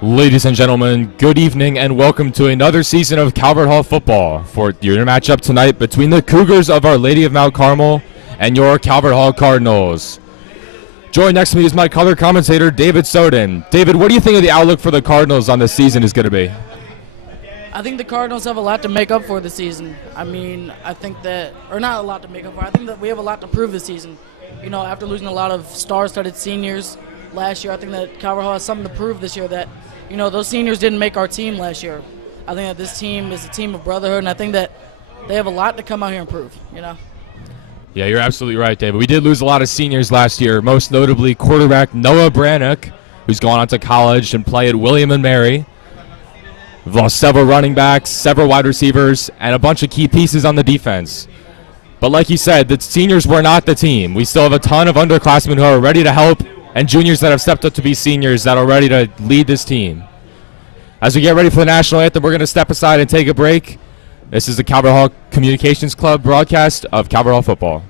Ladies and gentlemen, good evening and welcome to another season of Calvert Hall football for your matchup tonight between the Cougars of Our Lady of Mount Carmel and your Calvert Hall Cardinals. Joined next to me is my color commentator, David Soden. David, what do you think of the outlook for the Cardinals on this season is going to be? I think the Cardinals have a lot to make up for this season. I think that, or not a lot to make up for, I think that we have a lot to prove this season. You know, after losing a lot of star-studded seniors last year, I think that Calvert Hall has something to prove this year that, you know, those seniors didn't make our team last year. I think that this team is a team of brotherhood, and I think that they have a lot to come out here and prove, you know. Yeah, you're absolutely right, David. We did lose a lot of seniors last year, most notably quarterback Noah Brannock, who's gone on to college and play at William & Mary. We've lost several running backs, several wide receivers, and a bunch of key pieces on the defense. But like you said, the seniors were not the team. We still have a ton of underclassmen who are ready to help and juniors that have stepped up to be seniors that are ready to lead this team. As we get ready for the national anthem, we're going to step aside and take a break. This is the Calvert Hall Communications Club broadcast of Calvert Hall football.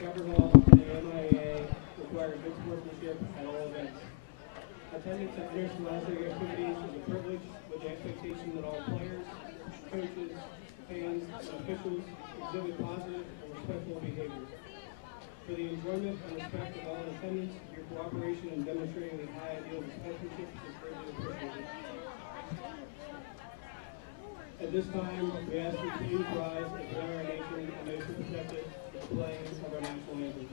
Calvert Hall and the MIAA require good sportsmanship at all events. Attendance at interscholastic activities is a privilege with the expectation that all players, coaches, fans, and officials exhibit positive and respectful behavior. For the enjoyment and respect of all in attendance, your cooperation in demonstrating a high ideal of sportsmanship is greatly appreciated. At this time, we ask you to please rise and honor our nation and make it protected with the playing of our national anthem.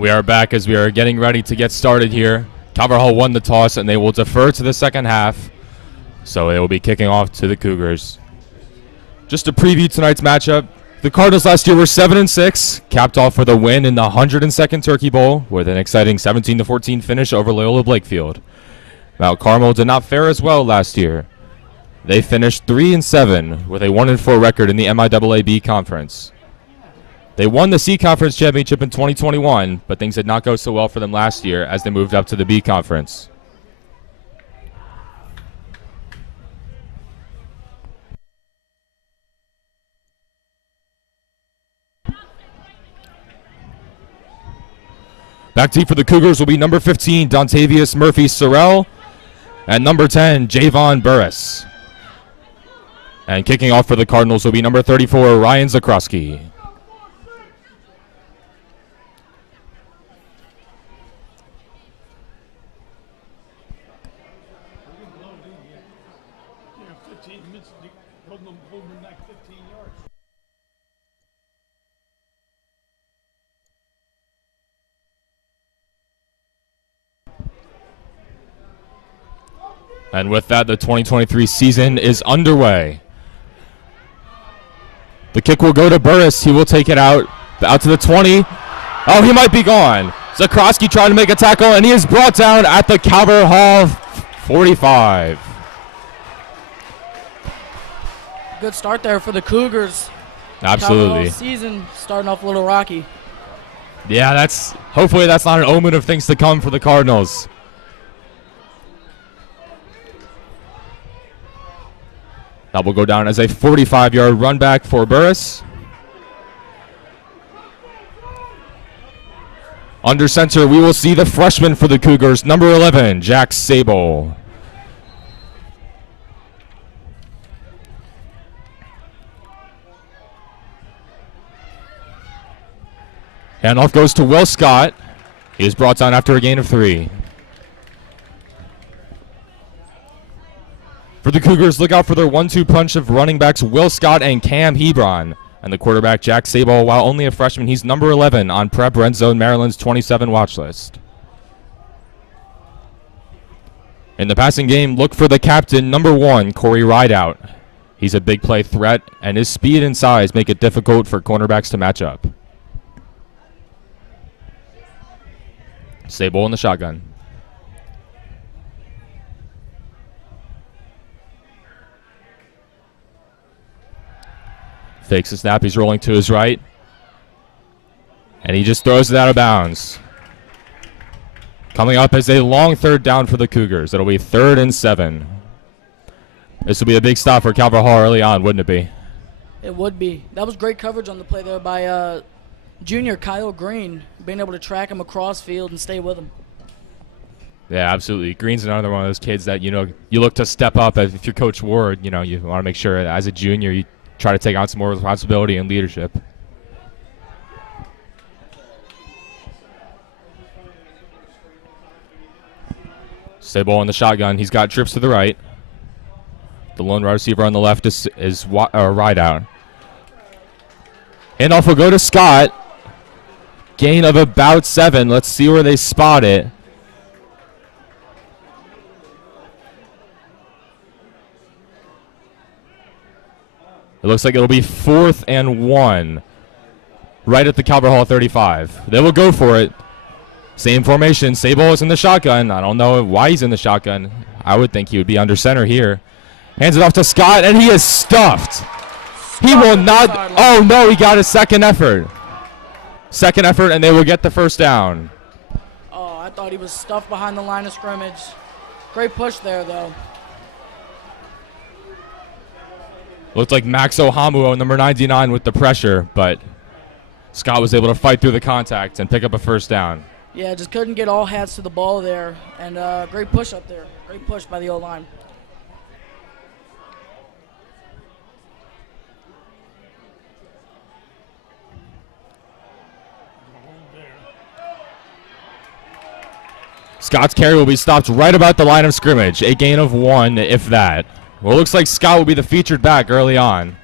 We are back as we are getting ready to get started here. Calvert Hall won the toss, and they will defer to the second half. So they will be kicking off to the Cougars. Just to preview tonight's matchup, the Cardinals last year were 7-6, capped off with a win in the 102nd Turkey Bowl with an exciting 17-14 finish over Loyola Blakefield. Mount Carmel did not fare as well last year. They finished 3-7 with a 1-4 record in the MIAA-B Conference. They won the C Conference Championship in 2021, but things did not go so well for them last year as they moved up to the B Conference. Back deep for the Cougars will be number 15, Dontavius Murphy Sorrell, and number 10, Javon Burris. And kicking off for the Cardinals will be number 34, Ryan Zakrowski. And with that, the 2023 season is underway. The kick will go to Burris. He will take it out to the 20. Oh, he might be gone. Zakrowski trying to make a tackle, and he is brought down at the Calvert Hall 45. Good start there for the Cougars. Absolutely. Calvert Hall season starting off a little rocky. Yeah, hopefully that's not an omen of things to come for the Cardinals. That will go down as a 45-yard run back for Burris. Under center, we will see the freshman for the Cougars, number 11, Jack Sable. Handoff goes to Will Scott. He is brought down after a gain of 3. For the Cougars, look out for their 1-2 punch of running backs Will Scott and Cam Hebron. And the quarterback, Jack Sable, while only a freshman, he's number 11 on Prep Red Zone Maryland's 27 watch list. In the passing game, look for the captain, number 1, Corey Rideout. He's a big play threat, and his speed and size make it difficult for cornerbacks to match up. Sable in the shotgun. Fakes the snap. He's rolling to his right. And he just throws it out of bounds. Coming up is a long third down for the Cougars. It'll be 3rd and 7. This will be a big stop for Calvert Hall early on, wouldn't it be? It would be. That was great coverage on the play there by junior Kyle Green, being able to track him across field and stay with him. Yeah, absolutely. Green's another one of those kids that, you look to step up. If you're Coach Ward, you want to make sure as a junior you try to take on some more responsibility and leadership. Sable in the shotgun. He's got trips to the right. The lone wide receiver on the left is Rideout. Handoff will go to Scott. Gain of about 7. Let's see where they spot it. It looks like it'll be 4th and 1. Right at the Calvert Hall 35. They will go for it. Same formation. Sable is in the shotgun. I don't know why he's in the shotgun. I would think he would be under center here. Hands it off to Scott, and he is stuffed. He will not. Oh, no, he got a second effort. Second effort, and they will get the first down. Oh, I thought he was stuffed behind the line of scrimmage. Great push there, though. Looked like Max Ohamuo, number 99, with the pressure, but Scott was able to fight through the contact and pick up a first down. Yeah, just couldn't get all hats to the ball there. And great push up there. Great push by the O-line. Scott's carry will be stopped right about the line of scrimmage. A gain of 1, if that. Well, it looks like Scott will be the featured back early on.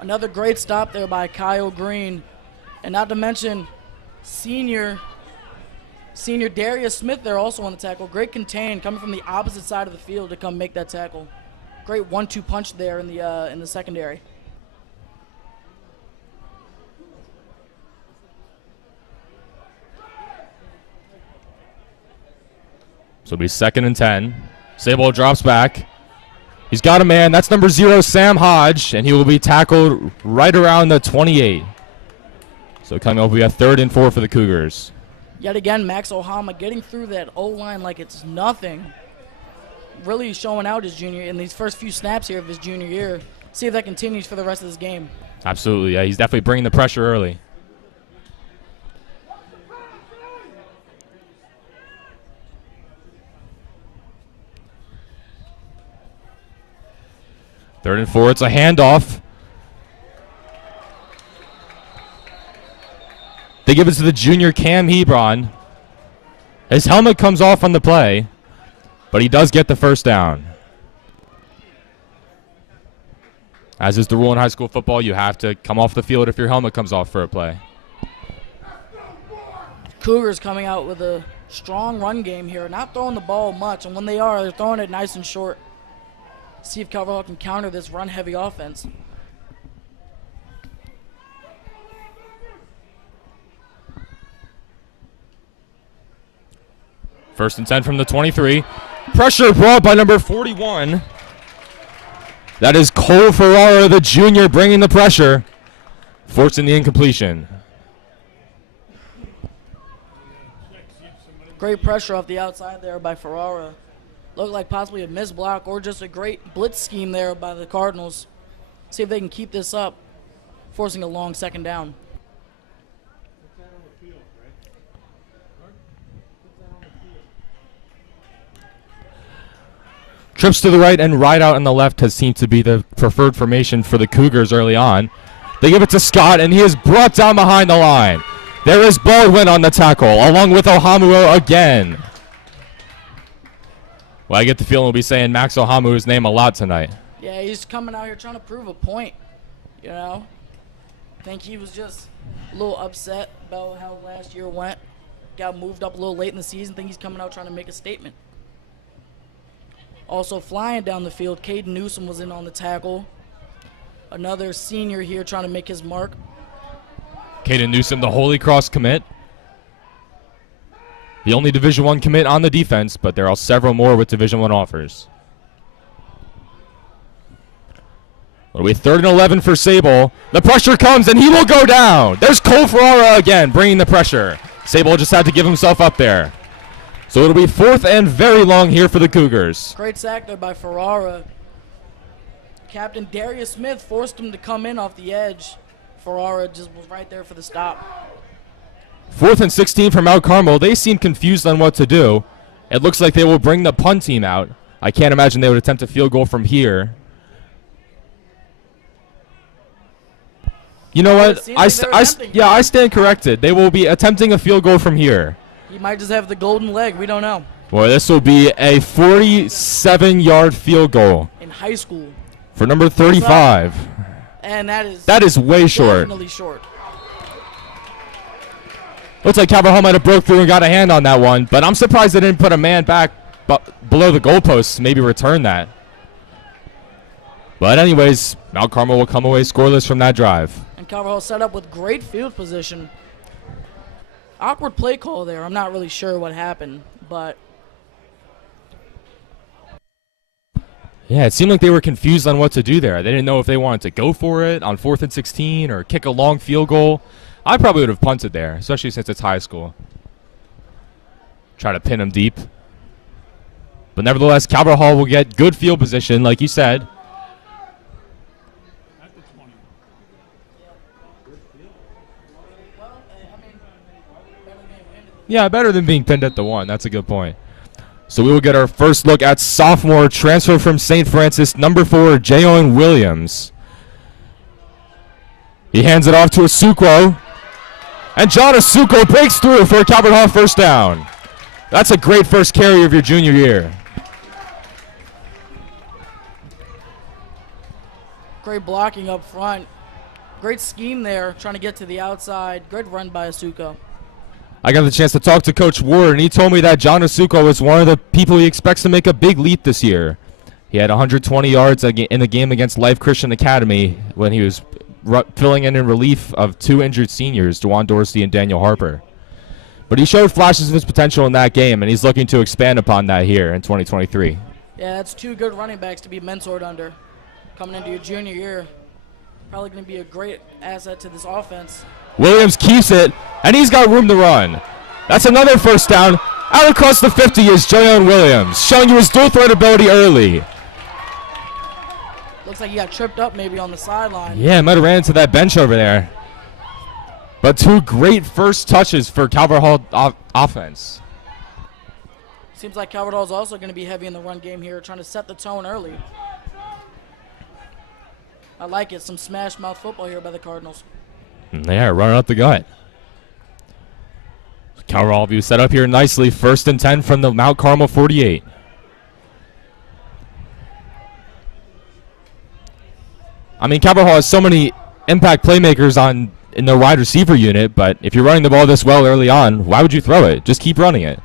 Another great stop there by Kyle Green. And not to mention, senior Senior Darius Smith there also on the tackle. Great contain coming from the opposite side of the field to come make that tackle. Great 1-2 punch there in the secondary. So it'll be 2nd and 10. Sable drops back. He's got a man. That's number 0, Sam Hodge, and he will be tackled right around the 28. So coming up, we have 3rd and 4 for the Cougars. Yet again, Max Ohama getting through that O-line like it's nothing. Really showing out his junior in these first few snaps here of his junior year. See if that continues for the rest of this game. Absolutely, yeah. He's definitely bringing the pressure early. Third and 4, it's a handoff. They give it to the junior Cam Hebron. His helmet comes off on the play, but he does get the first down. As is the rule in high school football, you have to come off the field if your helmet comes off for a play. Cougars coming out with a strong run game here, not throwing the ball much, and when they are, they're throwing it nice and short. See if Carvajal can counter this run-heavy offense. First and 10 from the 23. Pressure brought by number 41. That is Cole Ferrara, the junior, bringing the pressure, forcing the incompletion. Great pressure off the outside there by Ferrara. Looked like possibly a missed block or just a great blitz scheme there by the Cardinals. See if they can keep this up, forcing a long 2nd down. Trips to the right and right out on the left has seemed to be the preferred formation for the Cougars early on. They give it to Scott, and he is brought down behind the line. There is Baldwin on the tackle, along with Ohamuo again. Well, I get the feeling we'll be saying Max Ohamuo's name a lot tonight. Yeah, he's coming out here trying to prove a point, you know. I think he was just a little upset about how last year went. Got moved up a little late in the season. I think he's coming out trying to make a statement. Also flying down the field, Caden Newsom was in on the tackle. Another senior here trying to make his mark. Caden Newsom, the Holy Cross commit. The only Division I commit on the defense, but there are several more with Division I offers. It'll be 3rd and 11 for Sable. The pressure comes, and he will go down. There's Cole Ferrara again, bringing the pressure. Sable just had to give himself up there. So it'll be 4th and very long here for the Cougars. Great sack there by Ferrara. Captain Darius Smith forced him to come in off the edge. Ferrara just was right there for the stop. 4th and 16 for Mount Carmel. They seem confused on what to do. It looks like they will bring the punt team out. I can't imagine they would attempt a field goal from here. You know what? I stand corrected. They will be attempting a field goal from here. He might just have the golden leg. We don't know. Boy, this will be a 47-yard field goal. In high school. For number 35. And that is way short. Definitely short. Looks like Carvajal might have broke through and got a hand on that one, but I'm surprised they didn't put a man back below the goalposts, maybe return that. But anyways, Mount Carmel will come away scoreless from that drive. And Carvajal set up with great field position. Awkward play call there. I'm not really sure what happened, but yeah, it seemed like they were confused on what to do there. They didn't know if they wanted to go for it on 4th and 16 or kick a long field goal. I probably would have punted there, especially since it's high school. Try to pin him deep. But nevertheless, Carvajal will get good field position, like you said. Yeah, better than being pinned at the 1. That's a good point. So we will get our first look at sophomore transfer from St. Francis, number 4, Jayon Williams. He hands it off to Asuquo. And John Asuquo breaks through for a Carvajal first down. That's a great first carry of your junior year. great blocking up front. Great scheme there, trying to get to the outside. Great run by Asuquo. I got the chance to talk to Coach Ward, and he told me that John Asuko is one of the people he expects to make a big leap this year. He had 120 yards in the game against Life Christian Academy when he was filling in relief of 2 injured seniors, DeJuan Dorsey and Daniel Harper. But he showed flashes of his potential in that game, and he's looking to expand upon that here in 2023. Yeah, that's 2 good running backs to be mentored under. Coming into your junior year, probably going to be a great asset to this offense. Williams keeps it, and he's got room to run. That's another first down. Out across the 50 is Jayon Williams, showing you his dual threat ability early. Looks like he got tripped up maybe on the sideline. Yeah, might have ran into that bench over there. But 2 great first touches for Calvert Hall offense. Seems like Calvert Hall is also going to be heavy in the run game here, trying to set the tone early. I like it. Some smash mouth football here by the Cardinals. Yeah, running up the gut. Calvert Hall view set up here nicely. 1st and 10 from the Mount Carmel 48. I mean, Calvert Hall has so many impact playmakers in the wide receiver unit, but if you're running the ball this well early on, why would you throw it? Just keep running it.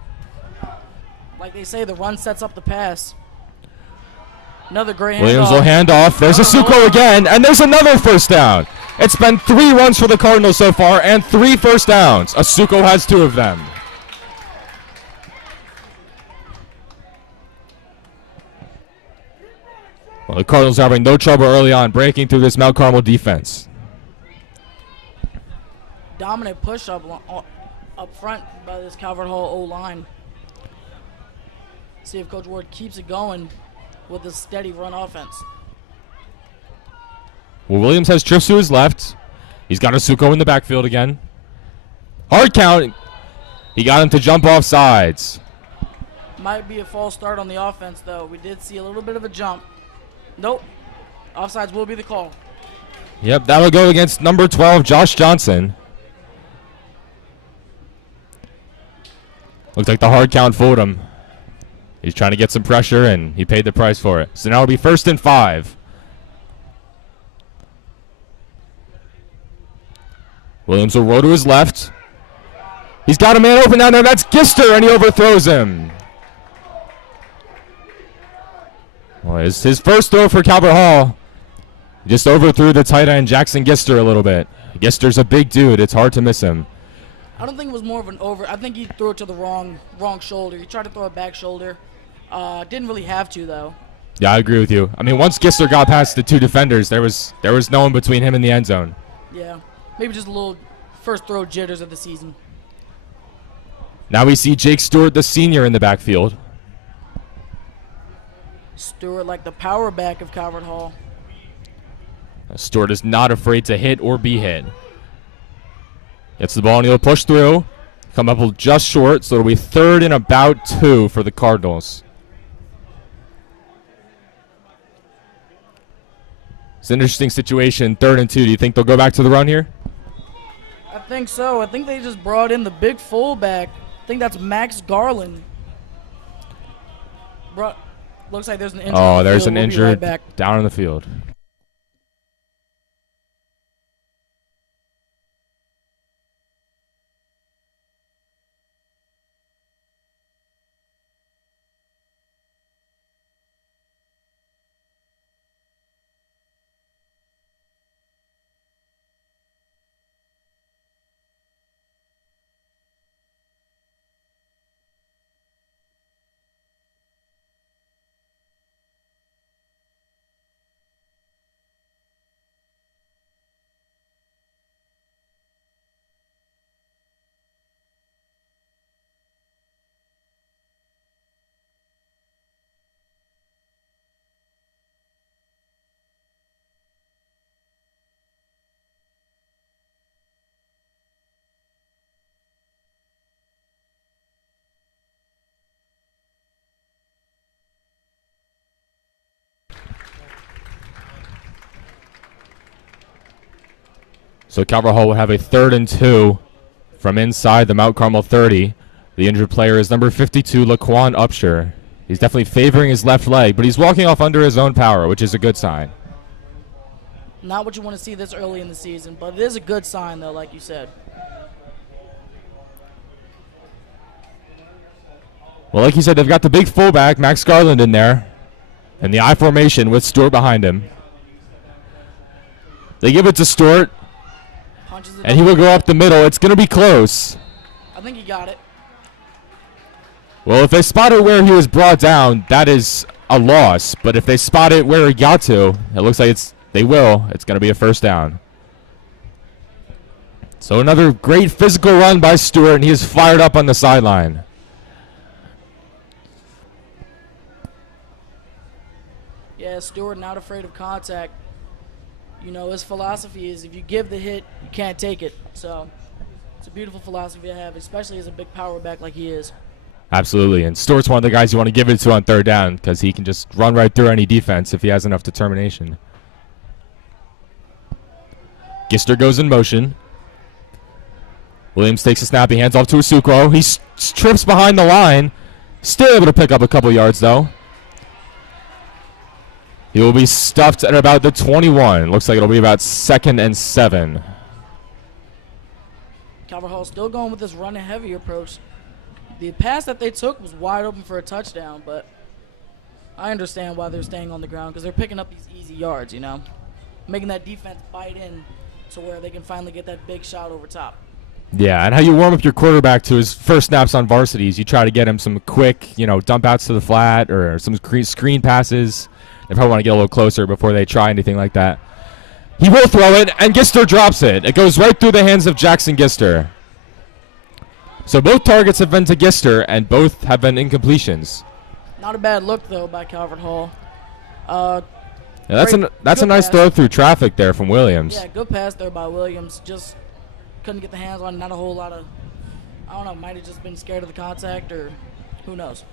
Like they say, the run sets up the pass. Another great Williams will hand off. There's Asuko again, and there's another first down. It's been 3 runs for the Cardinals so far and 3 first downs. Asuko has 2 of them. Well, the Cardinals are having no trouble early on breaking through this Mount Carmel defense. Dominant push up front by this Calvert Hall O-line. See if Coach Ward keeps it going with this steady run offense. Well, Williams has trips to his left. He's got Asuko in the backfield again. Hard count. He got him to jump off sides. Might be a false start on the offense, though. We did see a little bit of a jump. Nope. Offsides will be the call. Yep, that'll go against number 12, Josh Johnson. Looks like the hard count fooled him. He's trying to get some pressure, and he paid the price for it. So now it'll be 1st and 5. Williams will roll to his left. He's got a man open down there. That's Gister, and he overthrows him. Well, it's his first throw for Calvert Hall. He just overthrew the tight end, Jackson Gister, a little bit. Gister's a big dude. It's hard to miss him. I don't think it was more of an over. I think he threw it to the wrong shoulder. He tried to throw it back shoulder. Didn't really have to, though. Yeah, I agree with you. I mean, once Gister got past the 2 defenders, there was no one between him and the end zone. Yeah, maybe just a little first throw jitters of the season. Now we see Jake Stewart, the senior, in the backfield. Stewart like the power back of Calvert Hall. Stewart is not afraid to hit or be hit. Gets the ball and he'll push through. Come up just short, so it'll be 3rd and about 2 for the Cardinals. It's an interesting situation, 3rd and 2. Do you think they'll go back to the run here? I think so. I think they just brought in the big fullback. I think that's Max Garland. Looks like there's an injury. Oh, there's an We'll injured be right back. down in the field. So Calvert Hall will have a 3rd and 2 from inside the Mount Carmel 30. The injured player is number 52, Laquan Upshur. He's definitely favoring his left leg, but he's walking off under his own power, which is a good sign. Not what you want to see this early in the season, but it is a good sign, though, like you said. Well, like you said, they've got the big fullback, Max Garland, in there. And the I formation with Stewart behind him. They give it to Stewart. And he will go up the middle. It's going to be close. I think he got it. Well, if they spot it where he was brought down, that is a loss. But if they spot it where he got to, it looks like they will. It's going to be a first down. So another great physical run by Stewart, and he is fired up on the sideline. Yeah, Stewart not afraid of contact. You know, his philosophy is if you give the hit, you can't take it. So it's a beautiful philosophy to have, especially as a big power back like he is. Absolutely, and Stewart's one of the guys you want to give it to on third down because he can just run right through any defense if he has enough determination. Gister goes in motion. Williams takes a snap. He hands off to Asuquo. He trips behind the line. Still able to pick up a couple yards, though. He will be stuffed at about the 21. Looks like it'll be about 2nd and 7. Calvert Hall still going with this run and heavy approach. The pass that they took was wide open for a touchdown, but I understand why they're staying on the ground because they're picking up these easy yards, you know, making that defense bite in to where they can finally get that big shot over top. Yeah, and how you warm up your quarterback to his first snaps on varsity is you try to get him some quick, dump outs to the flat or some screen passes. They probably want to get a little closer before they try anything like that. He will throw it, and Gister drops it. It goes right through the hands of Jackson Gister. So both targets have been to Gister, and both have been incompletions. Not a bad look, though, by Calvert Hall. Yeah, that's a nice throw through traffic there from Williams. Yeah, good pass there by Williams. Just couldn't get the hands on not a whole lot of, I don't know, might have just been scared of the contact or who knows.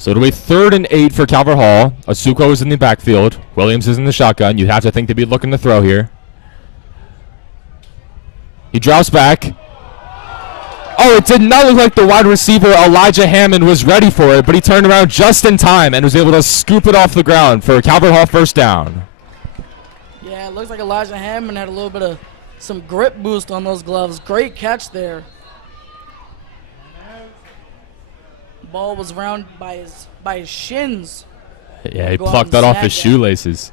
So it'll be 3rd and 8 for Calvert Hall. Asuquo is in the backfield. Williams is in the shotgun. You'd have to think they'd be looking to throw here. He drops back. Oh, it did not look like the wide receiver, Elijah Hammond, was ready for it, but he turned around just in time and was able to scoop it off the ground for a Calvert Hall first down. Yeah, it looks like Elijah Hammond had a little bit of some grip boost on those gloves. Great catch there. Ball was round by his shins. Yeah, he plucked that off his shoelaces.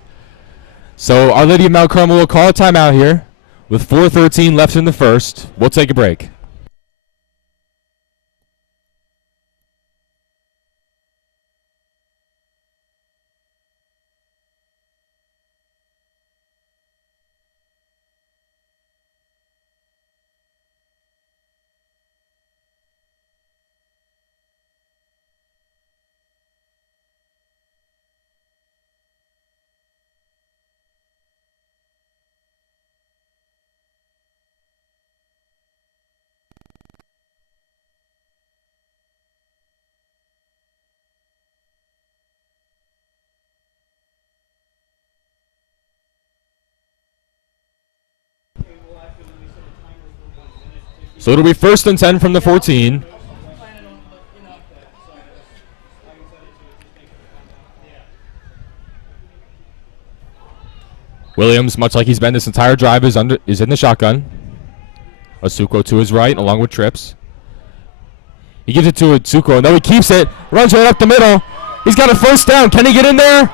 So Our Lady of Mount Carmel will call a timeout here with 4:13 left in the first. We'll take a break. So it'll be 1st and 10 from the 14. Williams, much like he's been this entire drive, is in the shotgun. Asuquo to his right, along with Trips. He gives it to Asuquo, and though he keeps it, runs right up the middle. He's got a first down. Can he get in there?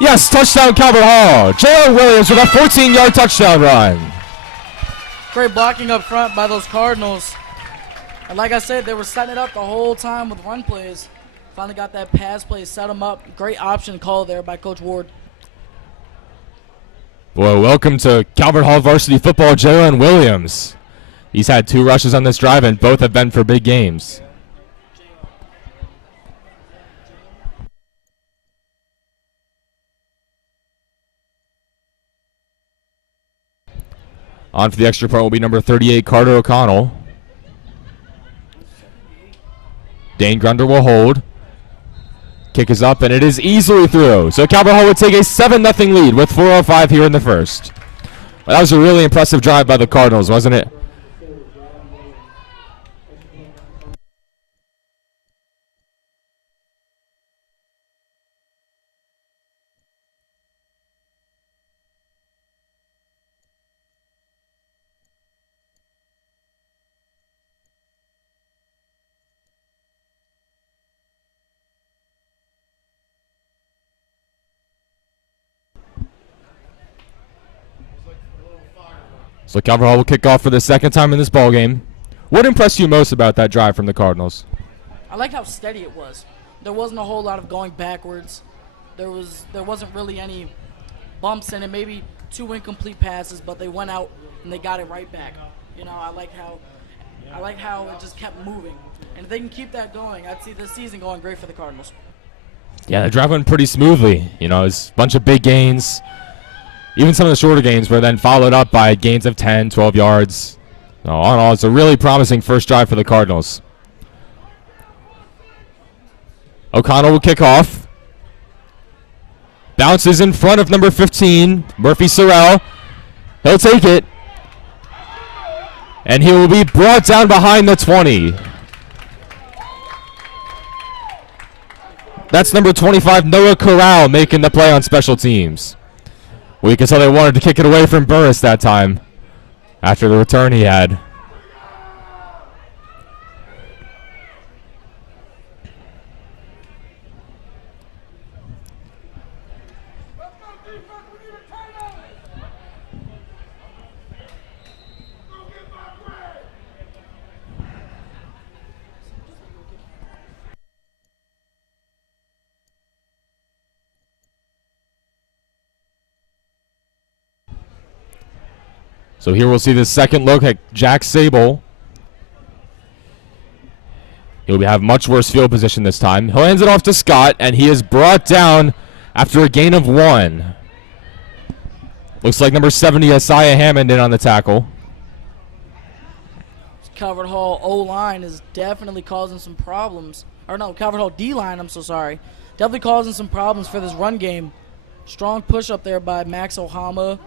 Yes, touchdown Calvert Hall. J.O. Williams with a 14-yard touchdown run. Great blocking up front by those Cardinals. And like I said, they were setting it up the whole time with run plays. Finally got that pass play, set them up. Great option call there by Coach Ward. Boy, welcome to Calvert Hall varsity football, Jalen Williams. He's had 2 rushes on this drive, and both have been for big games. On for the extra point will be number 38, Carter O'Connell. Dane Grunder will hold. Kick is up, and it is easily through. So Calvert Hall would take a 7-0 lead with 4:05 here in the first. Well, that was a really impressive drive by the Cardinals, wasn't it? So Calvert Hall will kick off for the second time in this ball game. What impressed you most about that drive from the Cardinals? I like how steady it was. There wasn't a whole lot of going backwards. There wasn't really any bumps in it. Maybe 2 incomplete passes, but they went out and they got it right back. You know, I like how it just kept moving. And if they can keep that going, I'd see this season going great for the Cardinals. Yeah, the drive went pretty smoothly. You know, it's a bunch of big gains. Even some of the shorter gains were then followed up by gains of 10, 12 yards. So all in all, it's a really promising first drive for the Cardinals. O'Connell will kick off. Bounces in front of number 15, Murphy Sorrell. He'll take it. And he will be brought down behind the 20. That's number 25, Noah Corral, making the play on special teams. We can tell they wanted to kick it away from Burris that time after the return he had. So here we'll see the second look at Jack Sable. He'll have much worse field position this time. He'll hand it off to Scott, and he is brought down after a gain of 1. Looks like number 70, Isaiah Hammond, in on the tackle. Calvert Hall O-line is definitely causing some problems. Or no, Calvert Hall D-line, I'm so sorry. Definitely causing some problems for this run game. Strong push up there by Max Ohama,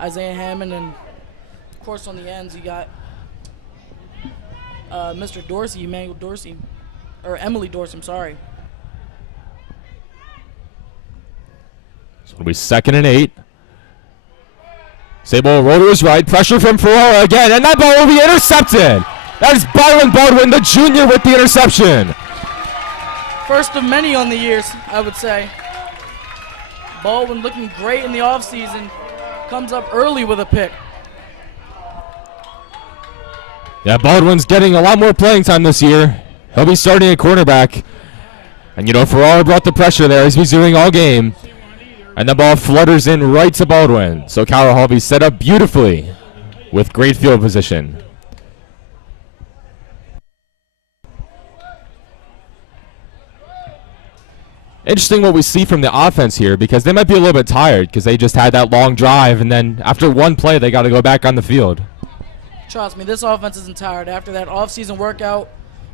Isaiah Hammond, and of course, on the ends, you got Mr. Dorsey, Emmanuel Dorsey, or Emily Dorsey, I'm sorry. So it'll be 2nd and 8. Sable will roll to his right. Pressure from Ferrara again, and that ball will be intercepted. That is Byron Baldwin, the junior, with the interception. First of many on the years, I would say. Baldwin looking great in the offseason. Comes up early with a pick. Yeah, Baldwin's getting a lot more playing time this year. He'll be starting at quarterback. And, you know, Ferrara brought the pressure there. He's been doing all game. And the ball flutters in right to Baldwin. So Calvert Hall will be set up beautifully with great field position. Interesting what we see from the offense here, because they might be a little bit tired because they just had that long drive, and then after one play, they got to go back on the field. Trust me, this offense isn't tired. After that offseason workout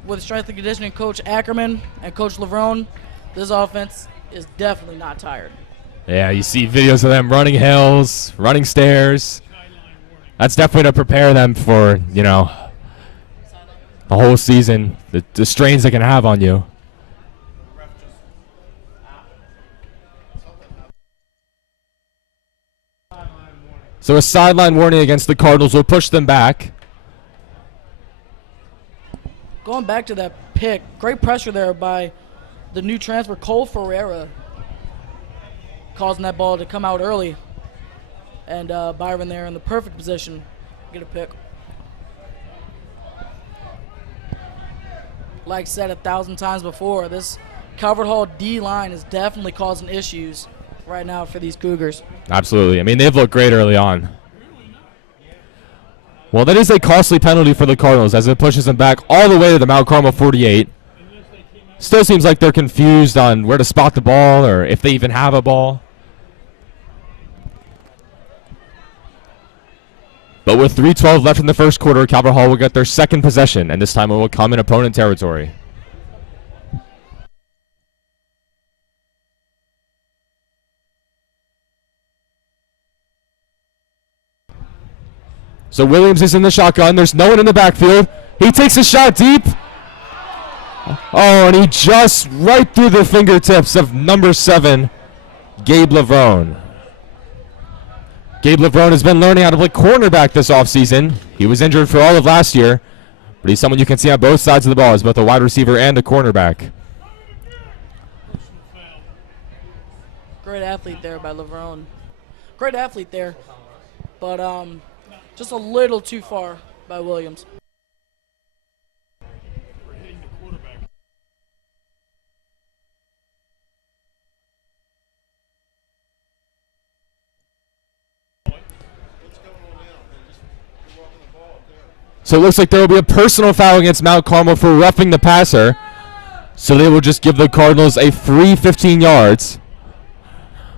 with strength and conditioning coach Ackerman and coach Levrone, this offense is definitely not tired. Yeah, you see videos of them running hills, running stairs. That's definitely to prepare them for, you know, the whole season, the strains they can have on you. So a sideline warning against the Cardinals will push them back. Going back to that pick, great pressure there by the new transfer, Cole Ferreira, causing that ball to come out early. And Byron there in the perfect position to get a pick. Like said 1,000 times before, this Calvert Hall D-line is definitely causing issues right now for these Cougars. Absolutely. I mean, they've looked great early on. Well, that is a costly penalty for the Cardinals as it pushes them back all the way to the Mount Carmel 48. Still seems like they're confused on where to spot the ball or if they even have a ball. But with 3:12 left in the first quarter, Calvert Hall will get their second possession, and this time it will come in opponent territory. So Williams is in the shotgun. There's no one in the backfield. He takes a shot deep. Oh, and he just right through the fingertips of number 7, Gabe Levrone. Gabe Levrone has been learning how to play cornerback this offseason. He was injured for all of last year, but he's someone you can see on both sides of the ball as both a wide receiver and a cornerback. Great athlete there by Levrone. Great athlete there, but just a little too far by Williams. So it looks like there will be a personal foul against Mount Carmel for roughing the passer. So they will just give the Cardinals a free 15 yards.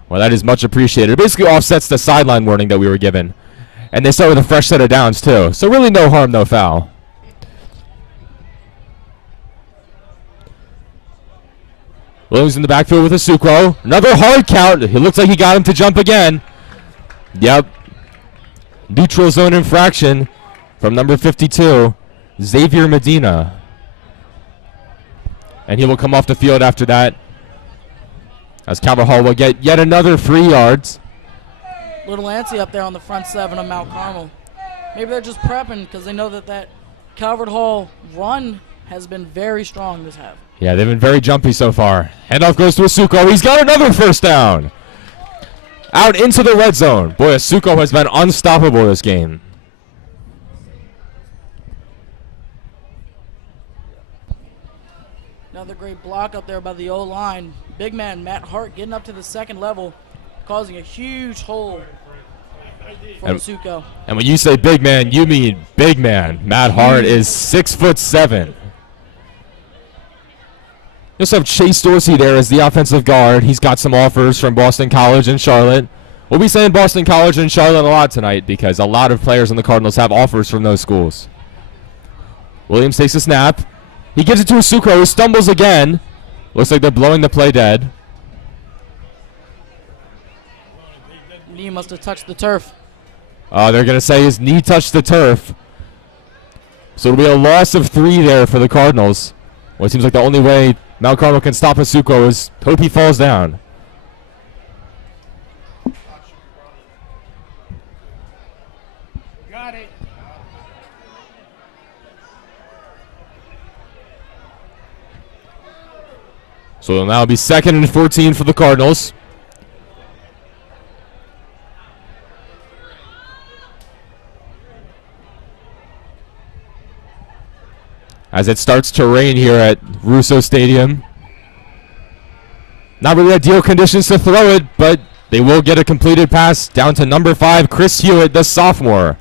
Well, that is much appreciated. It basically offsets the sideline warning that we were given. And they start with a fresh set of downs, too. So really no harm, no foul. Williams in the backfield with a Sucro. Another hard count. It looks like he got him to jump again. Yep. Neutral zone infraction from number 52, Xavier Medina. And he will come off the field after that, as Calvert Hall will get yet another 3 yards. Little antsy up there on the front 7 of Mount Carmel. Maybe they're just prepping because they know that Calvert Hall run has been very strong this half. Yeah, they've been very jumpy so far. Handoff goes to Asuko. He's got another first down. Out into the red zone. Boy, Asuko has been unstoppable this game. Another great block up there by the O-line. Big man Matt Hart getting up to the second level, causing a huge hole for Asuko. And when you say big man, you mean big man. Matt Hart is 6'7". You also have Chase Dorsey there as the offensive guard. He's got some offers from Boston College and Charlotte. We'll be saying Boston College and Charlotte a lot tonight because a lot of players on the Cardinals have offers from those schools. Williams takes a snap. He gives it to Asuko, who stumbles again. Looks like they're blowing the play dead. Knee must have touched the turf. They're going to say his knee touched the turf. So it'll be a loss of 3 there for the Cardinals. Well, it seems like the only way Mount Carmel can stop Asuko is hope he falls down. Got it. So it'll now be 2nd and 14 for the Cardinals. As it starts to rain here at Russo Stadium. Not really ideal conditions to throw it, but they will get a completed pass down to number 5, Chris Hewitt, the sophomore.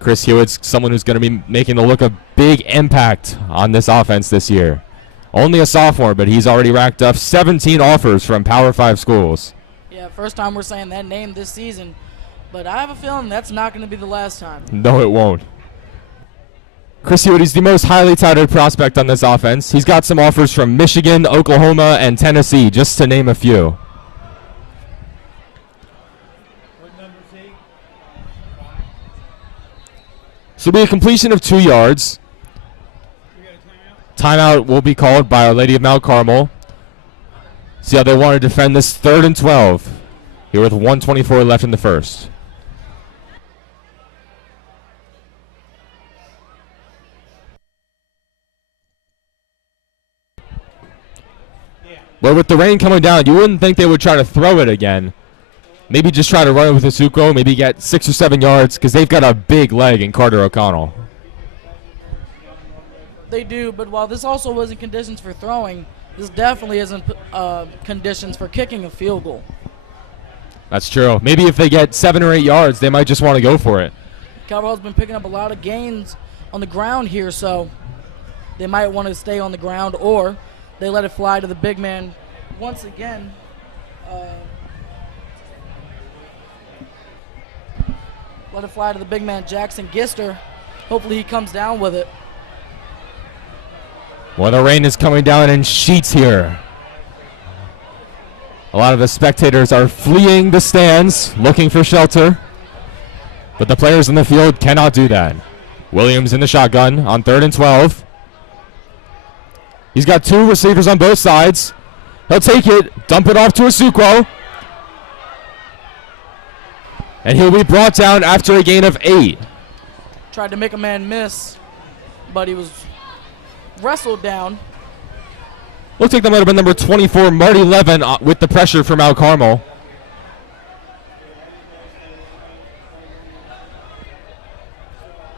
Chris Hewitt's someone who's going to be making a look a big impact on this offense this year. Only a sophomore, but he's already racked up 17 offers from Power 5 schools. Yeah, first time we're saying that name this season, but I have a feeling that's not going to be the last time. No, it won't. Chris Hewitt is the most highly touted prospect on this offense. He's got some offers from Michigan, Oklahoma, and Tennessee, just to name a few. So it'll be a completion of 2 yards. Timeout will be called by Our Lady of Mount Carmel. See how they want to defend this 3rd and 12. Here with 1:24 left in the first. But with the rain coming down, you wouldn't think they would try to throw it again. Maybe just try to run it with Asuko, maybe get 6 or 7 yards, because they've got a big leg in Carter O'Connell. They do, but while this also wasn't conditions for throwing, this definitely isn't conditions for kicking a field goal. That's true. Maybe if they get 7 or 8 yards, they might just want to go for it. Calvert's been picking up a lot of gains on the ground here, so they might want to stay on the ground, or they let it fly to the big man once again. Let it fly to the big man, Jackson Gister. Hopefully he comes down with it. Well, the rain is coming down in sheets here. A lot of the spectators are fleeing the stands, looking for shelter. But the players in the field cannot do that. Williams in the shotgun on 3rd and 12. He's got 2 receivers on both sides. He'll take it, dump it off to Asuko. And he'll be brought down after a gain of 8. Tried to make a man miss, but he was wrestled down. Looks like that might have been number 24, Marty Levin, with the pressure from Mount Carmel.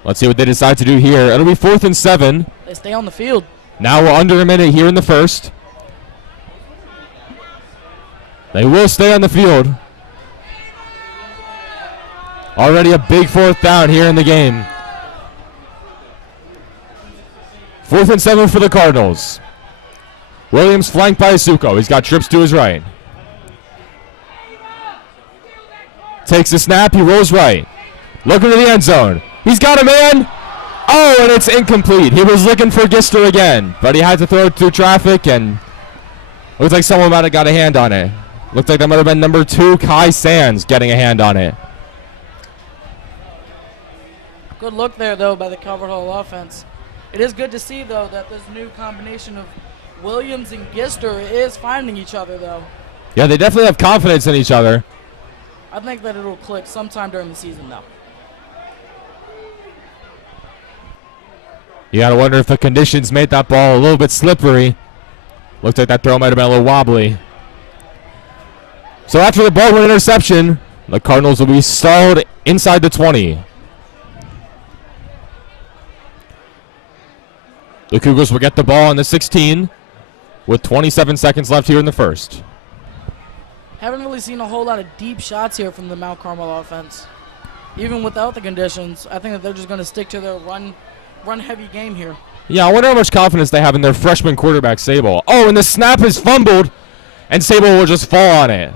Let's see what they decide to do here. It'll be 4th and 7. They stay on the field. Now we're under a minute here in the first. They will stay on the field. Already a big 4th down here in the game. 4th and 7 for the Cardinals. Williams flanked by Isuko. He's got trips to his right. Takes the snap. He rolls right. Looking to the end zone. He's got a man. Oh, and it's incomplete. He was looking for Gister again, but he had to throw it through traffic, and looks like someone might have got a hand on it. Looked like that might have been number 2, Kai Sands, getting a hand on it. Good look there, though, by the Calvert Hall offense. It is good to see, though, that this new combination of Williams and Gister is finding each other, though. Yeah, they definitely have confidence in each other. I think that it'll click sometime during the season, though. You got to wonder if the conditions made that ball a little bit slippery. Looked like that throw might have been a little wobbly. So after the ball went interception, the Cardinals will be stalled inside the 20. The Cougars will get the ball on the 16 with 27 seconds left here in the first. Haven't really seen a whole lot of deep shots here from the Mount Carmel offense. Even without the conditions, I think that they're just going to stick to their run-heavy game here. Yeah, I wonder how much confidence they have in their freshman quarterback, Sable. Oh, and the snap is fumbled, and Sable will just fall on it.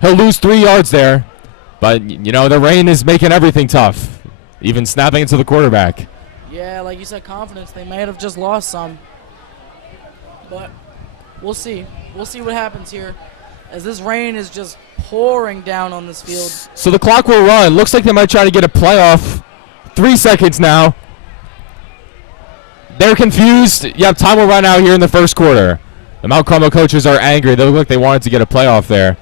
He'll lose 3 yards there, but, you know, the rain is making everything tough, even snapping it to the quarterback. Yeah, like you said, confidence. They may have just lost some. But we'll see. We'll see what happens here as this rain is just pouring down on this field. So the clock will run. Looks like they might try to get a playoff. 3 seconds now. They're confused. Yep, time will run out here in the first quarter. The Mount Carmel coaches are angry. They look like they wanted to get a playoff there.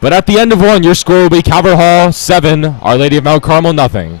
But at the end of one, your score will be Calvert Hall 7, Our Lady of Mount Carmel nothing.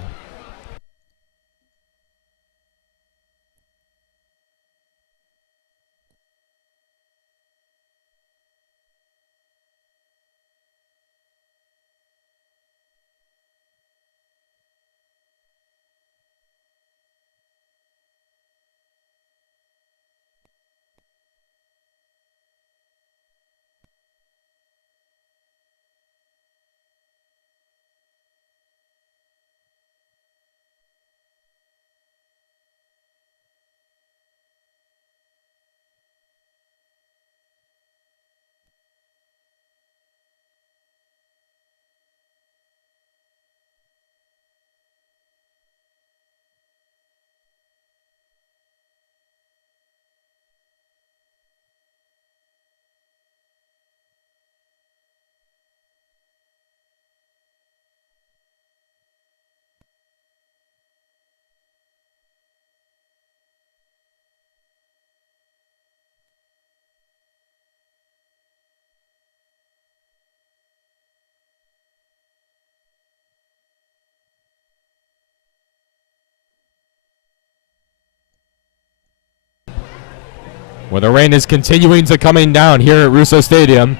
Well, the rain is continuing to coming down here at Russo Stadium.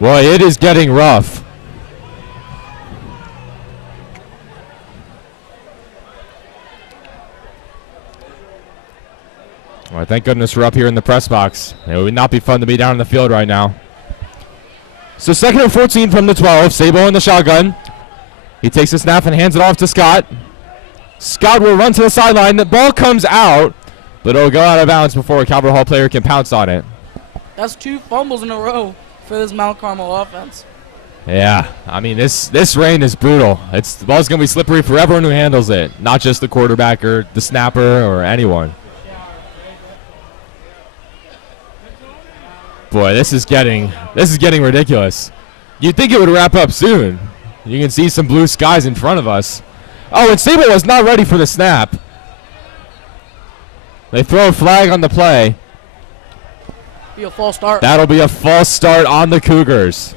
Well, it is getting rough. Well, thank goodness we're up here in the press box. It would not be fun to be down in the field right now. So 2nd and 14 from the 12. Sabo in the shotgun. He takes the snap and hands it off to Scott. Scott will run to the sideline. The ball comes out, but it'll go out of bounds before a Calvert Hall player can pounce on it. That's 2 fumbles in a row for this Mount Carmel offense. Yeah, I mean, this rain is brutal. The ball's going to be slippery for everyone who handles it, not just the quarterback or the snapper or anyone. Boy, this is getting ridiculous. You'd think it would wrap up soon. You can see some blue skies in front of us. Oh, and Sable was not ready for the snap. They throw a flag on the play. Be a false start. That'll be a false start on the Cougars.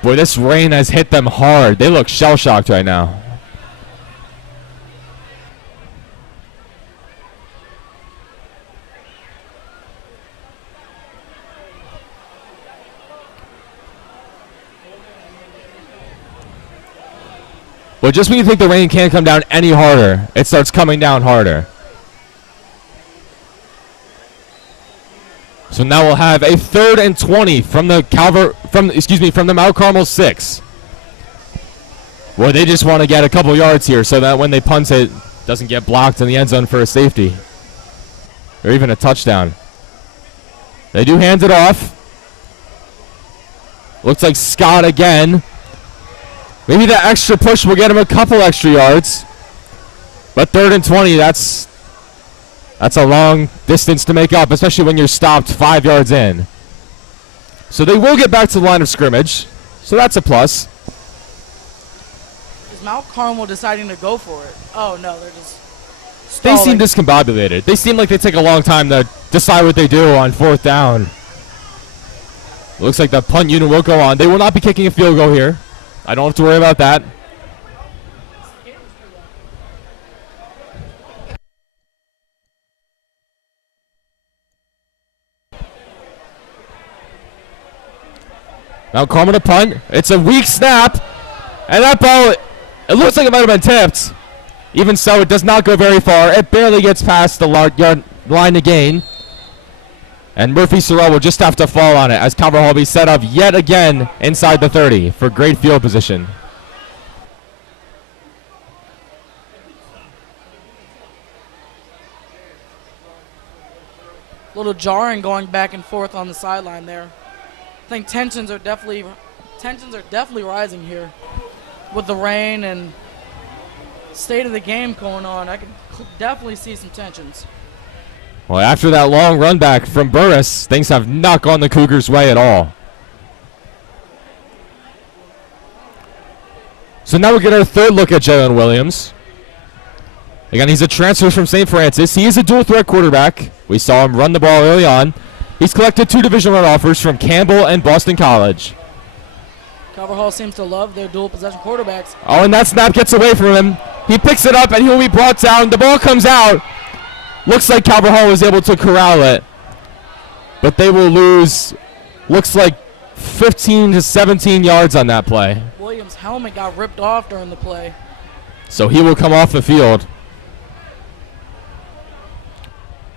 Boy, this rain has hit them hard. They look shell-shocked right now. Well, just when you think the rain can't come down any harder, it starts coming down harder. So now we'll have a 3rd and 20 from the Mount Carmel 6. Well, they just want to get a couple yards here so that when they punt it, doesn't get blocked in the end zone for a safety or even a touchdown. They do hand it off. Looks like Scott again. Maybe that extra push will get him a couple extra yards. But 3rd and 20, that's a long distance to make up, especially when you're stopped 5 yards in. So they will get back to the line of scrimmage. So that's a plus. Is Mount Carmel deciding to go for it? Oh, no, they're just They stalling. seem discombobulated. They seem like they take a long time to decide what they do on 4th down. Looks like the punt unit will go on. They will not be kicking a field goal here. I don't have to worry about that. Now Carmel to punt. It's a weak snap. And that ball, it looks like it might have been tipped. Even so, it does not go very far. It barely gets past the yard line to gain. And Murphy Sorrell will just have to fall on it as Carmel will be set up yet again inside the 30 for great field position. A little jarring going back and forth on the sideline there. I think tensions are definitely rising here with the rain and state of the game going on. I can definitely see some tensions. Well, after that long run back from Burris, things have not gone the Cougars' way at all. So now we get our 3rd look at Jalen Williams. Again, he's a transfer from St. Francis. He is a dual-threat quarterback. We saw him run the ball early on. He's collected 2 Division I offers from Campbell and Boston College. Calvert Hall seems to love their dual possession quarterbacks. Oh, and that snap gets away from him. He picks it up, and he'll be brought down. The ball comes out. Looks like Calvert Hall was able to corral it. But they will lose, looks like 15 to 17 yards on that play. Williams' helmet got ripped off during the play. So he will come off the field.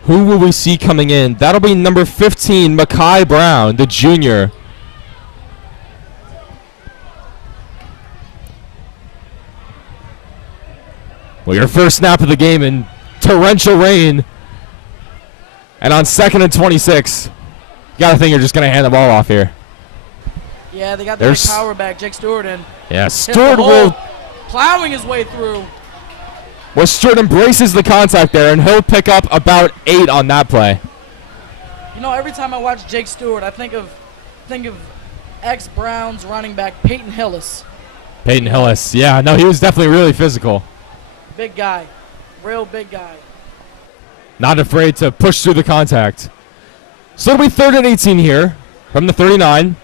Who will we see coming in? That'll be number 15, Makai Brown, the junior. Well, your first snap of the game in torrential rain. And on 2nd and 26, you got to think you're just going to hand the ball off here. Yeah, they got the power back, Jake Stewart in. Yeah, Stewart plowing his way through. Well, Stewart embraces the contact there, and he'll pick up about 8 on that play. You know, every time I watch Jake Stewart, I think of ex-Browns running back Peyton Hillis. Peyton Hillis, yeah, no, he was definitely really physical. Big guy, real big guy. Not afraid to push through the contact. So it'll be 3rd and 18 here from the 39.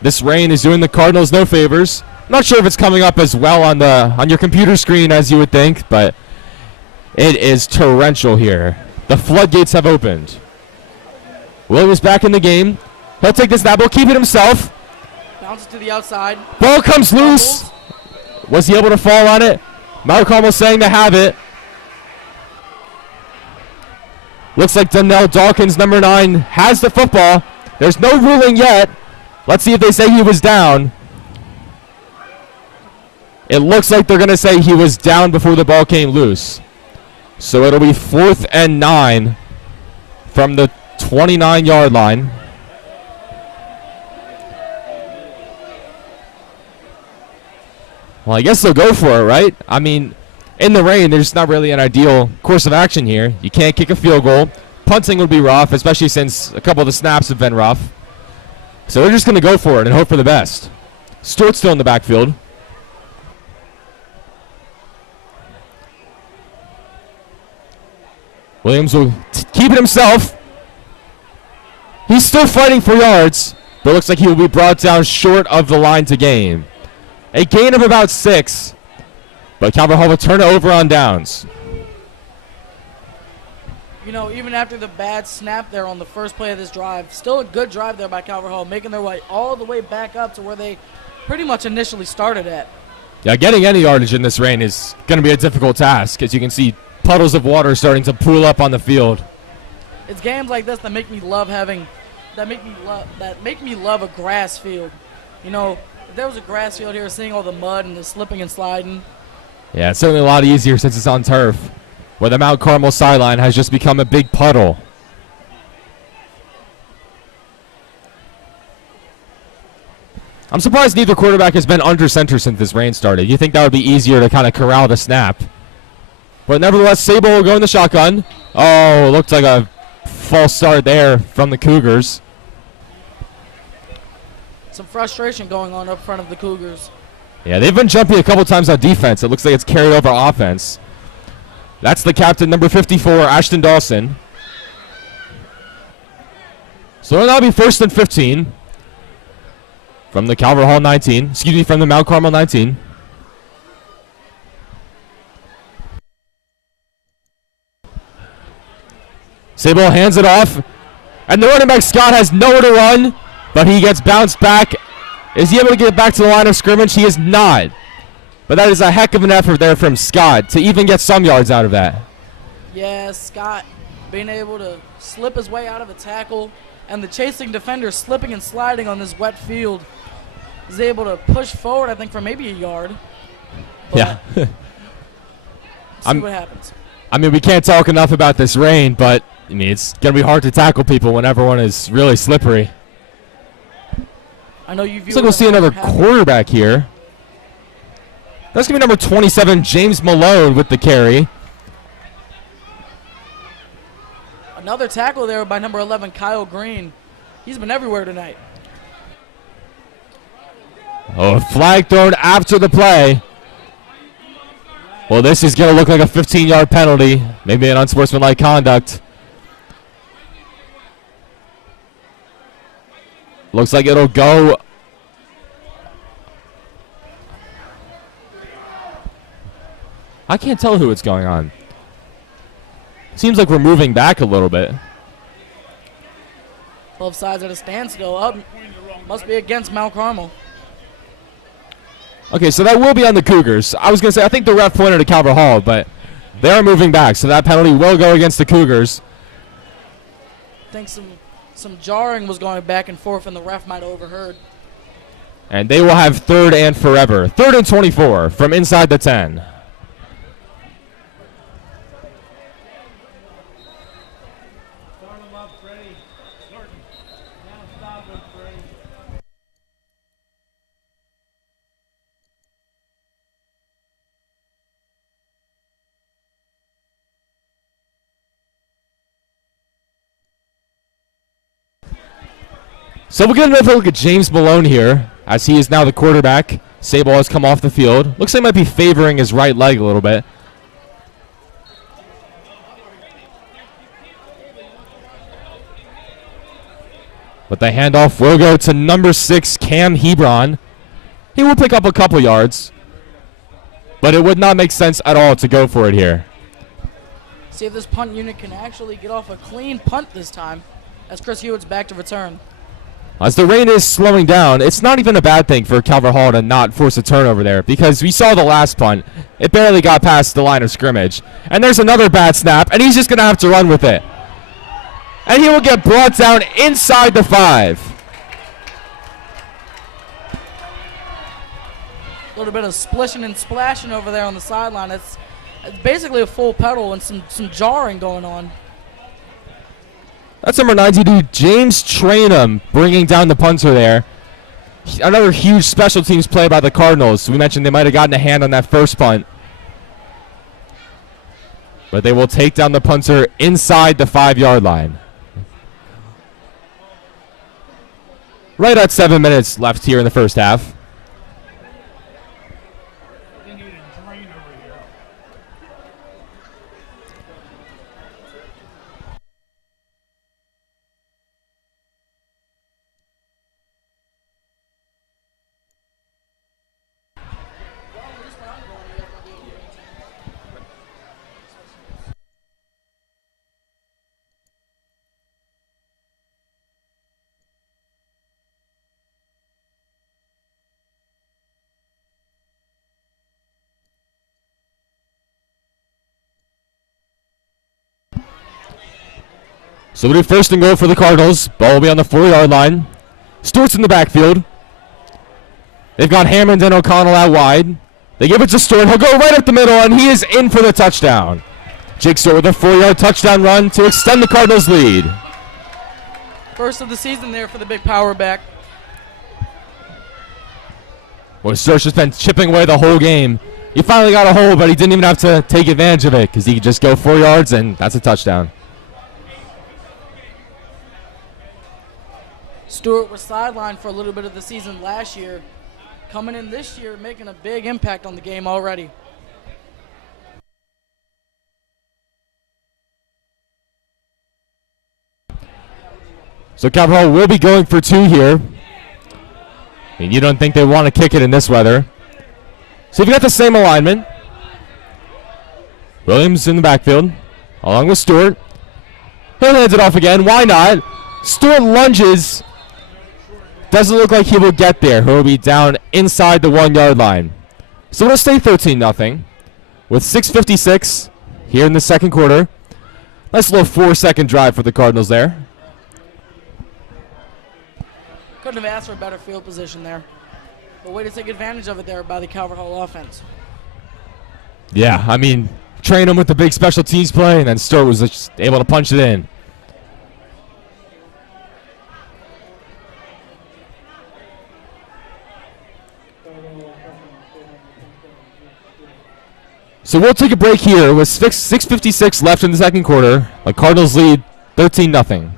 This rain is doing the Cardinals no favors. Not sure if it's coming up as well on your computer screen as you would think, but it is torrential here. The floodgates have opened. Williams back in the game. He'll take this snap. He'll keep it himself. Bounces to the outside. Ball comes loose. Was he able to fall on it? Mount Carmel saying to have it. Looks like Donnell Dawkins, number 9, has the football. There's no ruling yet. Let's see if they say he was down. It looks like they're going to say he was down before the ball came loose. So it'll be 4th and 9 from the 29-yard line. Well, I guess they'll go for it, right? I mean, in the rain, there's not really an ideal course of action here. You can't kick a field goal. Punting would be rough, especially since a couple of the snaps have been rough. So they're just going to go for it and hope for the best. Stewart's still in the backfield. Williams will keep it himself. He's still fighting for yards, but it looks like he will be brought down short of the line to gain. A gain of about 6, but Calvert Hall will turn it over on downs. You know, even after the bad snap there on the first play of this drive, still a good drive there by Calvert Hall, making their way all the way back up to where they pretty much initially started at. Yeah, getting any yardage in this rain is going to be a difficult task, as you can see puddles of water starting to pool up on the field. It's games like this that make me love a grass field. You know, if there was a grass field here, seeing all the mud and the slipping and sliding. Yeah, it's certainly a lot easier since it's on turf, where the Mount Carmel sideline has just become a big puddle. I'm surprised neither quarterback has been under center since this rain started. You think that would be easier to kind of corral the snap. But nevertheless, Sable will go in the shotgun. Oh, looked like a false start there from the Cougars. Some frustration going on up front of the Cougars. Yeah, they've been jumpy a couple times on defense. It looks like it's carried over offense. That's the captain, number 54, Ashton Dawson. So it'll now be 1st and 15 from the Calvert Hall 19. Excuse me, from the Mount Carmel 19. Sable hands it off. And the running back, Scott, has nowhere to run, but he gets bounced back. Is he able to get back to the line of scrimmage? He is not. But that is a heck of an effort there from Scott to even get some yards out of that. Yeah, Scott being able to slip his way out of a tackle, and the chasing defender slipping and sliding on this wet field is able to push forward, I think, for maybe a yard. But Yeah. see what happens. I mean, we can't talk enough about this rain, but I mean, it's going to be hard to tackle people when everyone is really slippery. I know you view. So we'll see another quarterback here. That's going to be number 27, James Malone, with the carry. Another tackle there by number 11, Kyle Green. He's been everywhere tonight. Oh, a flag thrown after the play. Well, this is going to look like a 15-yard penalty, maybe an unsportsmanlike conduct. Looks like it'll go. I can't tell who it's going on. Seems like we're moving back a little bit. Both sides at a standstill. Up. Must be against Mount Carmel. Okay, so that will be on the Cougars. I was going to say, I think the ref pointed to Calvert Hall, but they are moving back, so that penalty will go against the Cougars. I think some jarring was going back and forth, and the ref might have overheard. And they will have 3rd and forever. 3rd and 24 from inside the 10. So we'll get another look at James Malone here, as he is now the quarterback. Sable has come off the field. Looks like he might be favoring his right leg a little bit. But the handoff will go to number 6, Cam Hebron. He will pick up a couple yards, but it would not make sense at all to go for it here. See if this punt unit can actually get off a clean punt this time, as Chris Hewitt's back to return. As the rain is slowing down, it's not even a bad thing for Calvert Hall to not force a turnover there, because we saw the last punt. It barely got past the line of scrimmage. And there's another bad snap, and he's just going to have to run with it. And he will get brought down inside the 5. A little bit of splishing and splashing over there on the sideline. It's basically a full pedal and some jarring going on. That's number 92, James Trainum, bringing down the punter there. Another huge special teams play by the Cardinals. We mentioned they might have gotten a hand on that first punt. But they will take down the punter inside the 5-yard line. Right at 7 minutes left here in the first half. So it'll be first and goal for the Cardinals. Ball will be on the 4-yard line. Stewart's in the backfield. They've got Hammond and O'Connell out wide. They give it to Stewart. He'll go right up the middle, and he is in for the touchdown. Jake Stewart with a 4-yard touchdown run to extend the Cardinals' lead. First of the season there for the big power back. Well, Stewart's just been chipping away the whole game. He finally got a hole, but he didn't even have to take advantage of it because he could just go 4 yards, and that's a touchdown. Stewart was sidelined for a little bit of the season last year. Coming in this year, making a big impact on the game already. So Carmel will be going for 2 here. And you don't think they want to kick it in this weather. So you've got the same alignment. Williams in the backfield, along with Stewart. He'll hand it off again. Why not? Stewart lunges. Doesn't look like he will get there. He'll be down inside the 1-yard line. So it'll stay 13-0 with 6:56 here in the second quarter. Nice little 4-second drive for the Cardinals there. Couldn't have asked for a better field position there. But way to take advantage of it there by the Calvert Hall offense. Yeah, I mean, train him with the big special teams play, and then Stewart was just able to punch it in. So we'll take a break here with 6:56 left in the second quarter. The Cardinals lead 13-0.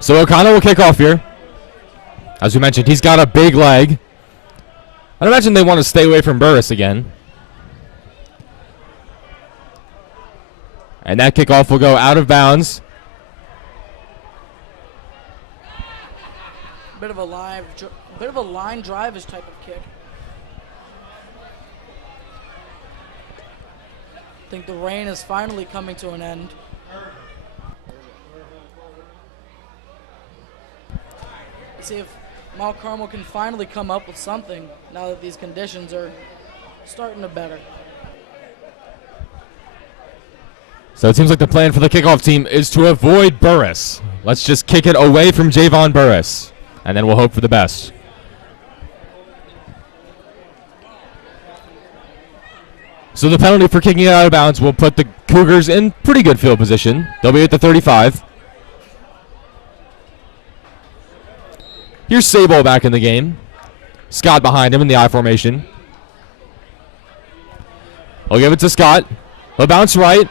So O'Connell will kick off here. As we mentioned, he's got a big leg. I'd imagine they want to stay away from Burris again. And that kickoff will go out of bounds. Bit of a line drive-ish type of kick. I think the rain is finally coming to an end. See if Mount Carmel can finally come up with something now that these conditions are starting to better. So it seems like the plan for the kickoff team is to avoid Burris. Let's just kick it away from Javon Burris, and then we'll hope for the best. So the penalty for kicking it out of bounds will put the Cougars in pretty good field position. They'll be at the 35. Here's Sabo back in the game. Scott behind him in the I formation. I'll give it to Scott. He'll bounce right.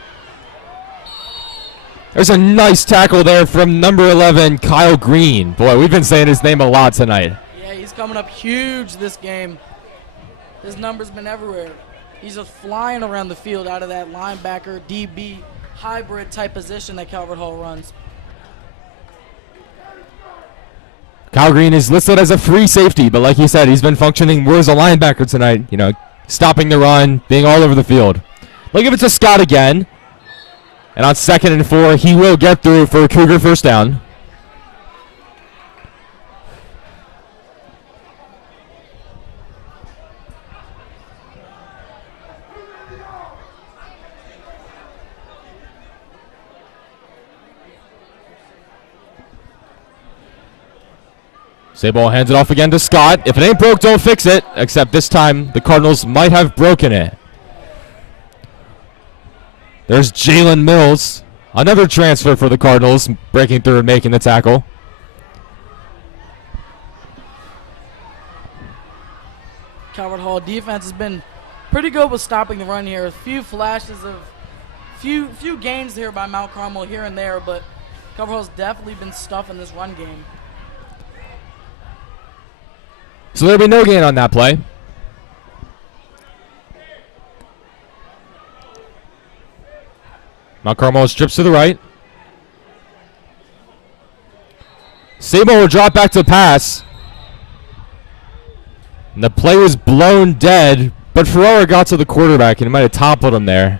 There's a nice tackle there from number 11, Kyle Green. Boy, we've been saying his name a lot tonight. Yeah, he's coming up huge this game. His number's been everywhere. He's just flying around the field out of that linebacker, DB, hybrid type position that Calvert Hall runs. Kyle Green is listed as a free safety, but like you said, he's been functioning more as a linebacker tonight. You know, stopping the run, being all over the field. They'll give it to Scott again. And on 2nd and 4, he will get through for a Cougar first down. Sabo hands it off again to Scott. If it ain't broke, don't fix it. Except this time, the Cardinals might have broken it. There's Jalen Mills, another transfer for the Cardinals, breaking through and making the tackle. Calvert Hall defense has been pretty good with stopping the run here. A few flashes of few gains here by Mount Carmel here and there, but Calvert Hall's definitely been stuffing this run game. So there'll be no gain on that play. Mount Carmel strips to the right. Sabo will drop back to pass. And the play was blown dead, but Ferrara got to the quarterback and he might have toppled him there.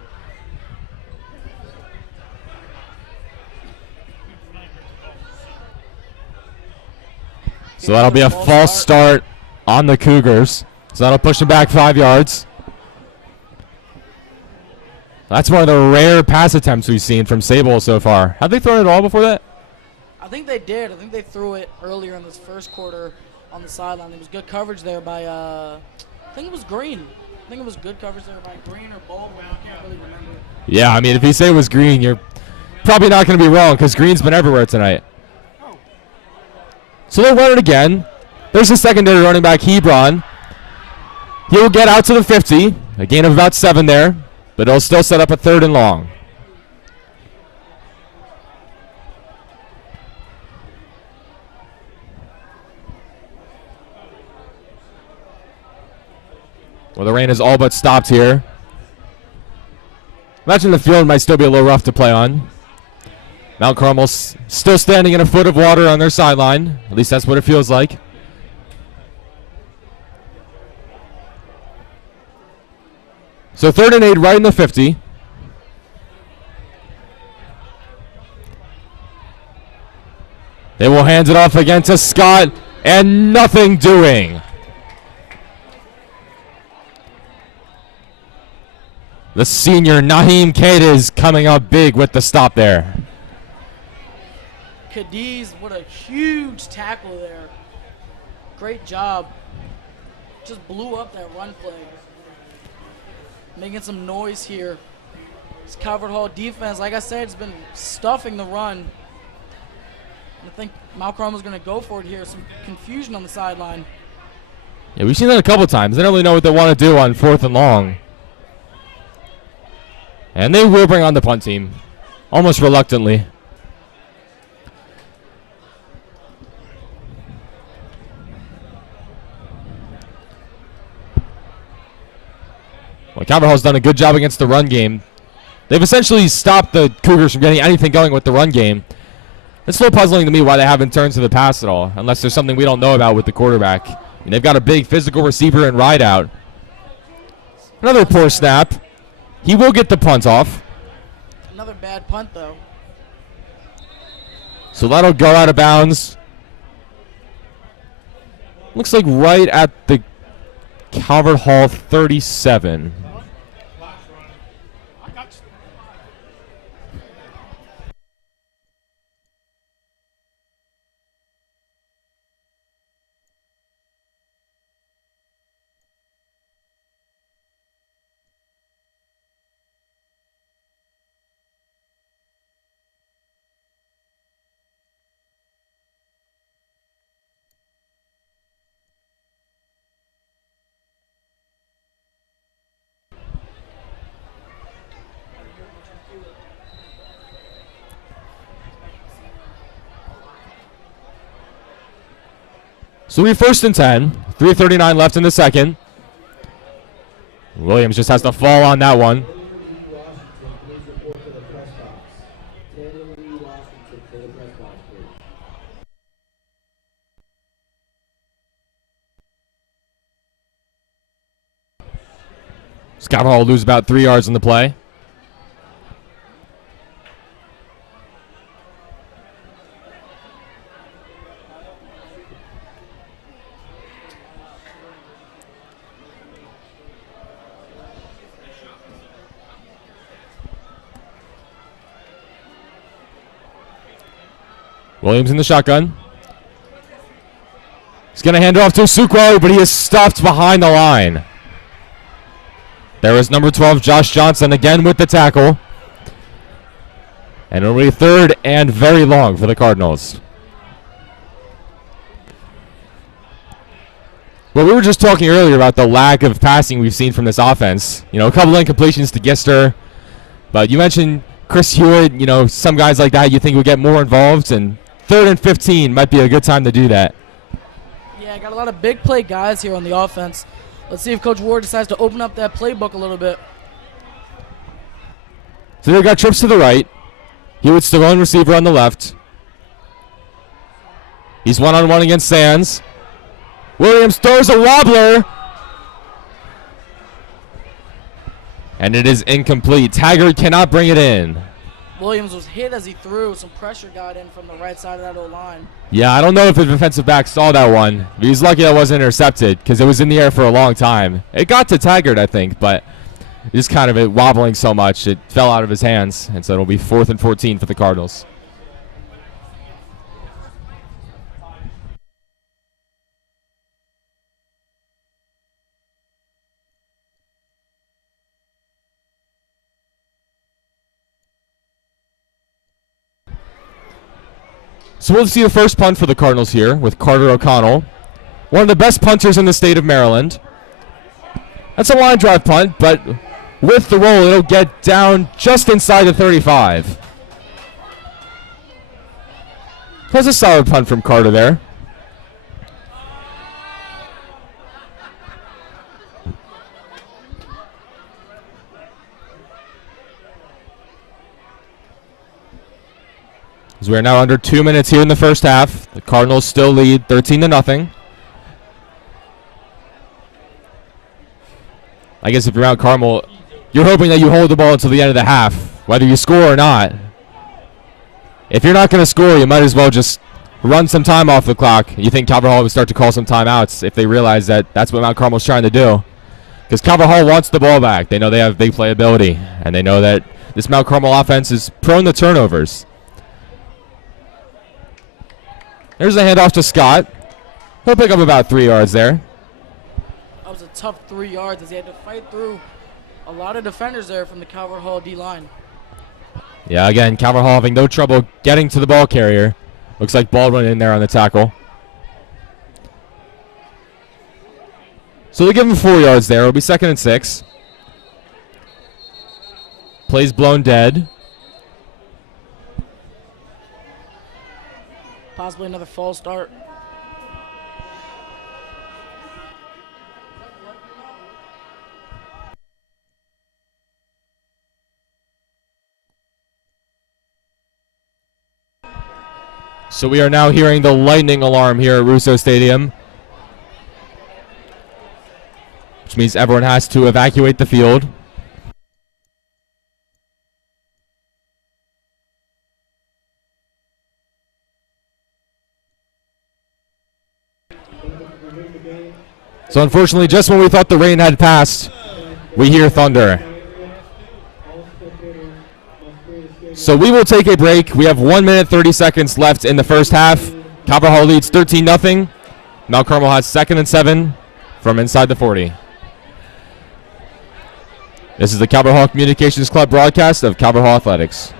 So that'll be a false start on the Cougars. So that'll push them back 5 yards. That's one of the rare pass attempts we've seen from Sable so far. Have they thrown it all before that? I think they did. I think they threw it earlier in this first quarter on the sideline. There was good coverage there by, I think it was Green. I think it was good coverage there by Green or Baldwin. I can't really remember. Yeah, I mean, if you say it was Green, you're probably not going to be wrong because Green's been everywhere tonight. So they'll run it again. There's the secondary running back, Hebron. He'll get out to the 50, a gain of about 7 there, but it'll still set up a 3rd and long. Well, the rain is all but stopped here. Imagine the field might still be a little rough to play on. Mount Carmel's still standing in a foot of water on their sideline. At least that's what it feels like. So 3rd and 8 right in the 50. They will hand it off again to Scott, and nothing doing. The senior Naheem Cadiz coming up big with the stop there. Cadiz, what a huge tackle there. Great job. Just blew up that run play. Making some noise here. This Calvert Hall defense, like I said, has been stuffing the run. I think Mount Carmel's going to go for it here. Some confusion on the sideline. Yeah, we've seen that a couple times. They don't really know what they want to do on 4th and long. And they will bring on the punt team, almost reluctantly. Well, Calvert Hall's done a good job against the run game. They've essentially stopped the Cougars from getting anything going with the run game. It's a little puzzling to me why they haven't turned to the pass at all, unless there's something we don't know about with the quarterback. And they've got a big physical receiver and ride out. Another poor snap. He will get the punt off. Another bad punt, though. So that'll go out of bounds. Looks like right at the Calvert Hall 37. So we 1st and 10, 3:39 left in the second. Williams just has to fall on that one. Scott Hall will lose about 3 yards in the play. Williams in the shotgun. He's going to hand it off to Sukwali, but he is stuffed behind the line. There is number 12, Josh Johnson, again with the tackle. And it'll be 3rd and very long for the Cardinals. Well, we were just talking earlier about the lack of passing we've seen from this offense. You know, a couple incompletions to Gister. But you mentioned Chris Hewitt, you know, some guys like that you think would get more involved. And 3rd and 15 might be a good time to do that. Yeah, got a lot of big play guys here on the offense. Let's see if Coach Ward decides to open up that playbook a little bit. So they've got trips to the right. Hewitt's the lone receiver on the left. He's one-on-one against Sands. Williams throws a wobbler. And it is incomplete. Taggart cannot bring it in. Williams was hit as he threw. Some pressure got in from the right side of that O-line. Yeah, I don't know if the defensive back saw that one. But he's lucky that wasn't intercepted because it was in the air for a long time. It got to Taggart, I think, but just kind of it wobbling so much, it fell out of his hands. And so it'll be 4th and 14 for the Cardinals. So we'll see the first punt for the Cardinals here with Carter O'Connell, one of the best punters in the state of Maryland. That's a line drive punt, but with the roll, it'll get down just inside the 35. That's a solid punt from Carter there. As we are now under 2 minutes here in the first half. The Cardinals still lead 13-0. I guess if you're out Carmel, you're hoping that you hold the ball until the end of the half, whether you score or not. If you're not going to score, you might as well just run some time off the clock. You think Calvert Hall would start to call some timeouts if they realize that that's what Mount Carmel's trying to do. Because Calvert Hall wants the ball back. They know they have big playability, and they know that this Mount Carmel offense is prone to turnovers. There's a handoff to Scott. He'll pick up about 3 yards there. That was a tough 3 yards as he had to fight through a lot of defenders there from the Calvert Hall D-line. Yeah, again, Calvert Hall having no trouble getting to the ball carrier. Looks like Baldwin in there on the tackle. So they'll give him 4 yards there. It'll be 2nd and 6. Plays blown dead. Possibly another false start. So we are now hearing the lightning alarm here at Russo Stadium, which means everyone has to evacuate the field. So unfortunately, just when we thought the rain had passed, we hear thunder. So we will take a break. We have 1 minute 30 seconds left in the first half. Calvert Hall leads 13-0. Mount Carmel has 2nd and 7 from inside the 40. This is the Calvert Hall Communications Club broadcast of Calvert Hall Athletics.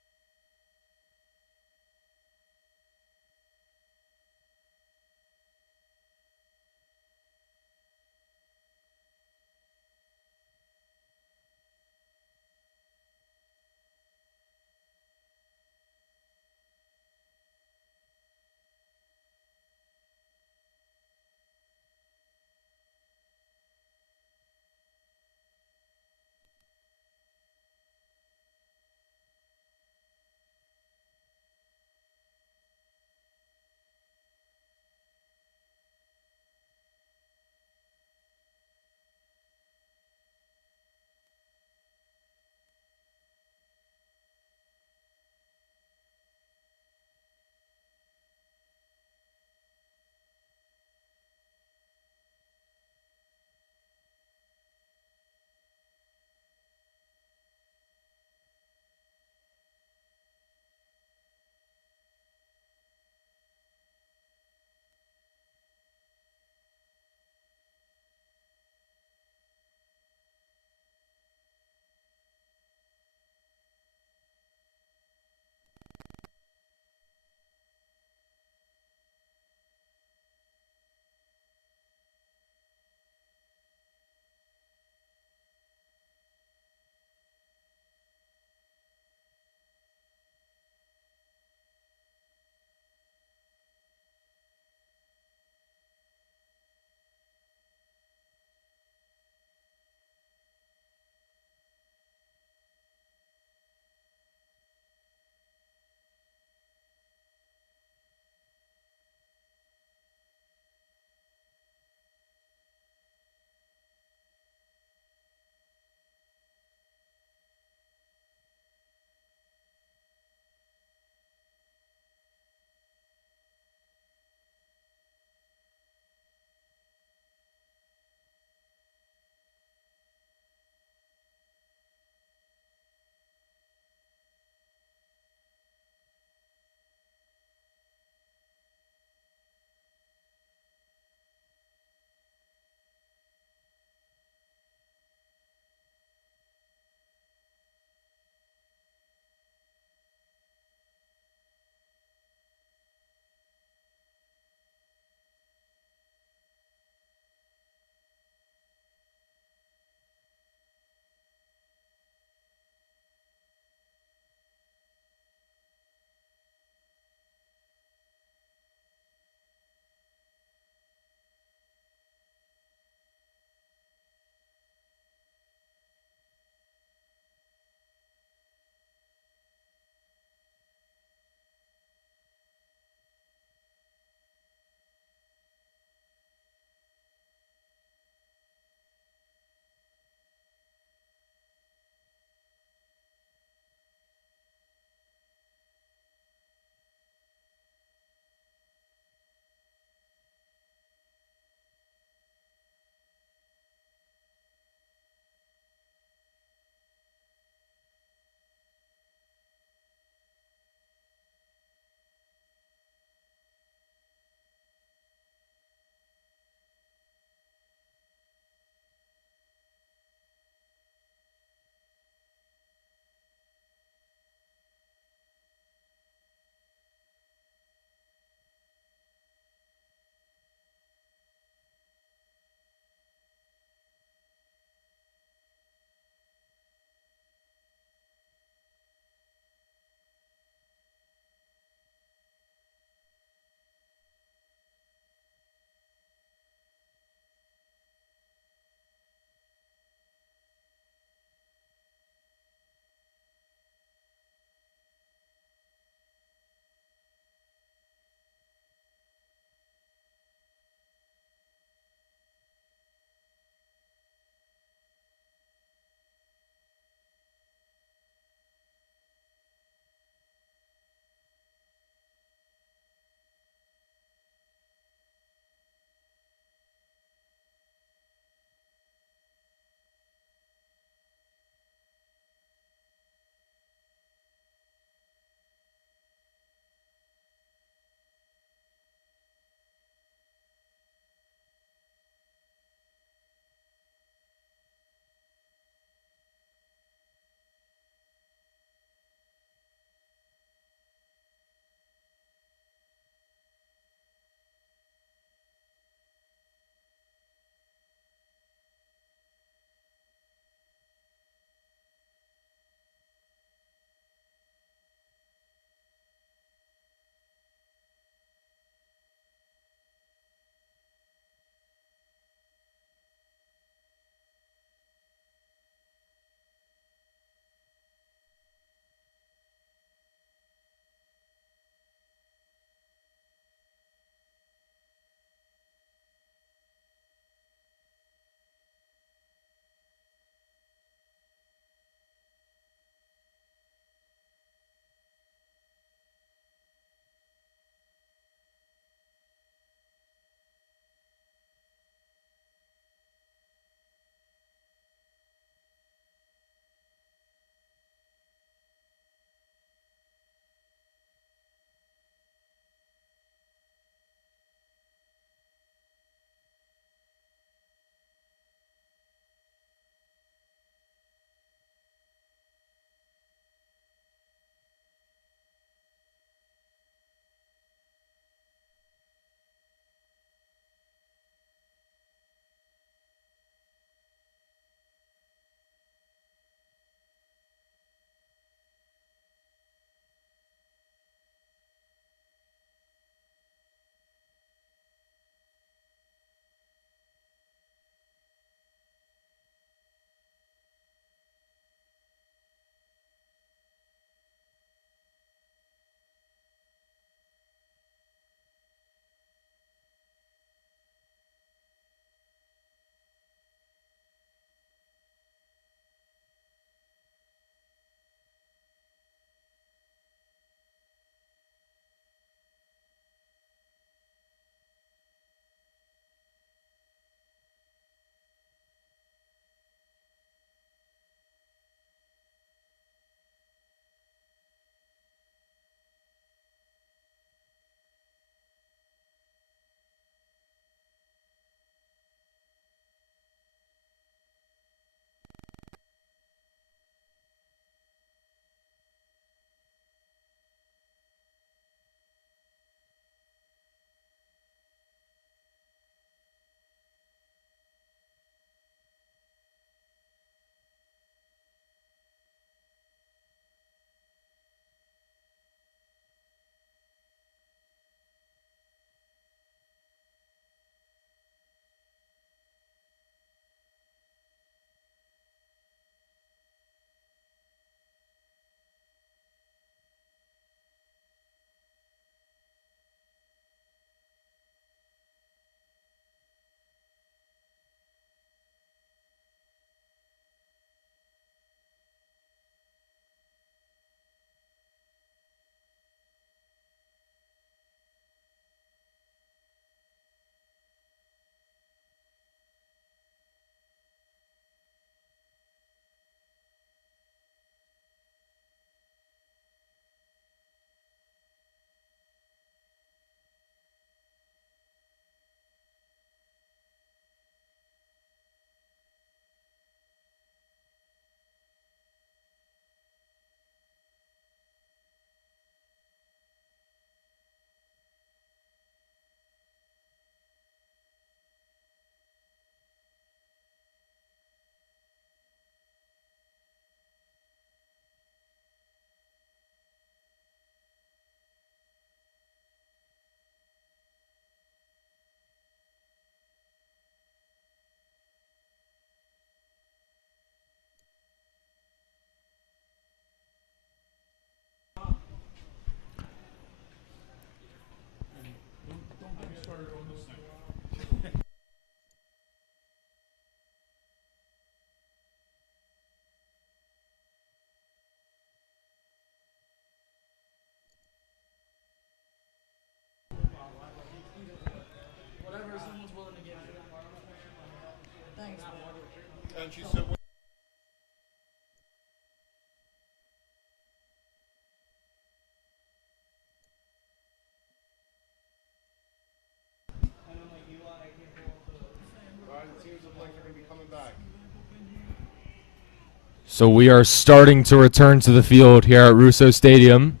So we are starting to return to the field here at Russo Stadium.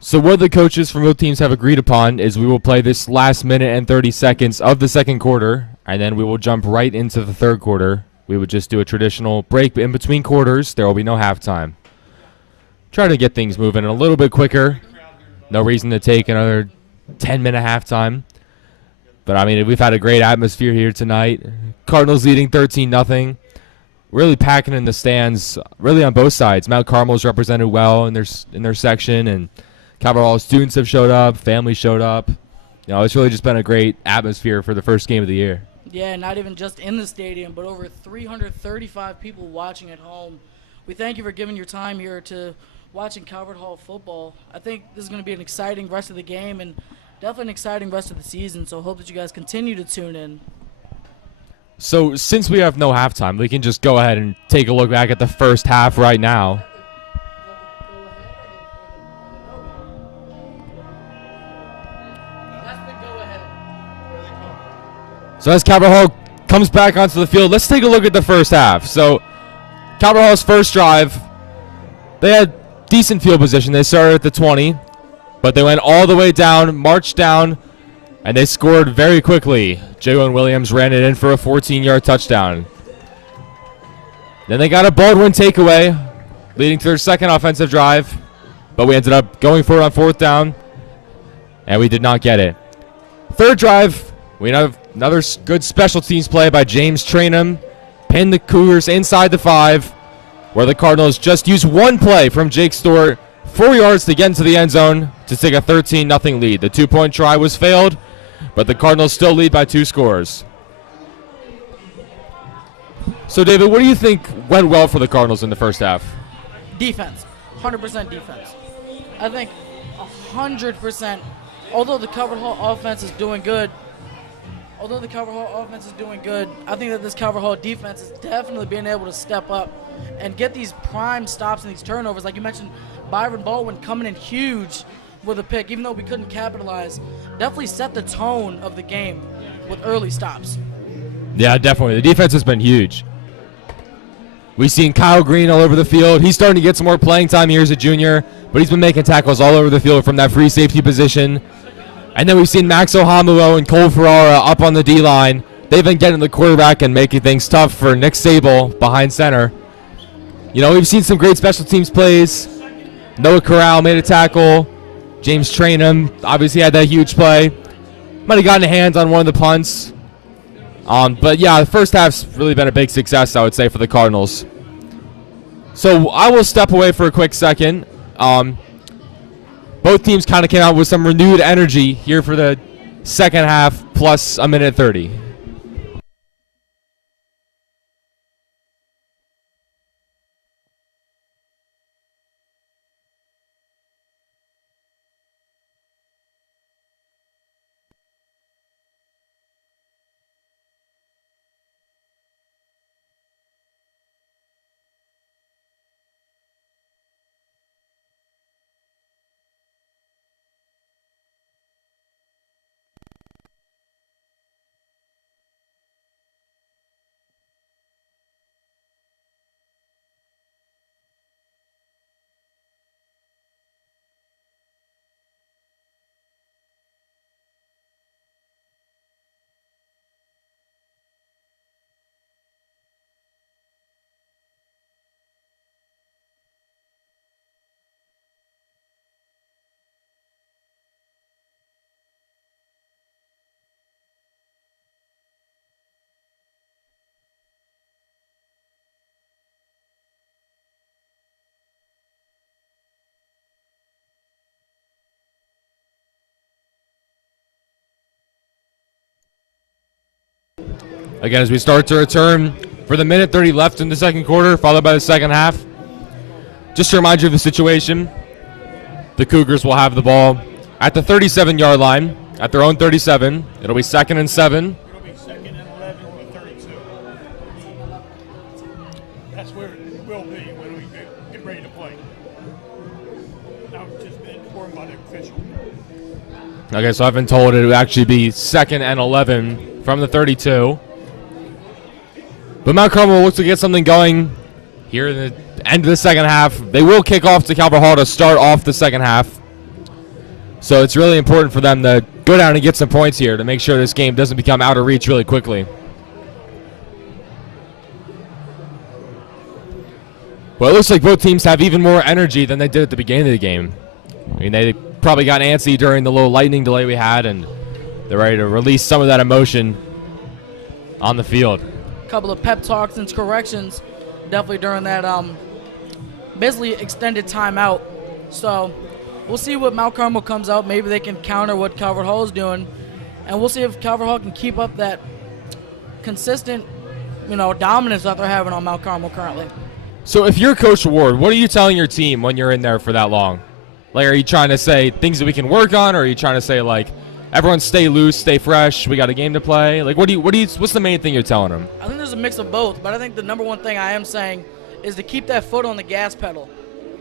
So what the coaches from both teams have agreed upon is we will play this last minute and 30 seconds of the second quarter, and then we will jump right into the third quarter. We would just do a traditional break in between quarters. There will be no halftime. Try to get things moving a little bit quicker. No reason to take another 10-minute halftime. But, I mean, we've had a great atmosphere here tonight. Cardinals leading 13-0. Really packing in the stands, really on both sides. Mount Carmel's represented well in their section, and Carmel students have showed up, families showed up. It's really just been a great atmosphere for the first game of the year. Yeah, not even just in the stadium, but over 335 people watching at home. We thank you for giving your time here to watching Calvert Hall football. I think this is going to be an exciting rest of the game and definitely an exciting rest of the season, so hope that you guys continue to tune in. So since we have no halftime, we can just go ahead and take a look back at the first half right now. So as Calvert Hall comes back onto the field, let's take a look at the first half. So Calvert Hall's first drive, they had decent field position. They started at the 20, but they went all the way down, marched down, and they scored very quickly. Jalen Williams ran it in for a 14-yard touchdown. Then they got a Baldwin takeaway, leading to their second offensive drive, but we ended up going for it on fourth down, and we did not get it. Third drive, we have another good special teams play by James Trainham, pinned the Cougars inside the 5, where the Cardinals just used one play from Jake Stewart, 4 yards to get into the end zone to take a 13-0 lead. The 2-point try was failed, but the Cardinals still lead by 2 scores. So, David, what do you think went well for the Cardinals in the first half? Defense, 100% defense. I think 100%, although the Calvert Hall offense is doing good, I think that this Calvert Hall defense is definitely being able to step up and get these prime stops and these turnovers. Like you mentioned, Byron Baldwin coming in huge with a pick, even though we couldn't capitalize. Definitely set the tone of the game with early stops. Yeah, definitely. The defense has been huge. We've seen Kyle Green all over the field. He's starting to get some more playing time here as a junior, but he's been making tackles all over the field from that free safety position. And then we've seen Max Ohamuo and Cole Ferrara up on the D-line. They've been getting the quarterback and making things tough for Nick Sable behind center. We've seen some great special teams plays. Noah Corral made a tackle. James Trainham obviously had that huge play. Might have gotten a hand on one of the punts. But yeah, the first half's really been a big success, I would say, for the Cardinals. So I will step away for a quick second. Both teams kind of came out with some renewed energy here for the second half plus a minute 30. Again, as we start to return for the minute 30 left in the second quarter, followed by the second half. Just to remind you of the situation, the Cougars will have the ball at the 37-yard line, at their own 37. It'll be 2nd and 7. It'll be 2nd and 11 with 32. Okay, so I've been told it would actually be 2nd and 11 from the 32. But Mount Carmel looks to get something going here in the end of the second half. They will kick off to Calvert Hall to start off the second half. So it's really important for them to go down and get some points here to make sure this game doesn't become out of reach really quickly. Well, it looks like both teams have even more energy than they did at the beginning of the game. I mean, they probably got antsy during the little lightning delay we had, and they're ready to release some of that emotion on the field. A couple of pep talks and corrections definitely during that basically extended timeout. So we'll see what Mount Carmel comes out. Maybe they can counter what Calvert Hall is doing, and we'll see if Calvert Hall can keep up that consistent, dominance that they're having on Mount Carmel currently. So if you're Coach Ward, what are you telling your team when you're in there for that long? Like, are you trying to say things that we can work on, or are you trying to say, like, everyone stay loose, stay fresh, we got a game to play? Like, what's the main thing you're telling them? I think there's a mix of both, but I think the number one thing I am saying is to keep that foot on the gas pedal.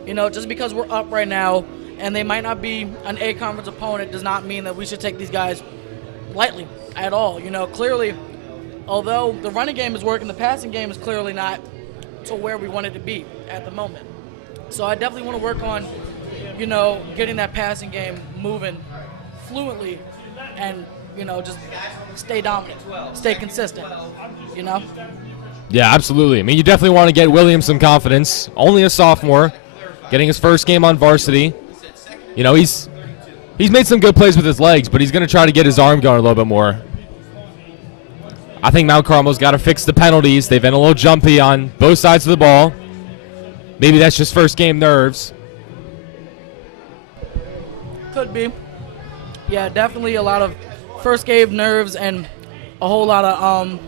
Just because we're up right now and they might not be an A conference opponent does not mean that we should take these guys lightly at all. Clearly, although the running game is working, the passing game is clearly not to where we want it to be at the moment. So I definitely want to work on, getting that passing game moving fluently and, just stay dominant, stay consistent, Yeah, absolutely. I mean, you definitely want to get Williams some confidence. Only a sophomore, getting his first game on varsity. He's made some good plays with his legs, but he's going to try to get his arm going a little bit more. I think Mount Carmel's got to fix the penalties. They've been a little jumpy on both sides of the ball. Maybe that's just first game nerves. Could be. Yeah, definitely a lot of first game nerves and a whole lot of,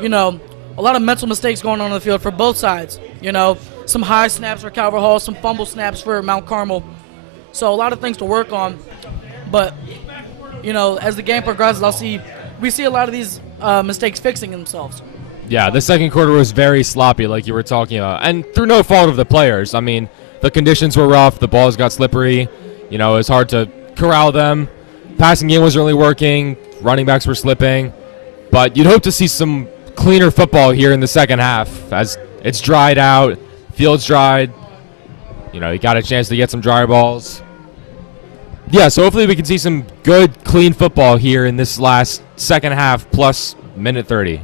a lot of mental mistakes going on in the field for both sides. Some high snaps for Calvert Hall, some fumble snaps for Mount Carmel. So a lot of things to work on. But, as the game progresses, we see a lot of these mistakes fixing themselves. Yeah, the second quarter was very sloppy, like you were talking about, and through no fault of the players. I mean, the conditions were rough, the balls got slippery, it was hard to corral them. Passing game wasn't really working, running backs were slipping, but you'd hope to see some cleaner football here in the second half as it's dried out, field's dried, you got a chance to get some dry balls. Yeah, so hopefully we can see some good, clean football here in this last second half plus minute 30.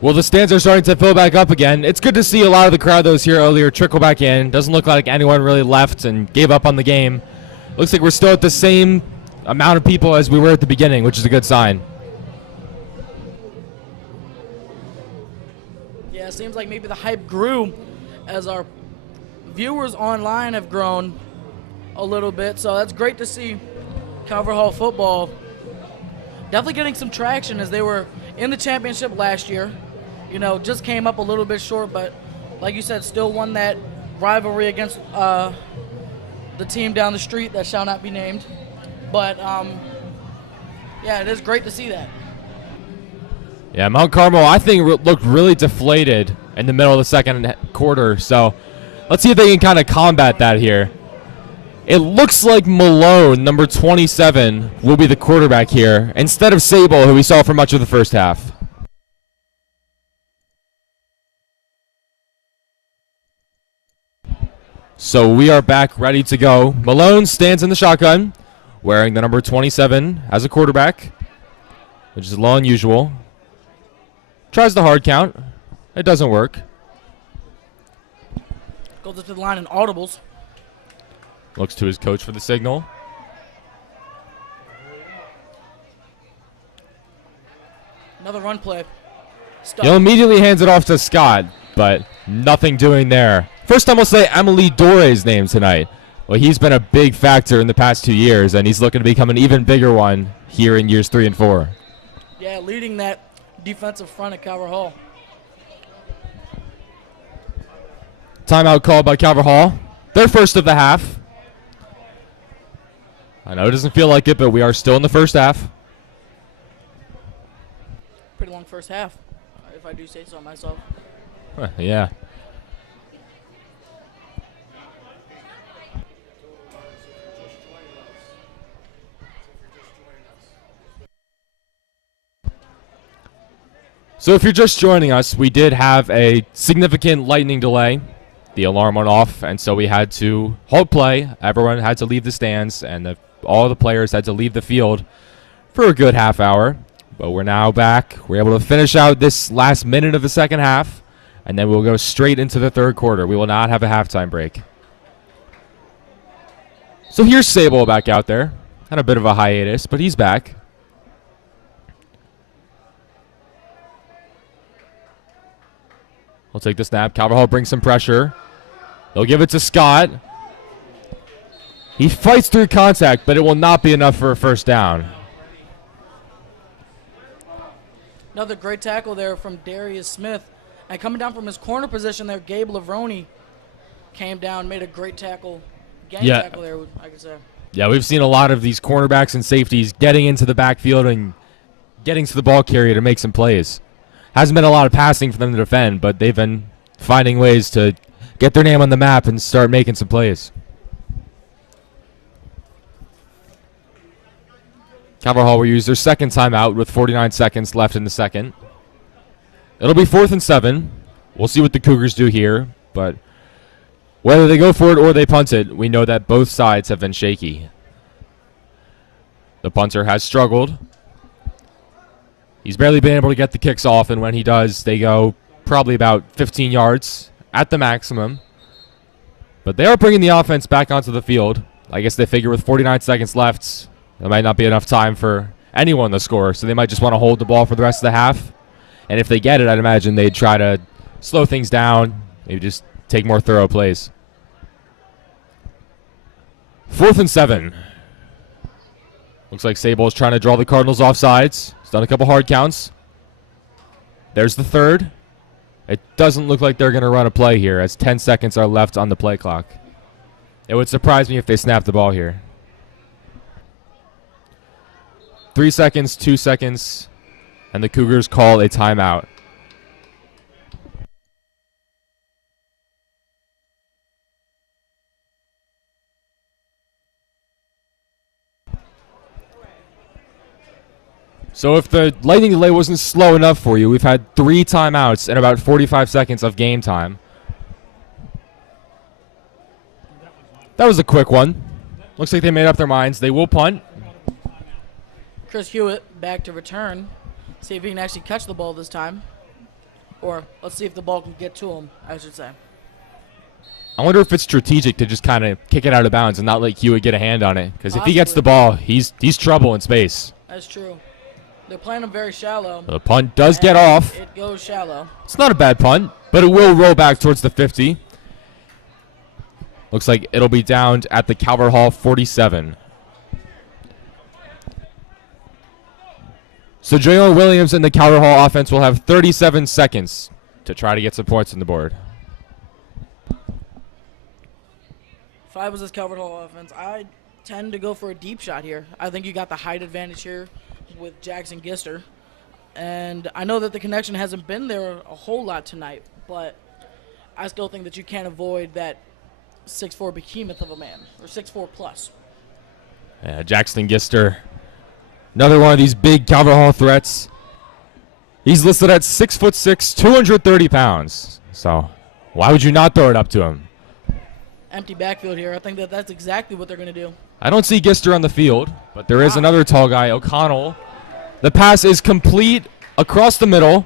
Well, the stands are starting to fill back up again. It's good to see a lot of the crowd that was here earlier trickle back in. Doesn't look like anyone really left and gave up on the game. Looks like we're still at the same amount of people as we were at the beginning, which is a good sign. Yeah, it seems like maybe the hype grew as our viewers online have grown a little bit. So that's great to see Calvert Hall football definitely getting some traction as they were in the championship last year. Just came up a little bit short, but like you said, still won that rivalry against the team down the street that shall not be named. But, yeah, it is great to see that. Yeah, Mount Carmel, I think, looked really deflated in the middle of the second quarter. So let's see if they can kind of combat that here. It looks like Malone, number 27, will be the quarterback here, instead of Sable, who we saw for much of the first half. So we are back ready to go. Malone stands in the shotgun, wearing the number 27 as a quarterback. which is a little unusual. Tries the hard count. It doesn't work. Goes up to the line in audibles. Looks to his coach for the signal. Another run play. He'll immediately hands it off to Scott, but nothing doing there. First time we'll say Emily Dore's name tonight. Well, he's been a big factor in the past 2 years, and he's looking to become an even bigger one here in years 3 and 4. Yeah, leading that defensive front at Calvert Hall. Timeout called by Calvert Hall. Their first of the half. I know it doesn't feel like it, but we are still in the first half. Pretty long first half, if I do say so myself. Yeah. So if you're just joining us, we did have a significant lightning delay. The alarm went off, and so we had to halt play. Everyone had to leave the stands, and all the players had to leave the field for a good half hour. But we're now back. We're able to finish out this last minute of the second half, and then we'll go straight into the third quarter. We will not have a halftime break. So here's Sable back out there. Had a bit of a hiatus, but he's back. We'll take the snap. Calvert Hall brings some pressure. They'll give it to Scott. He fights through contact, but it will not be enough for a first down. Another great tackle there from Darius Smith. And coming down from his corner position there, Gabe Lavroni came down, made a great tackle. Tackle there, I could say. Yeah, we've seen a lot of these cornerbacks and safeties getting into the backfield and getting to the ball carrier to make some plays. Hasn't been a lot of passing for them to defend, but they've been finding ways to get their name on the map and start making some plays. Calvert Hall will use their second timeout with 49 seconds left in the second. It'll be 4th and 7. We'll see what the Cougars do here, but whether they go for it or they punt it, we know that both sides have been shaky. The punter has struggled. He's barely been able to get the kicks off, and when he does, they go probably about 15 yards at the maximum. But they are bringing the offense back onto the field. I guess they figure with 49 seconds left, there might not be enough time for anyone to score, so they might just want to hold the ball for the rest of the half. And if they get it, I'd imagine they'd try to slow things down, maybe just take more thorough plays. 4th and 7. Looks like Sable is trying to draw the Cardinals off sides. He's done a couple hard counts. There's the third. It doesn't look like they're going to run a play here as 10 seconds are left on the play clock. It would surprise me if they snap the ball here. 3 seconds, 2 seconds, and the Cougars call a timeout. So if the lightning delay wasn't slow enough for you, we've had 3 timeouts and about 45 seconds of game time. That was a quick one. Looks like they made up their minds. They will punt. Chris Hewitt back to return. See if he can actually catch the ball this time. Or let's see if the ball can get to him, I should say. I wonder if it's strategic to just kind of kick it out of bounds and not let Hewitt get a hand on it. Because if he gets the ball, he's trouble in space. That's true. They're playing him very shallow. The punt does get off. It goes shallow. It's not a bad punt, but it will roll back towards the 50. Looks like it'll be down at the Calvert Hall 47. So Jayon Williams and the Calvert Hall offense will have 37 seconds to try to get some points on the board. If I was this Calvert Hall offense, I tend to go for a deep shot here. I think you got the height advantage here with Jackson Gister. And I know that the connection hasn't been there a whole lot tonight, but I still think that you can't avoid that 6'4" behemoth of a man, or 6'4" plus. Yeah, Jackson Gister, another one of these big Calvert Hall threats. He's listed at 6'6", 230 pounds. So why would you not throw it up to him? Empty backfield here. I think that that's exactly what they're going to do. I don't see Gister on the field, but there is another tall guy, O'Connell, The pass is complete across the middle.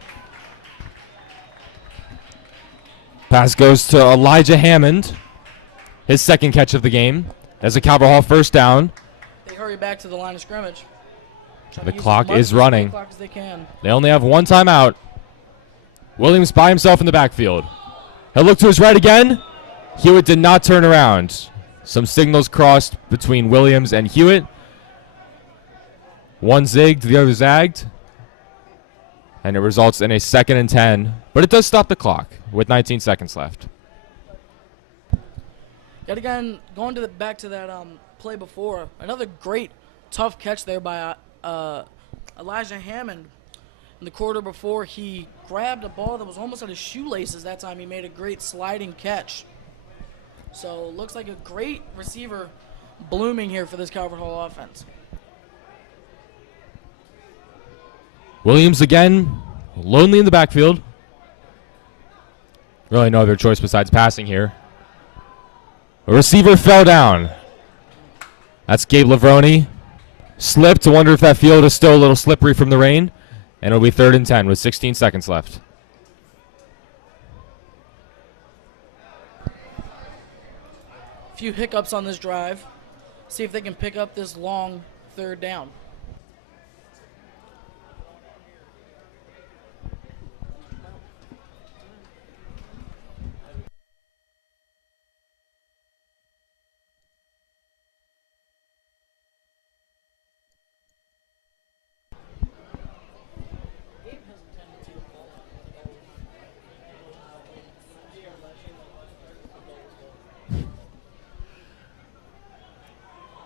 Pass goes to Elijah Hammond. His second catch of the game. As a Calvert Hall first down. They hurry back to the line of scrimmage. The clock is running. Clock as they can. They only have one timeout. Williams by himself in the backfield. He'll look to his right again. Hewitt did not turn around. Some signals crossed between Williams and Hewitt. One zigged, the other zagged. And it results in a 2nd and 10. But it does stop the clock with 19 seconds left. Yet again, going to back to that play before, another great tough catch there by Elijah Hammond. In the quarter before, he grabbed a ball that was almost at his shoelaces that time. He made a great sliding catch. So looks like a great receiver blooming here for this Calvert Hall offense. Williams again, lonely in the backfield. Really no other choice besides passing here. A receiver fell down. That's Gabe Lavroni. Slipped. To wonder if that field is still a little slippery from the rain. And it'll be 3rd and 10 with 16 seconds left. A few hiccups on this drive. See if they can pick up this long 3rd down.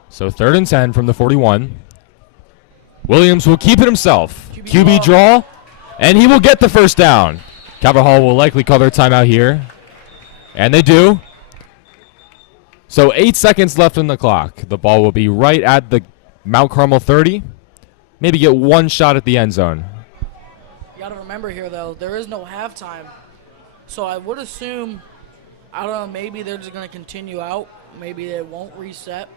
So 3rd and 10 from the 41. Williams will keep it himself. QB draw, and he will get the first down. Calvert Hall will likely call their timeout here. And they do. So 8 seconds left on the clock. The ball will be right at the Mount Carmel 30. Maybe get one shot at the end zone. You got to remember here, though, there is no halftime. So I would assume, I don't know, maybe they're just going to continue out. Maybe they won't reset.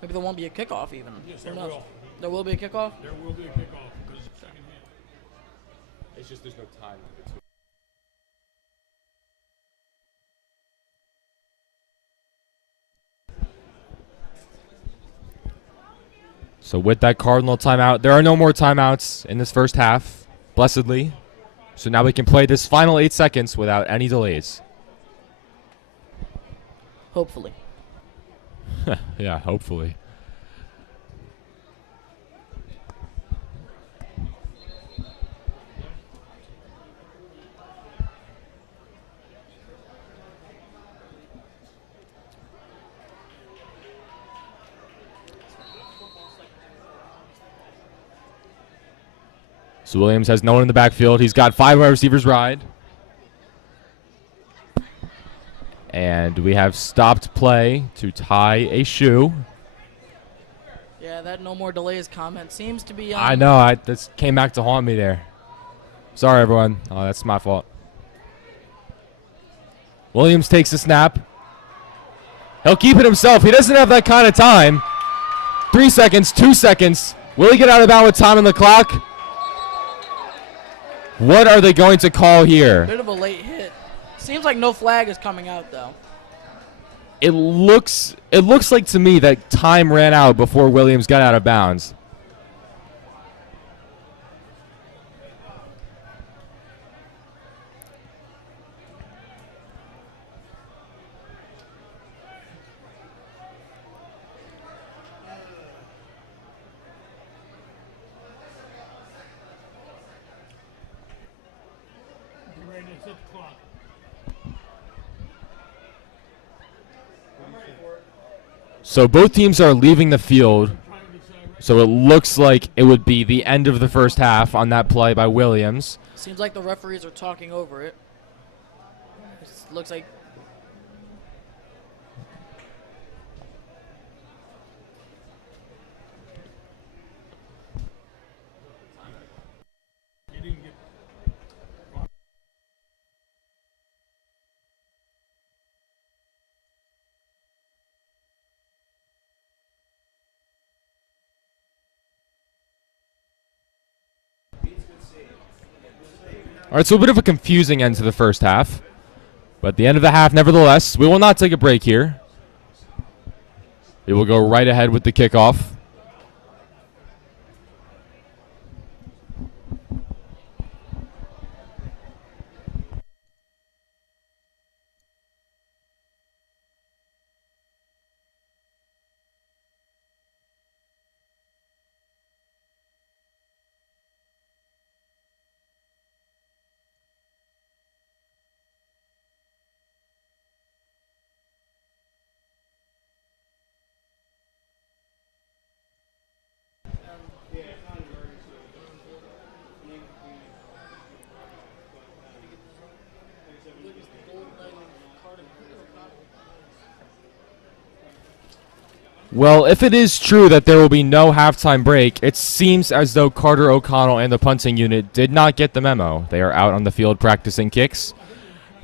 Maybe there won't be a kickoff even. Yes, there will. There will be a kickoff? There will be a kickoff because it's second half. It's just there's no time between. So with that Cardinal timeout, there are no more timeouts in this first half, blessedly. So now we can play this final 8 seconds without any delays. Hopefully. Yeah, hopefully. So Williams has no one in the backfield. He's got 5 wide receivers ride. And we have stopped play to tie a shoe. Yeah, that no more delays comment seems to be I know. This came back to haunt me there. Sorry, everyone. Oh, that's my fault. Williams takes the snap. He'll keep it himself. He doesn't have that kind of time. 3 seconds, 2 seconds. Will he get out of bounds with time on the clock? What are they going to call here? Bit of a late hit. Seems like no flag is coming out, though. It looks like to me that time ran out before Williams got out of bounds. Get ready to set the clock. So both teams are leaving the field. So it looks like it would be the end of the first half on that play by Williams. Seems like the referees are talking over it. Looks like All right, so a bit of a confusing end to the first half. But at the end of the half, nevertheless, we will not take a break here. We will go right ahead with the kickoff. Well, if it is true that there will be no halftime break, it seems as though Carter O'Connell and the punting unit did not get the memo. They are out on the field practicing kicks.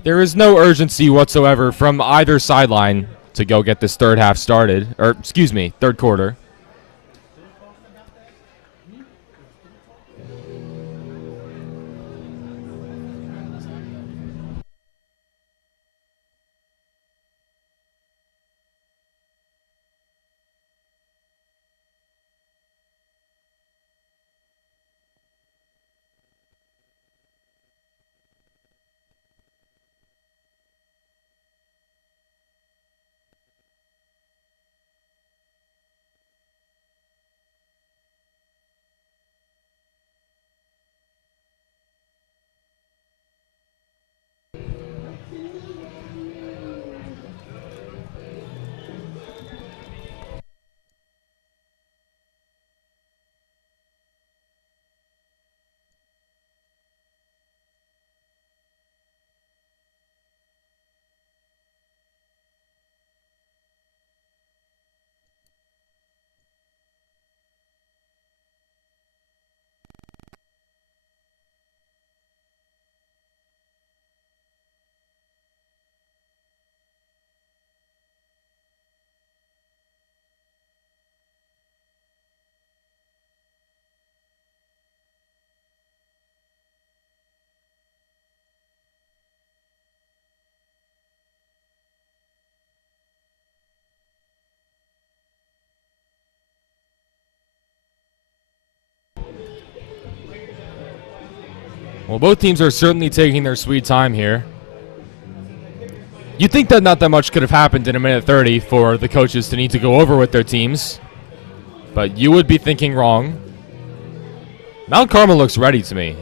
There is no urgency whatsoever from either sideline to go get this third half started, or excuse me, third quarter. Well, both teams are certainly taking their sweet time here. You'd think that not that much could have happened in a minute 30 for the coaches to need to go over with their teams, but you would be thinking wrong. Mount Carmel looks ready to me.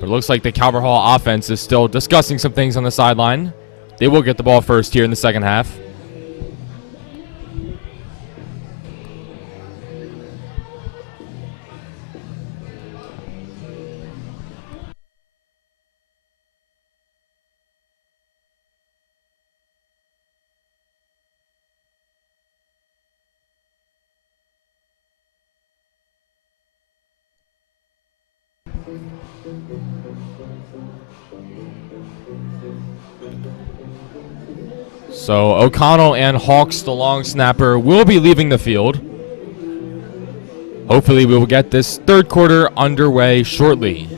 But it looks like the Calvert Hall offense is still discussing some things on the sideline. They will get the ball first here in the second half. So O'Connell and Hawks, the long snapper, will be leaving the field. Hopefully we will get this third quarter underway shortly.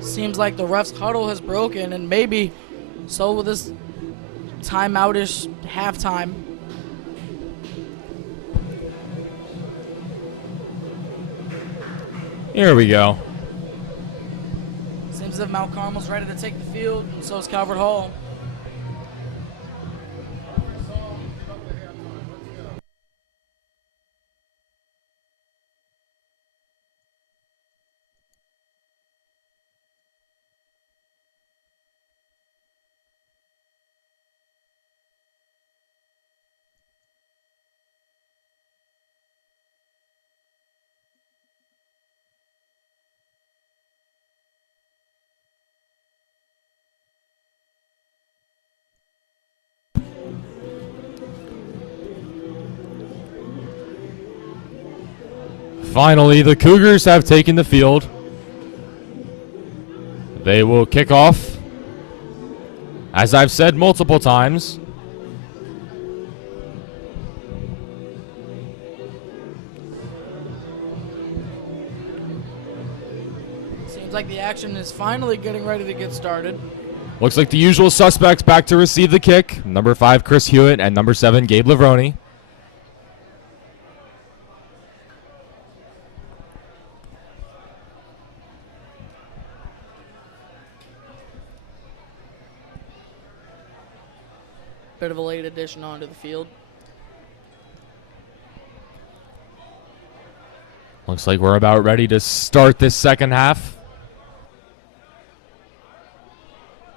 Seems like the ref's huddle has broken, and maybe so will this timeoutish halftime. Here we go. Seems as if Mount Carmel's ready to take the field, and so is Calvert Hall. Finally, the Cougars have taken the field. They will kick off. As I've said multiple times, seems like the action is finally getting ready to get started. looks like the usual suspects back to receive the kick. Number 5, Chris Hewitt, and number 7, Gabe Lavroni. Bit of a late addition onto the field. Looks like we're about ready to start this second half.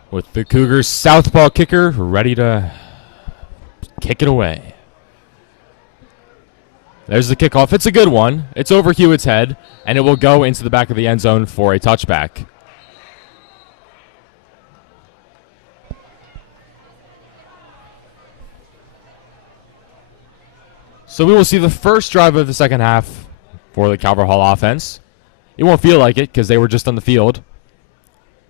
With the Cougars southpaw kicker ready to kick it away. There's the kickoff. It's a good one. It's over Hewitt's head, and it will go into the back of the end zone for a touchback. So we will see the first drive of the second half for the Calvert Hall offense. It won't feel like it because they were just on the field.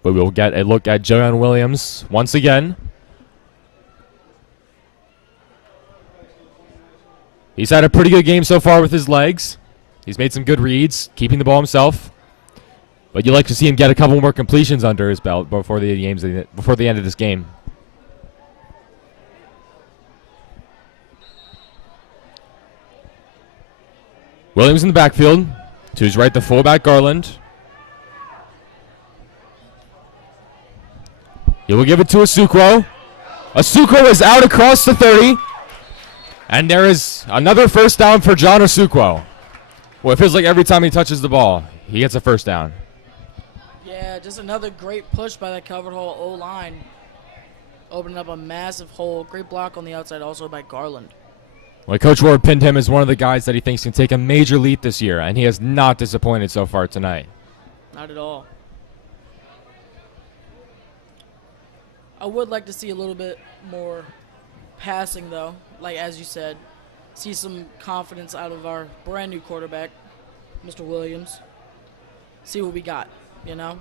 But we'll get a look at Joanne Williams once again. He's had a pretty good game so far with his legs. He's made some good reads, keeping the ball himself. But you'd like to see him get a couple more completions under his belt before the end of this game. Williams in the backfield. To his right, the fullback, Garland. He will give it to Asukwo. Asukwo is out across the 30. And there is another first down for John Asukwo. Well, it feels like every time he touches the ball, he gets a first down. Yeah, just another great push by that Calvert Hall O-line. Opening up a massive hole. Great block on the outside also by Garland. Well, Coach Ward pinned him as one of the guys that he thinks can take a major leap this year, and he has not disappointed so far tonight. Not at all. I would like to see a little bit more passing, though. Like, as you said, see some confidence out of our brand new quarterback, Mr. Williams. See what we got, you know?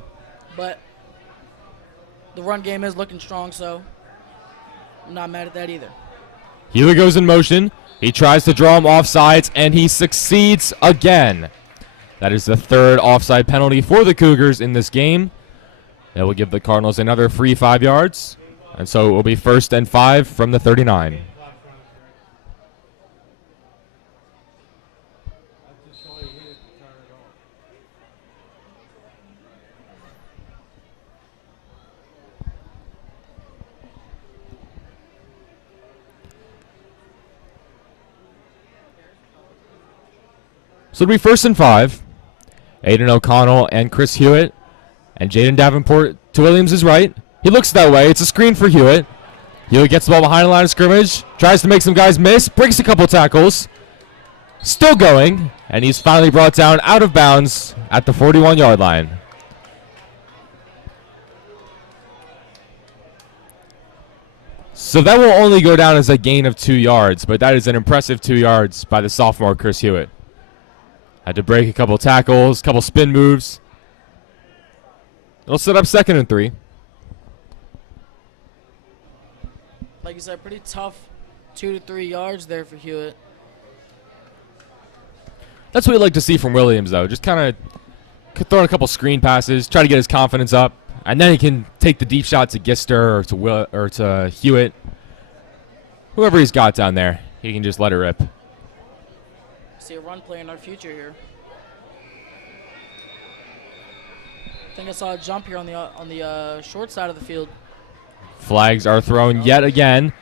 But the run game is looking strong, so I'm not mad at that either. Healy goes in motion. He tries to draw him off sides, and he succeeds again. That is the third offside penalty for the Cougars in this game. That will give the Cardinals another free 5 yards. And so it will be 1st and 5 from the 39. So it'll be 1st and 5. Aiden O'Connell and Chris Hewitt. And Jaden Davenport to Williams' right. He looks that way. It's a screen for Hewitt. Hewitt gets the ball behind the line of scrimmage. Tries to make some guys miss. Breaks a couple tackles. Still going. And he's finally brought down out of bounds at the 41-yard line. So that will only go down as a gain of 2 yards. But that is an impressive 2 yards by the sophomore Chris Hewitt. Had to break a couple tackles, couple spin moves. It'll set up 2nd and 3. Like you said, pretty tough 2 to 3 yards there for Hewitt. That's what we like to see from Williams, though. Just kind of throw in a couple screen passes, try to get his confidence up, and then he can take the deep shot to Gister or to Hewitt. Whoever he's got down there, he can just let it rip. See a run play in our future here. I think I saw a jump here on the short side of the field. Flags are thrown yet again,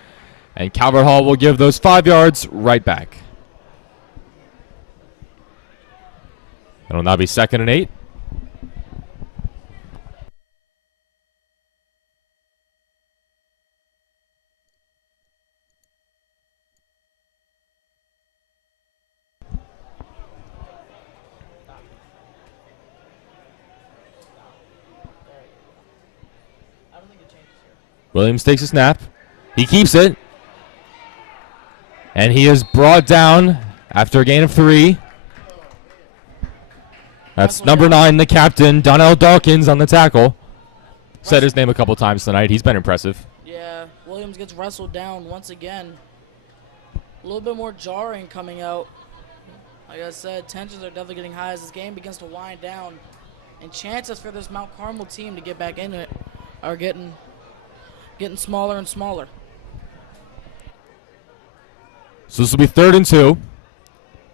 and Calvert Hall will give those 5 yards right back. It'll now be 2nd and 8. Williams takes a snap. He keeps it. And he is brought down after a gain of 3. That's Wrestled number down. 9, the captain, Donnell Dawkins on the tackle. Said his name a couple times tonight. He's been impressive. Yeah, Williams gets wrestled down once again. A little bit more jarring coming out. Like I said, tensions are definitely getting high as this game begins to wind down. And chances for this Mount Carmel team to get back into it are getting smaller and smaller. So this will be 3rd and 2.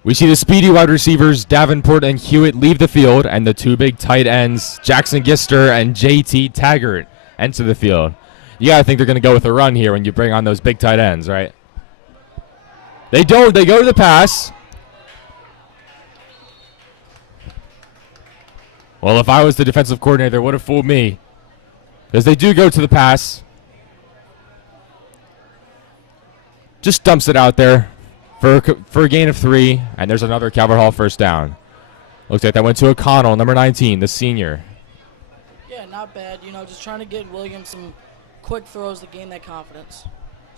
We see the speedy wide receivers Davenport and Hewitt leave the field, and the 2 big tight ends Jackson Gister and JT Taggart enter the field. You gotta think they're gonna go with a run here when you bring on those big tight ends, right? They don't. They go to the pass. Well, if I was the defensive coordinator, it would have fooled me, because they do go to the pass. Just dumps it out there for a gain of 3, and there's another Calvert Hall first down. Looks like that went to O'Connell, number 19, the senior. Yeah, not bad. You know, just trying to get Williams some quick throws to gain that confidence,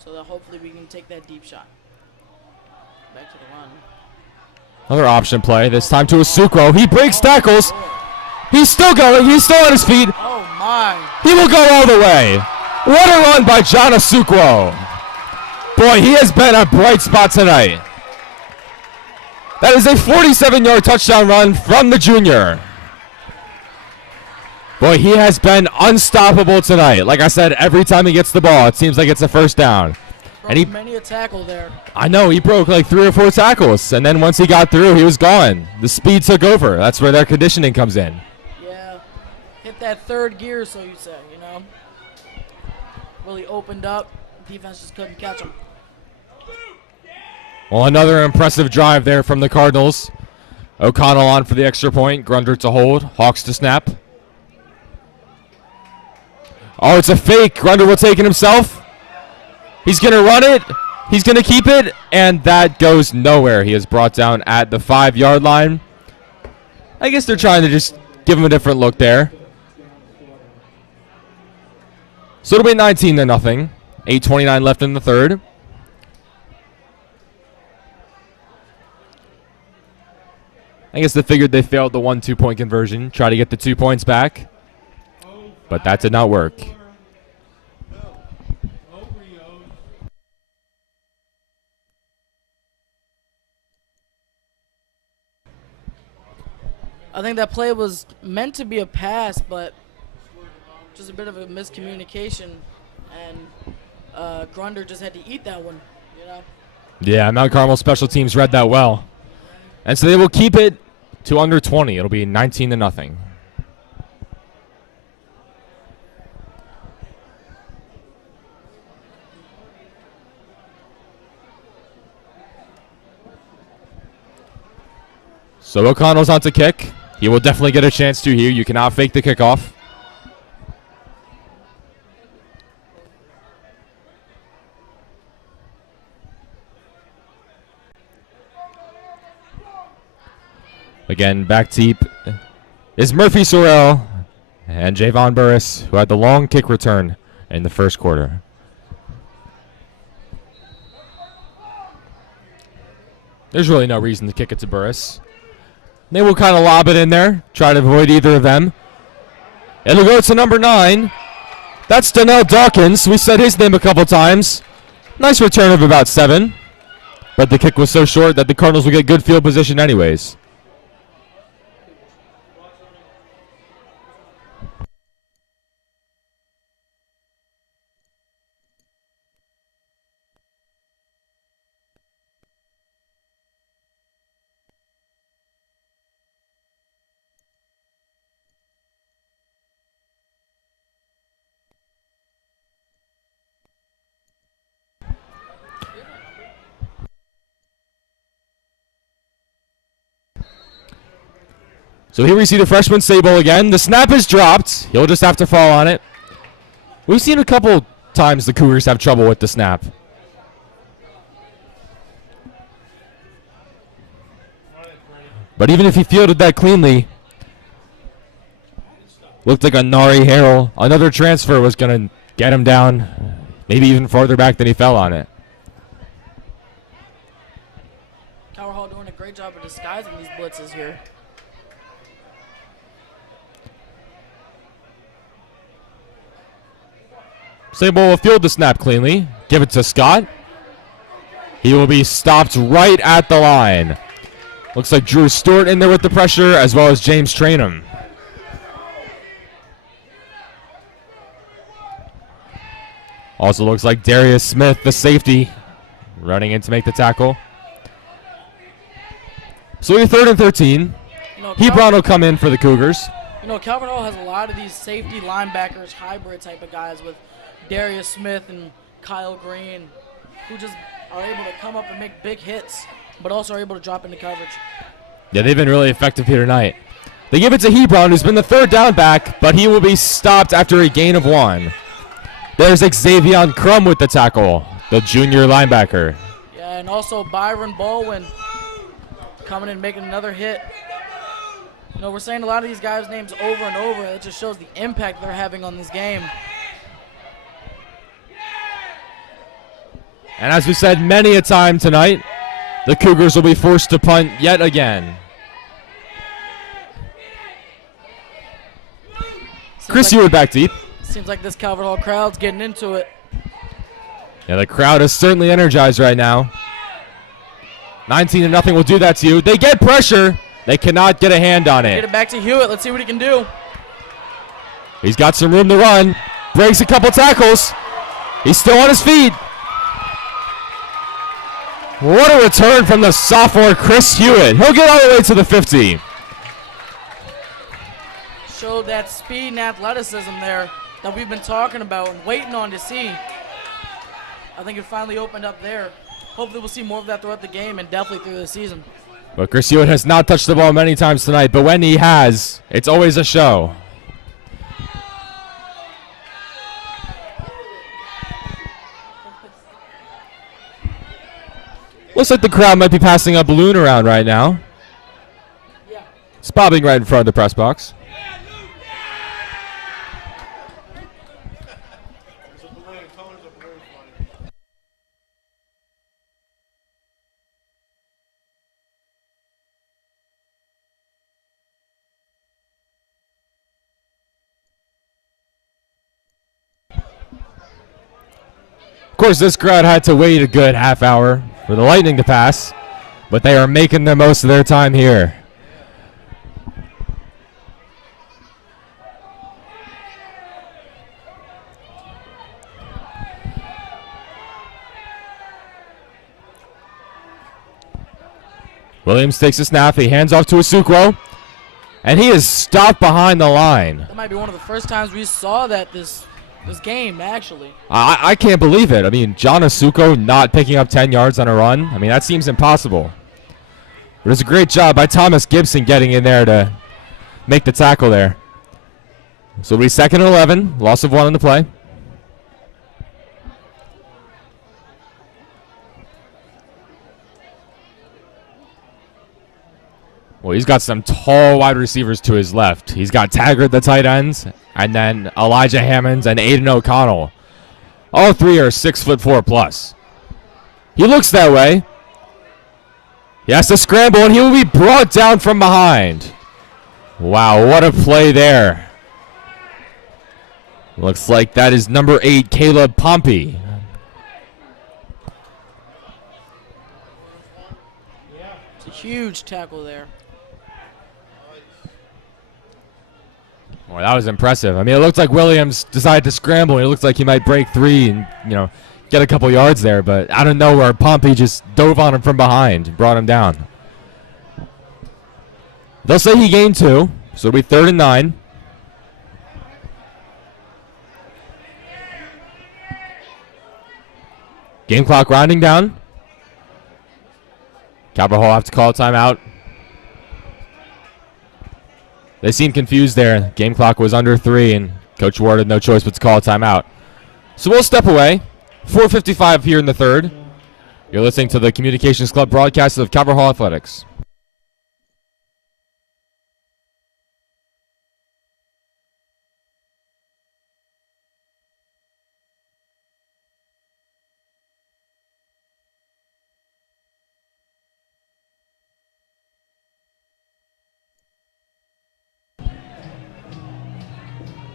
so that hopefully we can take that deep shot. Back to the run. Another option play, this time to Asukwo. He breaks tackles. He's still going. He's still on his feet. Oh, my. He will go all the way. What a run by John Asukwo. Boy, he has been a bright spot tonight. That is a 47-yard touchdown run from the junior. Boy, he has been unstoppable tonight. Like I said, every time he gets the ball, it seems like it's a first down. And he many a tackle there. I know, he broke like 3 or 4 tackles, and then once he got through, he was gone. The speed took over. That's where their conditioning comes in. Yeah, hit that 3rd gear, so you say, you know. Really opened up. Defense just couldn't catch him. Well, another impressive drive there from the Cardinals. O'Connell on for the extra point. Grunder to hold. Hawks to snap. Oh, it's a fake. Grunder will take it himself. He's going to run it. He's going to keep it. And that goes nowhere. He is brought down at the 5-yard line. I guess they're trying to just give him a different look there. So it'll be 19-0. 8:29 left in the 3rd. I guess they figured they failed the 1 2-point conversion. Try to get the 2 points back. But that did not work. I think that play was meant to be a pass, but just a bit of a miscommunication, and Grunder just had to eat that one, you know? Yeah, Mount Carmel special teams read that well. And so they will keep it to under 20. It'll be 19-0. So O'Connell's on to kick. He will definitely get a chance to here. You cannot fake the kickoff. Again, back deep is Murphy Sorrell and Javon Burris, who had the long kick return in the first quarter. There's really no reason to kick it to Burris. They will kind of lob it in there, try to avoid either of them. It'll go to number 9. That's Donnell Dawkins. We said his name a couple times. Nice return of about 7. But the kick was so short that the Cardinals will get good field position anyways. So here we see the freshman Sable again. The snap is dropped. He'll just have to fall on it. We've seen a couple times the Cougars have trouble with the snap. But even if he fielded that cleanly, looked like a Nari Harrell. Another transfer was going to get him down, maybe even farther back than he fell on it. Tower Hall doing a great job of disguising these blitzes here. Sable will field the snap cleanly. Give it to Scott. He will be stopped right at the line. Looks like Drew Stewart in there with the pressure, as well as James Trainham. Also looks like Darius Smith, the safety, running in to make the tackle. So we're 3rd and 13. Hebron will come in for the Cougars. You know, Calvert Hall has a lot of these safety linebackers, hybrid type of guys with Darius Smith and Kyle Green, who just are able to come up and make big hits, but also are able to drop into coverage. Yeah, they've been really effective here tonight. They give it to Hebron, who's been the 3rd down back, but he will be stopped after a gain of 1. There's Xavier Crum with the tackle, the junior linebacker. Yeah, and also Byron Baldwin coming in making another hit. You know, we're saying a lot of these guys' names over and over. It just shows the impact they're having on this game. And as we said many a time tonight, the Cougars will be forced to punt yet again. Chris Hewitt back deep. Seems like this Calvert Hall crowd's getting into it. Yeah, the crowd is certainly energized right now. 19-0 will do that to you. They get pressure. They cannot get a hand on Get it. it back to Hewitt. Let's see what he can do. He's got some room to run. Breaks a couple tackles. He's still on his feet. What a return from the sophomore Chris Hewitt. He'll get all the way to the 50. Showed that speed and athleticism there that we've been talking about and waiting on to see. I think it finally opened up there. Hopefully we'll see more of that throughout the game and definitely through the season. But Chris Hewitt has not touched the ball many times tonight, but when he has, it's always a show. Looks like the crowd might be passing a balloon around right now. It's bobbing right in front of the press box. Of course, this crowd had to wait a good half hour for the Lightning to pass, but they are making the most of their time here. Williams takes a snap. He hands off to Asukwo, and he is stopped behind the line. That might be one of the first times we saw that this game, actually. I can't believe it. I mean, John Asuko not picking up 10 yards on a run. I mean, that seems impossible. But it's a great job by Thomas Gibson getting in there to make the tackle there. So it'll be 2nd and 11. Loss of 1 on the play. Well, he's got some tall wide receivers to his left. He's got Taggart, the tight ends, and then Elijah Hammonds and Aiden O'Connell. All three are 6'4" plus. He looks that way. He has to scramble, and he will be brought down from behind. Wow, what a play there. Looks like that is number 8, Caleb Pompey. It's a huge tackle there. Well, that was impressive. I mean, it looked like Williams decided to scramble, and it looked like he might break 3 and, get a couple yards there. But out of nowhere, Pompey just dove on him from behind and brought him down. They'll say he gained 2, so it'll be 3rd and 9. Game clock rounding down. Calvert Hall have to call a timeout. They seemed confused there. Game clock was under 3, and Coach Ward had no choice but to call a timeout. So we'll step away. 4:55 here in the 3rd. You're listening to the Communications Club broadcast of Calvert Hall Athletics.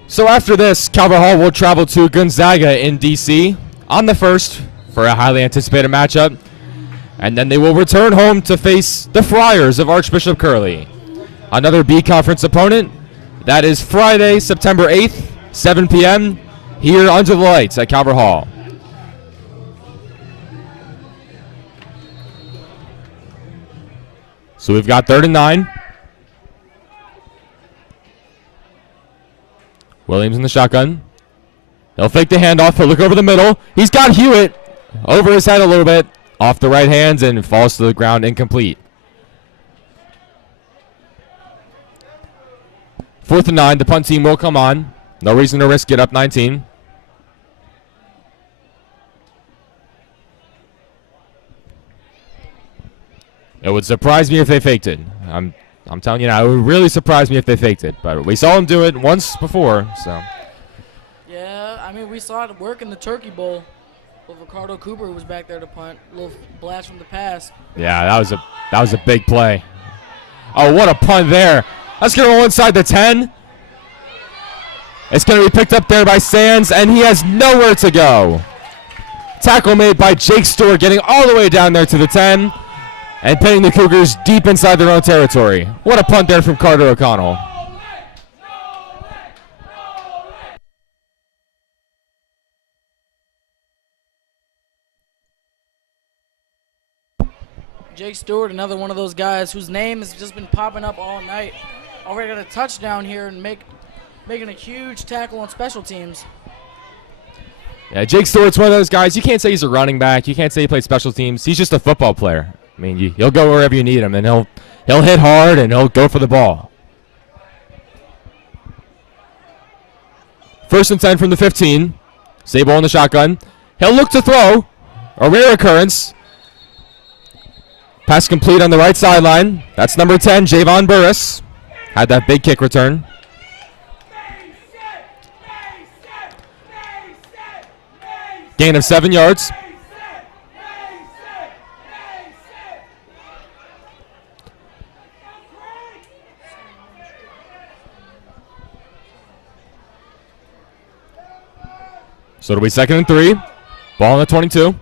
So after this, Calvert Hall will travel to Gonzaga in D.C. on the 1st for a highly anticipated matchup. And then they will return home to face the Friars of Archbishop Curley. Another B Conference opponent. That is Friday, September 8th, 7 p.m. here under the lights at Calvert Hall. So we've got 3rd and 9. Williams in the shotgun. He'll fake the handoff. He'll look over the middle. He's got Hewitt over his head a little bit. Off the right hands and falls to the ground incomplete. 4th and 9. The punt team will come on. No reason to risk it, up 19. It would surprise me if they faked it. I'm telling you now, it would really surprise me if they faked it. But we saw them do it once before, so. Yeah, I mean, we saw it work in the Turkey Bowl. With Ricardo Cooper, who was back there to punt. A little blast from the pass. Yeah, that was a big play. Oh, what a punt there. That's going to roll inside the 10. It's going to be picked up there by Sands, and he has nowhere to go. Tackle made by Jake Stewart, getting all the way down there to the 10 and pinning the Cougars deep inside their own territory. What a punt there from Carter O'Connell. Jake Stewart, another one of those guys whose name has just been popping up all night. Already got a touchdown here and making a huge tackle on special teams. Yeah, Jake Stewart's one of those guys. You can't say he's a running back. You can't say he played special teams. He's just a football player. I mean, he'll go wherever you need him, and he'll hit hard, and he'll go for the ball. 1st and 10 from the 15. Sable in the shotgun. He'll look to throw. A rare occurrence. Pass complete on the right sideline. That's number 10, Javon Burris. Had that big kick return. Gain of 7 yards. So it'll be 2nd and 3. Ball on the 22.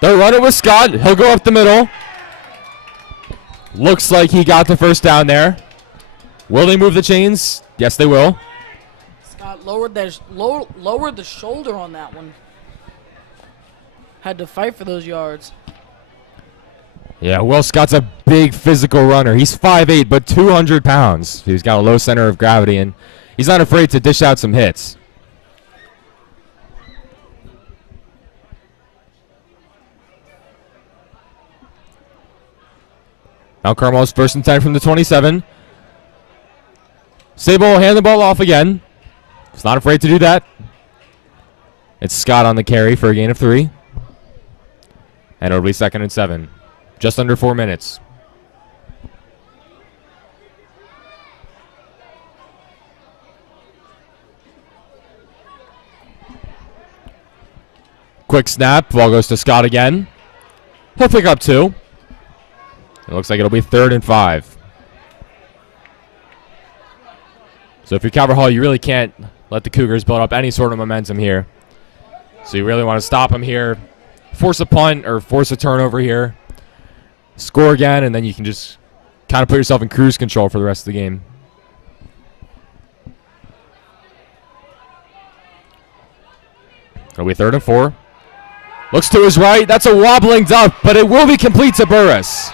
They'll run it with Scott. He'll go up the middle. Looks like he got the first down there. Will they move the chains? Yes, they will. Scott lowered the shoulder on that one. Had to fight for those yards. Yeah, Will Scott's a big physical runner. He's 5'8", but 200 pounds. He's got a low center of gravity, and he's not afraid to dish out some hits. Now Carmel's 1st and 10 from the 27. Sable will hand the ball off again. He's not afraid to do that. It's Scott on the carry for a gain of 3. And it'll be 2nd and 7. Just under 4 minutes. Quick snap. Ball goes to Scott again. He'll pick up 2. It looks like it'll be 3rd and 5. So if you're Calvert Hall, you really can't let the Cougars build up any sort of momentum here. So you really want to stop them here, force a punt or force a turnover here, score again, and then you can just kind of put yourself in cruise control for the rest of the game. It'll be 3rd and 4. Looks to his right. That's a wobbling dump, but it will be complete to Burris.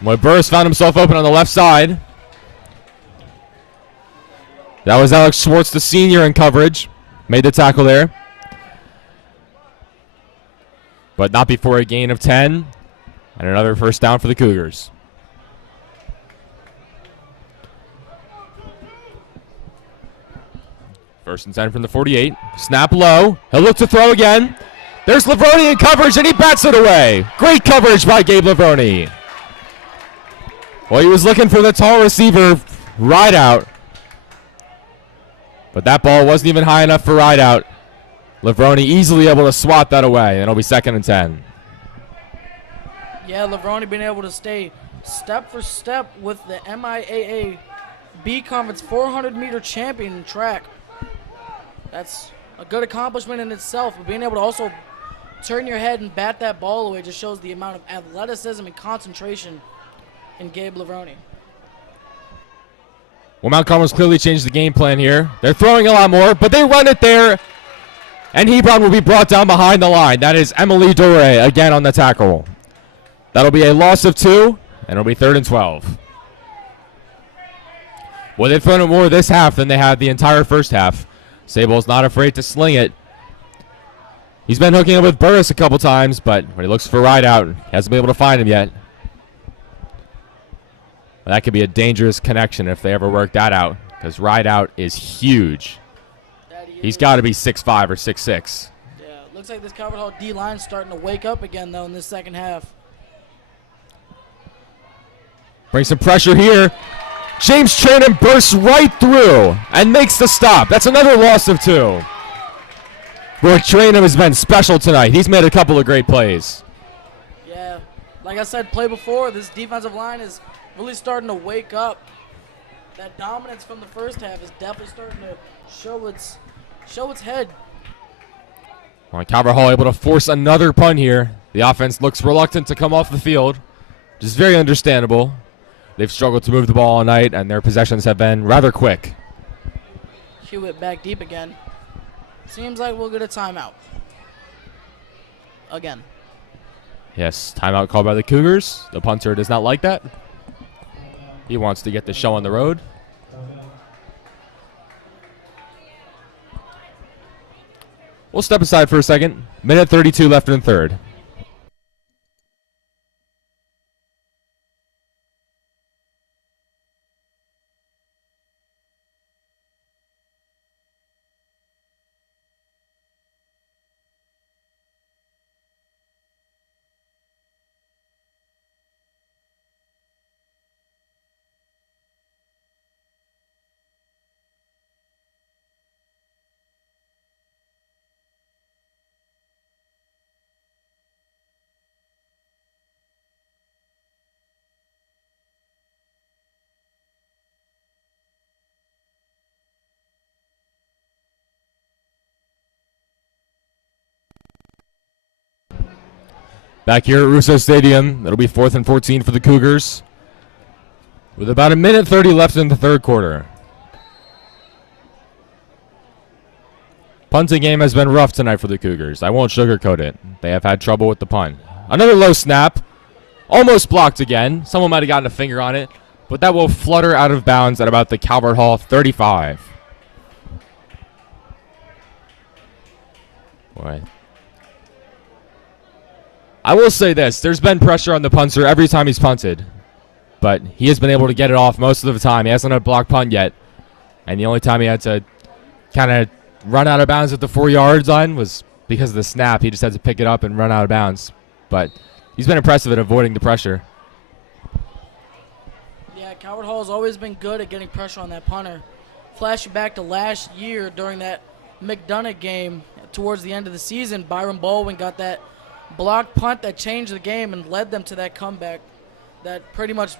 When Burris found himself open on the left side. That was Alex Schwartz, the senior, in coverage. Made the tackle there. But not before a gain of 10. And another first down for the Cougars. First and 10 from the 48. Snap low. He'll look to throw again. There's Lavroni in coverage, and he bats it away. Great coverage by Gabe Lavroni. Well, he was looking for the tall receiver, Rideout. But that ball wasn't even high enough for Rideout. Lavroni easily able to swat that away, and it'll be 2nd and 10. Yeah, Lavroni being able to stay step for step with the MIAA B Conference 400-meter champion in track. That's a good accomplishment in itself, but being able to also turn your head and bat that ball away just shows the amount of athleticism and concentration in Gabe Lavroni. Well, Mount Carmel's clearly changed the game plan here. They're throwing a lot more, but they run it there, and Hebron will be brought down behind the line. That is Emily Dore again on the tackle. That'll be a loss of 2, and it'll be 3rd and 12. Well, they've thrown it more this half than they had the entire first half. Sable's not afraid to sling it. He's been hooking up with Burris a couple times, but when he looks for Rideout, he hasn't been able to find him yet. Well, that could be a dangerous connection if they ever work that out, because Rideout is huge. He's got to be 6'5 or 6'6. Yeah, looks like this Calvert Hall D-line's starting to wake up again, though, in this second half. Bring some pressure here. James Trainham bursts right through and makes the stop. That's another loss of 2. Boy, Trainham has been special tonight. He's made a couple of great plays. Yeah, like I said, play before, this defensive line is really starting to wake up. That dominance from the first half is definitely starting to show its head. Well, Calvert Hall able to force another punt here. The offense looks reluctant to come off the field, which is very understandable. They've struggled to move the ball all night, and their possessions have been rather quick. Hewitt back deep again. Seems like we'll get a timeout. Again. Yes, timeout called by the Cougars. The punter does not like that. He wants to get the show on the road. We'll step aside for a second. Minute 32 left in the third. Back here at Russo Stadium, it'll be 4th and 14 for the Cougars, with about a minute 30 left in the third quarter. Punting game has been rough tonight for the Cougars. I won't sugarcoat it. They have had trouble with the punt. Another low snap, almost blocked again. Someone might have gotten a finger on it, but that will flutter out of bounds at about the Calvert Hall 35. Boy. I will say this, there's been pressure on the punter every time he's punted, but he has been able to get it off most of the time. He hasn't had a block punt yet, and the only time he had to kind of run out of bounds at the 4 yard line was because of the snap. He just had to pick it up and run out of bounds, but he's been impressive at avoiding the pressure. Yeah, Calvert Hall has always been good at getting pressure on that punter. Flashing back to last year during that McDonough game towards the end of the season, Byron Baldwin got that block punt that changed the game and led them to that comeback that pretty much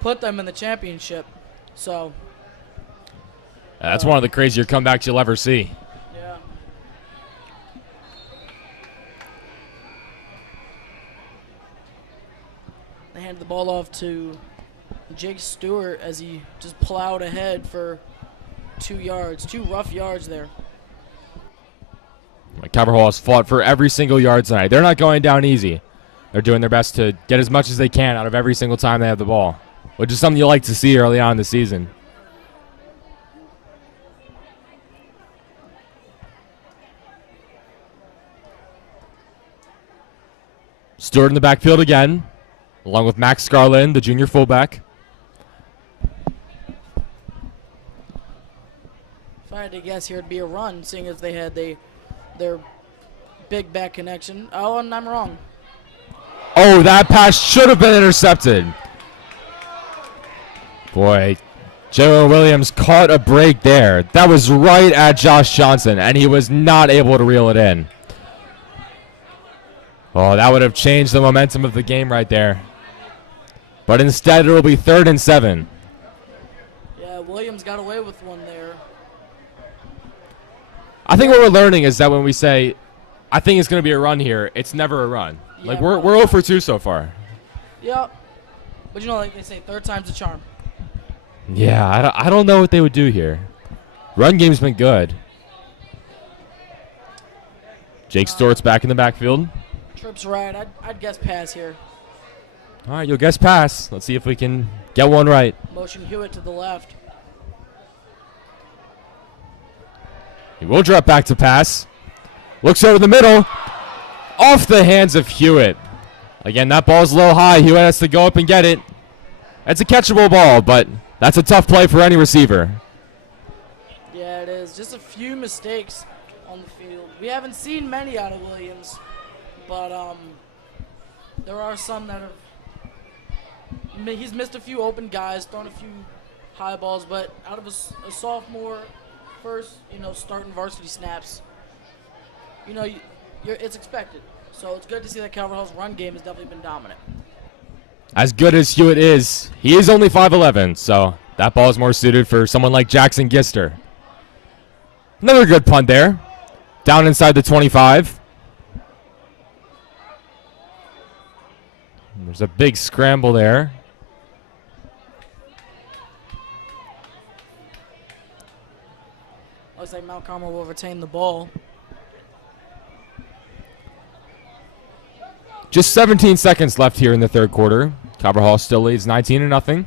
put them in the championship. So That's one of the crazier comebacks you'll ever see. yeah. They handed the ball off to Jake Stewart as he just plowed ahead for 2 yards, 2 rough yards there. Calvert Hall has fought for every single yard tonight. They're not going down easy. They're doing their best to get as much as they can out of every single time they have the ball, which is something you like to see early on in the season. Stewart in the backfield again, along with Max Scarlin, the junior fullback. If I had to guess here, it'd be a run, seeing as they had their big back connection. Oh, and I'm wrong. Oh, that pass should have been intercepted. Boy, Joe Williams caught a break there. That was right at Josh Johnson, and he was not able to reel it in. Oh, that would have changed the momentum of the game right there. But instead, it will be 3rd and 7. Yeah, Williams got away with one there. I think what we're learning is that when we say, I think it's going to be a run here, it's never a run. Yeah, Like, we're 0 for 2 so far. Yep. But like they say, third time's a charm. Yeah, I don't know what they would do here. Run game's been good. Jake Stort's back in the backfield. Trips right. I'd guess pass here. All right, you'll guess pass. Let's see if we can get one right. Motion Hewitt to the left. He will drop back to pass. Looks over the middle. Off the hands of Hewitt. Again, that ball's a little high. Hewitt has to go up and get it. That's a catchable ball, but that's a tough play for any receiver. Yeah, it is. Just a few mistakes on the field. We haven't seen many out of Williams, but there are some that have. He's missed a few open guys, thrown a few high balls, but out of a sophomore, first, starting varsity snaps, it's expected. So it's good to see that Calvert Hall's run game has definitely been dominant. As good as Hewitt is, he is only 5'11", so that ball is more suited for someone like Jackson Gister. Another good punt there. Down inside the 25. There's a big scramble there. Looks like Mount Carmel will retain the ball. Just 17 seconds left here in the third quarter. Calvert Hall still leads 19-0.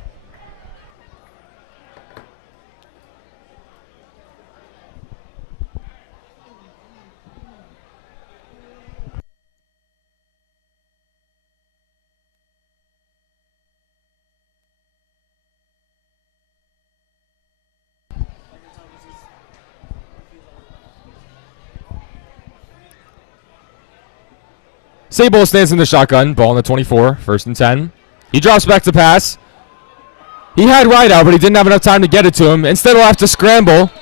Sable stands in the shotgun. Ball in the 24. 1st and 10. He drops back to pass. He had right out, but he didn't have enough time to get it to him. Instead, he'll have to scramble.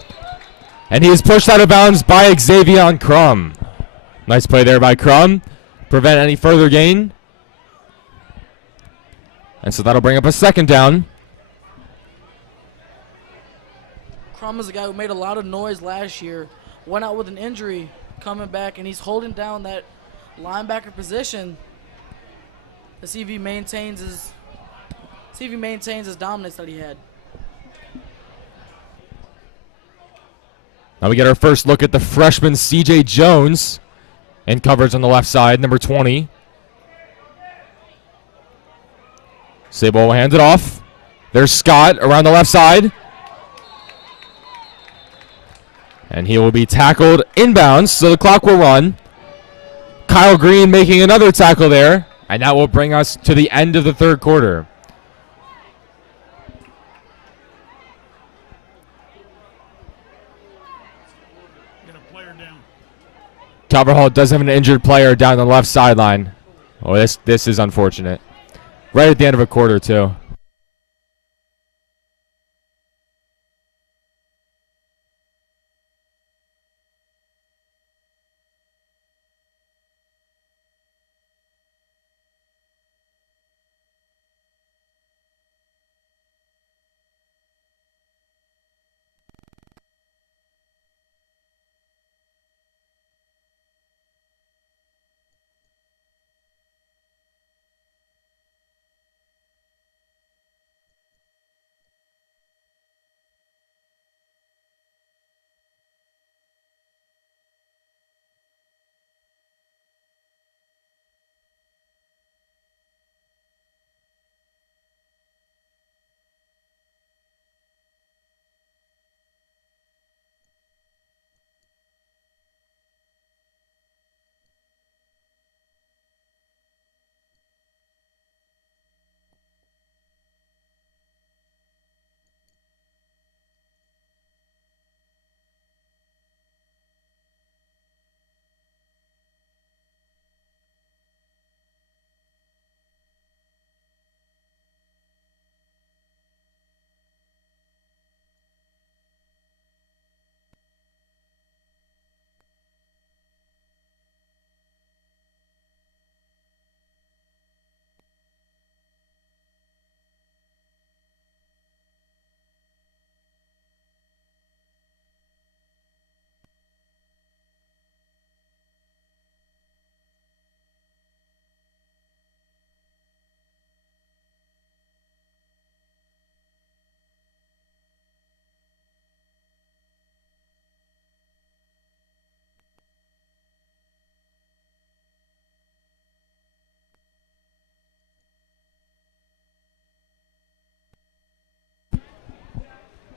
And he is pushed out of bounds by Xavier Crum. Nice play there by Crum. Prevent any further gain. And so that'll bring up a 2nd down. Crum is a guy who made a lot of noise last year. Went out with an injury, coming back, and he's holding down that linebacker position to see if he maintains his dominance that he had. Now we get our first look at the freshman C.J. Jones in coverage on the left side, number 20. Sable will hand it off. There's Scott around the left side. And he will be tackled inbounds, so the clock will run. Kyle Green making another tackle there, and that will bring us to the end of the third quarter. Get a player down. Calvert Hall does have an injured player down the left sideline. Oh, this is unfortunate. Right at the end of a quarter, too.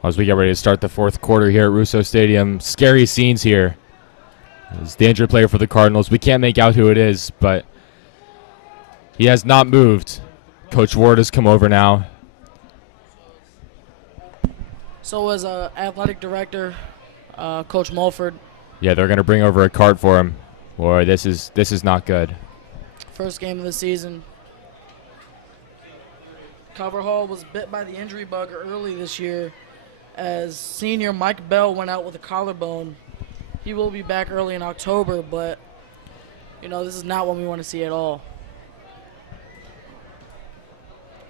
As we get ready to start the fourth quarter here at Russo Stadium, scary scenes here. It's the injured player for the Cardinals. We can't make out who it is, but he has not moved. Coach Ward has come over now. So was athletic director, Coach Mulford. Yeah, they're going to bring over a cart for him. Boy, this is not good. First game of the season. Calvert Hall was bit by the injury bug early this year as senior Mike Bell went out with a collarbone. He will be back early in October, but, this is not what we want to see at all.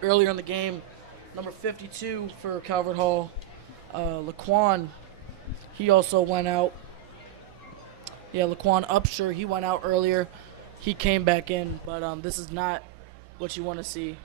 Earlier in the game, number 52 for Calvert Hall, Laquan, he also went out. Yeah, Laquan Upshur, he went out earlier. He came back in, but this is not what you want to see.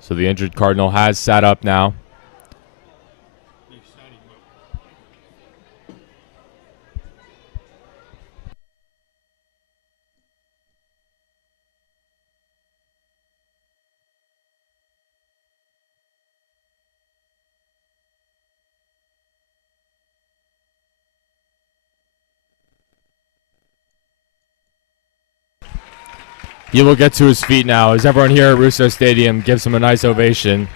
So the injured Cardinal has sat up now. He will get to his feet now as everyone here at Russo Stadium gives him a nice ovation.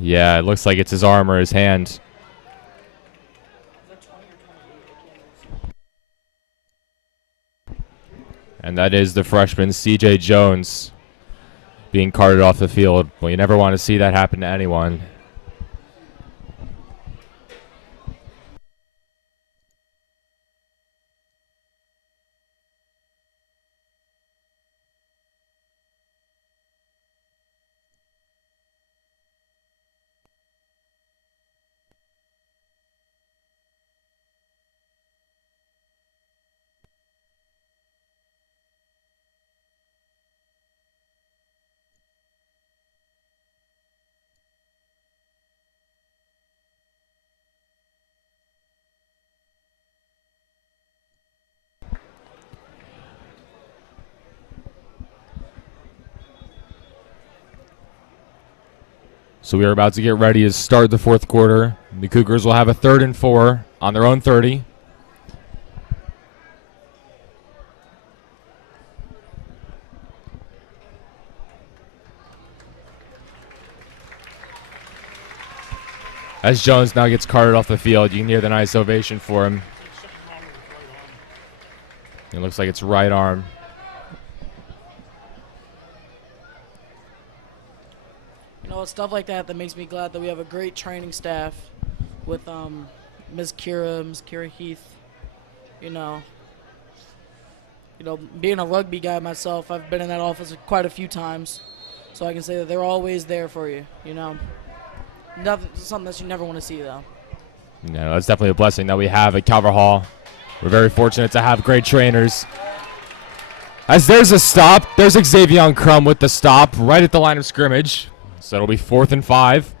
Yeah, it looks like it's his arm or his hand. And that is the freshman, C.J. Jones, being carted off the field. Well, you never want to see that happen to anyone. So we are about to get ready to start the fourth quarter. The Cougars will have a 3rd and 4 on their own 30. As Jones now gets carted off the field, you can hear the nice ovation for him. It looks like it's right arm. It's stuff like that makes me glad that we have a great training staff with Ms. Kira Heath. Being a rugby guy myself, I've been in that office quite a few times, so I can say that they're always there for you. Something that you never want to see, though. No, that's definitely a blessing that we have at Calvert Hall. We're very fortunate to have great trainers. As there's a stop, there's Xavier Crum with the stop right at the line of scrimmage. So it'll be 4th and 5.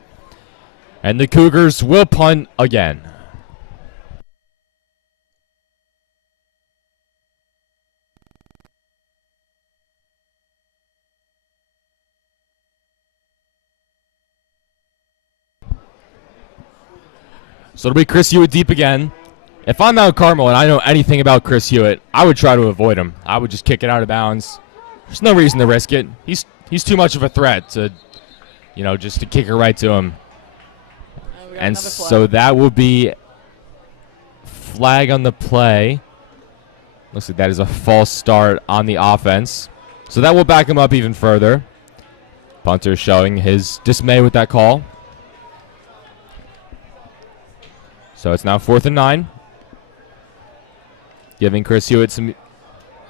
And the Cougars will punt again. So it'll be Chris Hewitt deep again. If I'm Mount Carmel and I know anything about Chris Hewitt, I would try to avoid him. I would just kick it out of bounds. There's no reason to risk it. He's too much of a threat to, just to kick it right to him. And so that will be flag on the play. Looks like that is a false start on the offense. So that will back him up even further. Punter showing his dismay with that call. So it's now 4th and 9. Giving Chris Hewitt some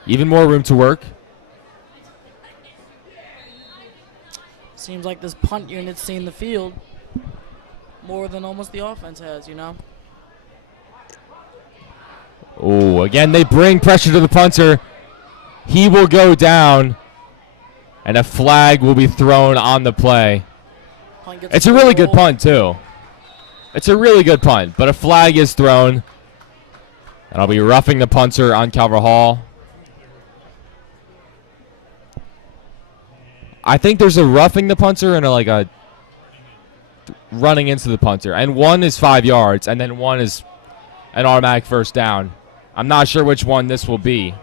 even more room to work. Seems like this punt unit's seen the field more than almost the offense has, you know? Oh, again, they bring pressure to the punter. He will go down, and a flag will be thrown on the play. It's a really good punt, too. It's a really good punt, but a flag is thrown. And I'll be roughing the punter on Calvert Hall. I think there's a roughing the punter and a running into the punter. And one is 5 yards, and then one is an automatic first down. I'm not sure which one this will be.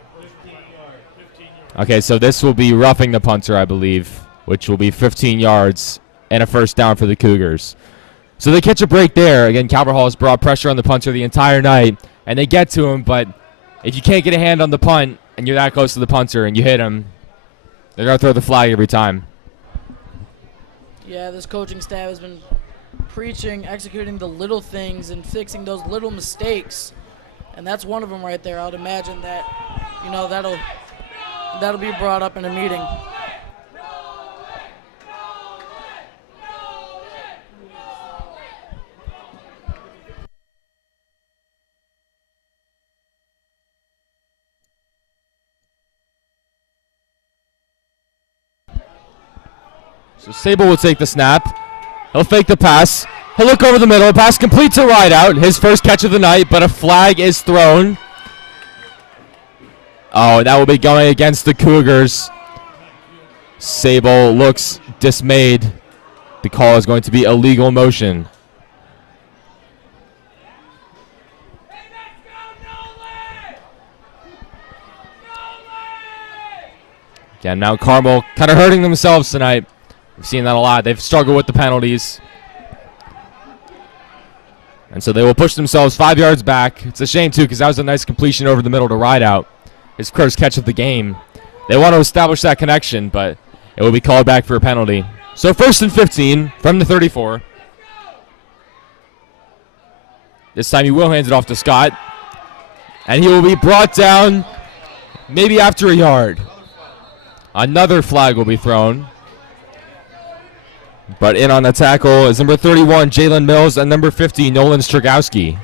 Okay, so this will be roughing the punter, I believe, which will be 15 yards and a first down for the Cougars. So they catch a break there. Again, Calvert Hall has brought pressure on the punter the entire night, and they get to him, but if you can't get a hand on the punt and you're that close to the punter and you hit him, they're going to throw the flag every time. Yeah, this coaching staff has been preaching, executing the little things and fixing those little mistakes, and that's one of them right there. I would imagine that, you know, that'll be brought up in a meeting. So Sable will take the snap. He'll fake the pass. He'll look over the middle. Pass complete to Rideout. His first catch of the night, but a flag is thrown. Oh, that will be going against the Cougars. Sable looks dismayed. The call is going to be illegal motion. Again, Mount Carmel kind of hurting themselves tonight. We've seen that a lot. They've struggled with the penalties. And so they will push themselves 5 yards back. It's a shame, too, because that was a nice completion over the middle to Rideout. His first catch of the game. They want to establish that connection, but it will be called back for a penalty. So 1st and 15 from the 34. This time he will hand it off to Scott. And he will be brought down maybe after a yard. Another flag will be thrown. But in on the tackle is number 31, Jalen Mills, and number 50, Nolan Stragowski.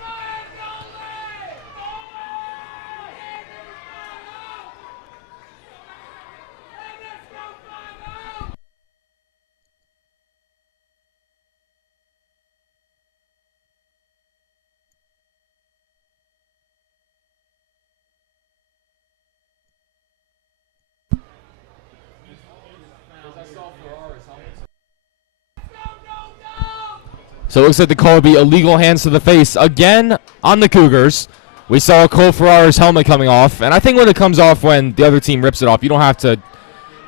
So it looks like the call would be illegal hands to the face again on the Cougars. We saw Cole Ferrara's helmet coming off, and I think when it comes off when the other team rips it off, you don't have to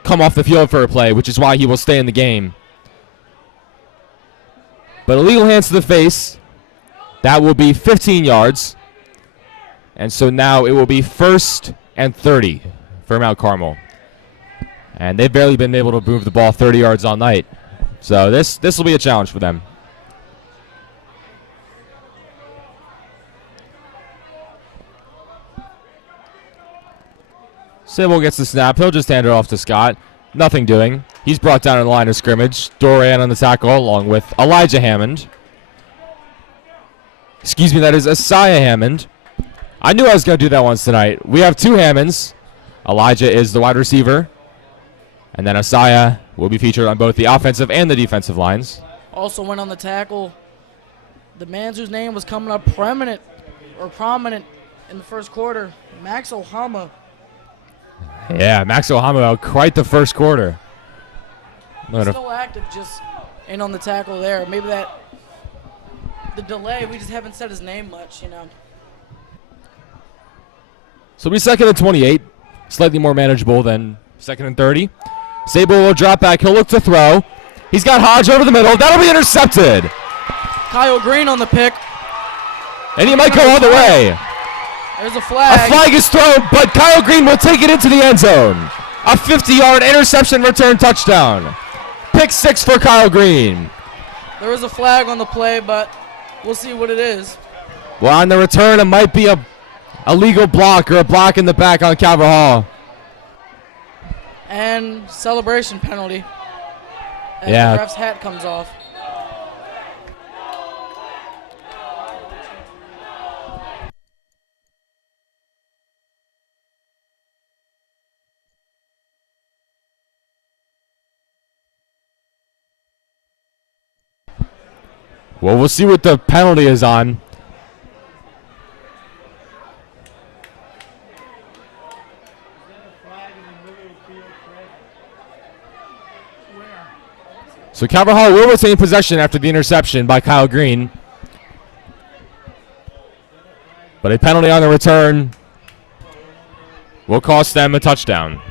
come off the field for a play, which is why he will stay in the game. But illegal hands to the face, that will be 15 yards. And so now it will be 1st and 30 for Mount Carmel. And they've barely been able to move the ball 30 yards all night. So this will be a challenge for them. Sybil gets the snap. He'll just hand it off to Scott. Nothing doing. He's brought down in the line of scrimmage. Doran on the tackle along with Elijah Hammond. Excuse me, that is Asaya Hammond. I knew I was going to do that once tonight. We have 2 Hammonds. Elijah is the wide receiver. And then Asaya will be featured on both the offensive and the defensive lines. Also went on the tackle. The man whose name was coming up prominent in the first quarter, Max Ohama. Yeah, Max Ohama, quite the first quarter. Still active, just ain't on the tackle there. Maybe the delay, we just haven't said his name much, you know. So it'll be 2nd and 28, slightly more manageable than 2nd and 30. Sable will drop back. He'll look to throw. He's got Hodge over the middle. That'll be intercepted. Kyle Green on the pick. And he might go all the way. There's a flag. A flag is thrown, but Kyle Green will take it into the end zone. A 50-yard interception return touchdown. pick six for Kyle Green. There was a flag on the play, but we'll see what it is. Well, on the return, it might be a legal block or a block in the back on Calvert Hall. And celebration penalty. As Yeah. the ref's hat comes off. Well, we'll see what the penalty is on. So Calvert Hall will retain possession after the interception by Kyle Green. But a penalty on the return will cost them a touchdown.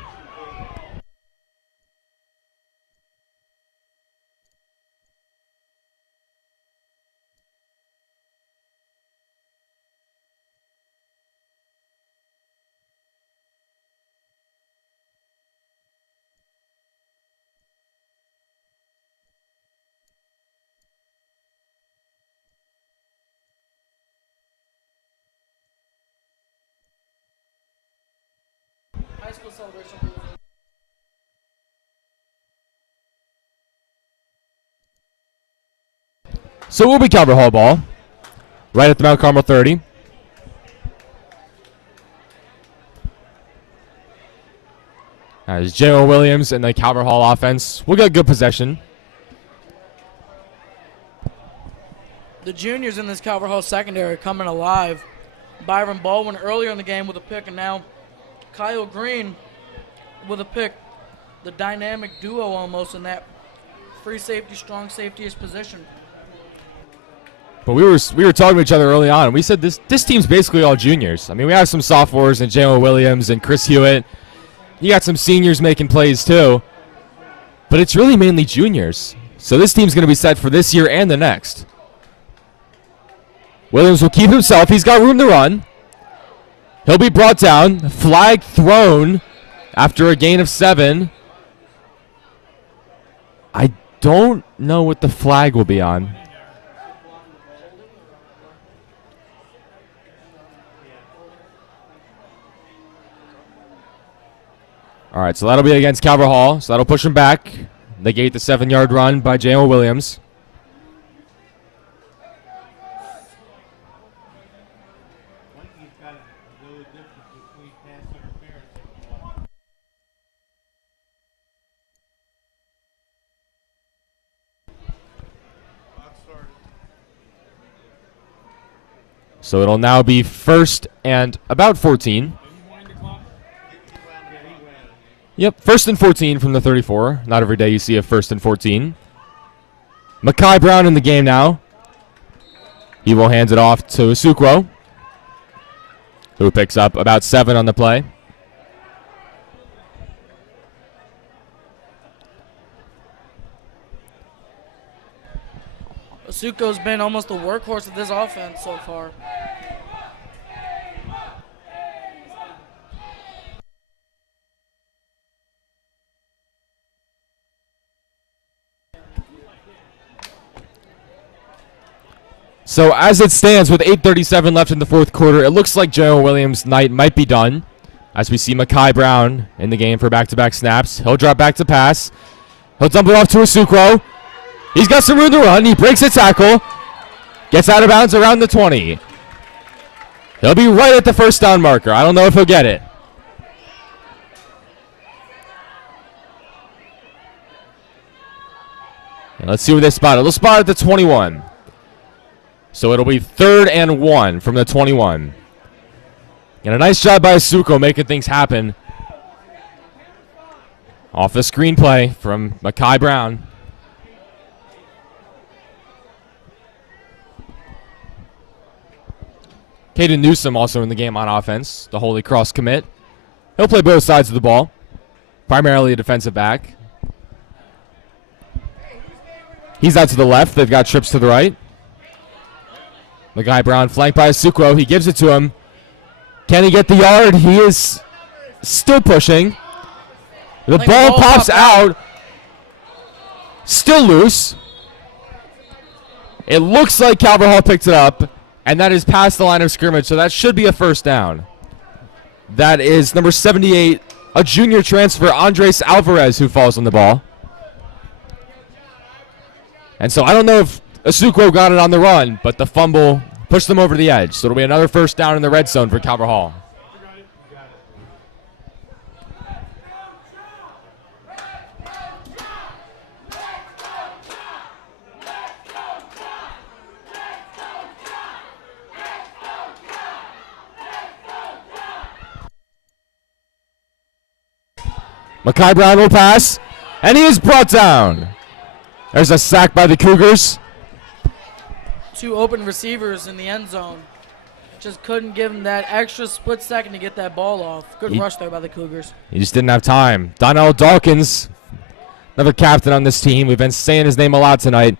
High school celebration. So it will be Calvert Hall ball. Right at the Mount Carmel 30. As J.O. Williams and the Calvert Hall offense will get good possession. The juniors in this Calvert Hall secondary are coming alive. Byron Baldwin earlier in the game with a pick, and now Kyle Green with a pick. The dynamic duo almost in that free safety, strong safety-ish position. But we were talking to each other early on, and we said this team's basically all juniors. I mean, we have some sophomores and J.O. Williams and Chris Hewitt. You got some seniors making plays too. But it's really mainly juniors. So this team's going to be set for this year and the next. Williams will keep himself. He's got room to run. He'll be brought down. Flag thrown after a gain of 7. I don't know what the flag will be on. All right, so that'll be against Calvert Hall. So that'll push him back. Negate the 7-yard run by J.O. Williams. So it'll now be first and about 14. Yep, first and 14 from the 34. Not every day you see a first and 14. Makai Brown in the game now. He will hand it off to Isukwo, who picks up about 7 on the play. Asuko's been almost the workhorse of this offense so far. So as it stands with 8:37 left in the fourth quarter, it looks like J.O. Williams' night might be done. As we see Makai Brown in the game for back-to-back snaps. He'll drop back to pass. He'll dump it off to Isukwo. He's got some room to run. He breaks a tackle. Gets out of bounds around the 20. He'll be right at the first down marker. I don't know if he'll get it. And let's see where they spot it. They'll spot it at the 21. So it'll be 3rd and 1 from the 21. And a nice job by Isukwo making things happen. Off the screenplay from Makai Brown. Caden Newsom also in the game on offense, the Holy Cross commit. He'll play both sides of the ball, primarily a defensive back. He's out to the left. They've got trips to the right. Makai Brown flanked by Isukwo. He gives it to him. Can he get the yard? He is still pushing. The ball pops out. Still loose. It looks like Calvert Hall picked it up, and that is past the line of scrimmage, so that should be a first down. That is number 78, a junior transfer, Andres Alvarez, who falls on the ball. And so I don't know if Asuquo got it on the run, but the fumble pushed them over the edge. So it'll be another first down in the red zone for Calvert Hall. Mekhi Brown will pass, and he is brought down. There's a sack by the Cougars. 2 open receivers in the end zone. Just couldn't give him that extra split second to get that ball off. Good rush there by the Cougars. He just didn't have time. Donnell Dawkins, another captain on this team. We've been saying his name a lot tonight,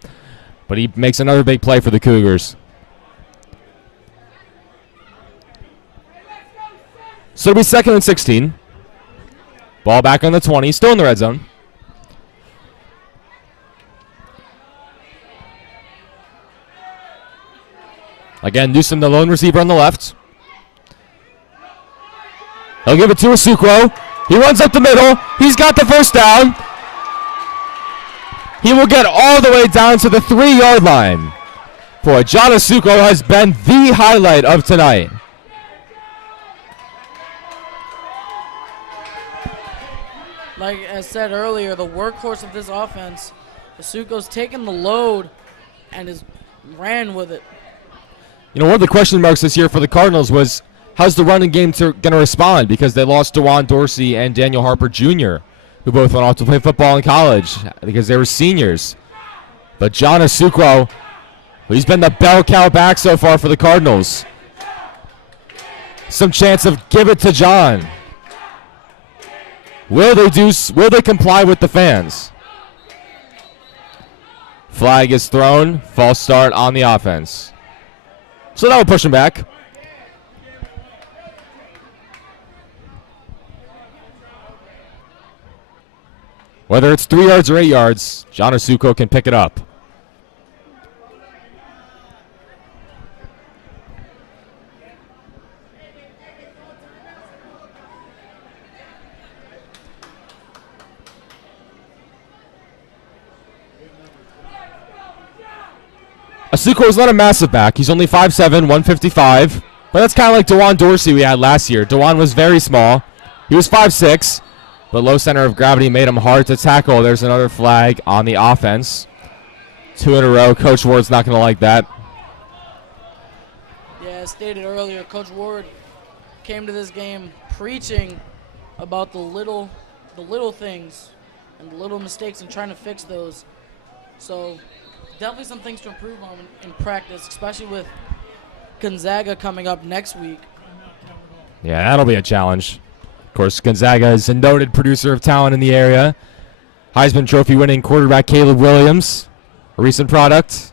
but he makes another big play for the Cougars. So it'll be 2nd and 16. Ball back on the 20, still in the red zone. Again, Newsom, the lone receiver on the left. He'll give it to Asuquo. He runs up the middle. He's got the first down. He will get all the way down to the 3-yard line. Boy, John Asuquo has been the highlight of tonight. Like I said earlier, the workhorse of this offense, Asuquo's taken the load and has ran with it. You know, one of the question marks this year for the Cardinals was, how's the running game going to respond? Because they lost DeJuan Dorsey and Daniel Harper Jr., who both went off to play football in college because they were seniors. But John Asuquo, he's been the bell cow back so far for the Cardinals. Some chance of give it to John. Will they comply with the fans? Flag is thrown. False start on the offense. So that will push him back. Whether it's 3 yards or 8 yards, John Asuquo can pick it up. Asuquo is not a massive back. He's only 5'7", 155. But that's kind of like DeJuan Dorsey we had last year. DeJuan was very small. He was 5'6", but low center of gravity made him hard to tackle. There's another flag on the offense. 2 in a row. Coach Ward's not going to like that. Yeah, as stated earlier, Coach Ward came to this game preaching about the little things and the little mistakes and trying to fix those. So definitely some things to improve on in practice, especially with Gonzaga coming up next week. Yeah, that'll be a challenge. Of course, Gonzaga is a noted producer of talent in the area. Heisman Trophy winning quarterback Caleb Williams, a recent product.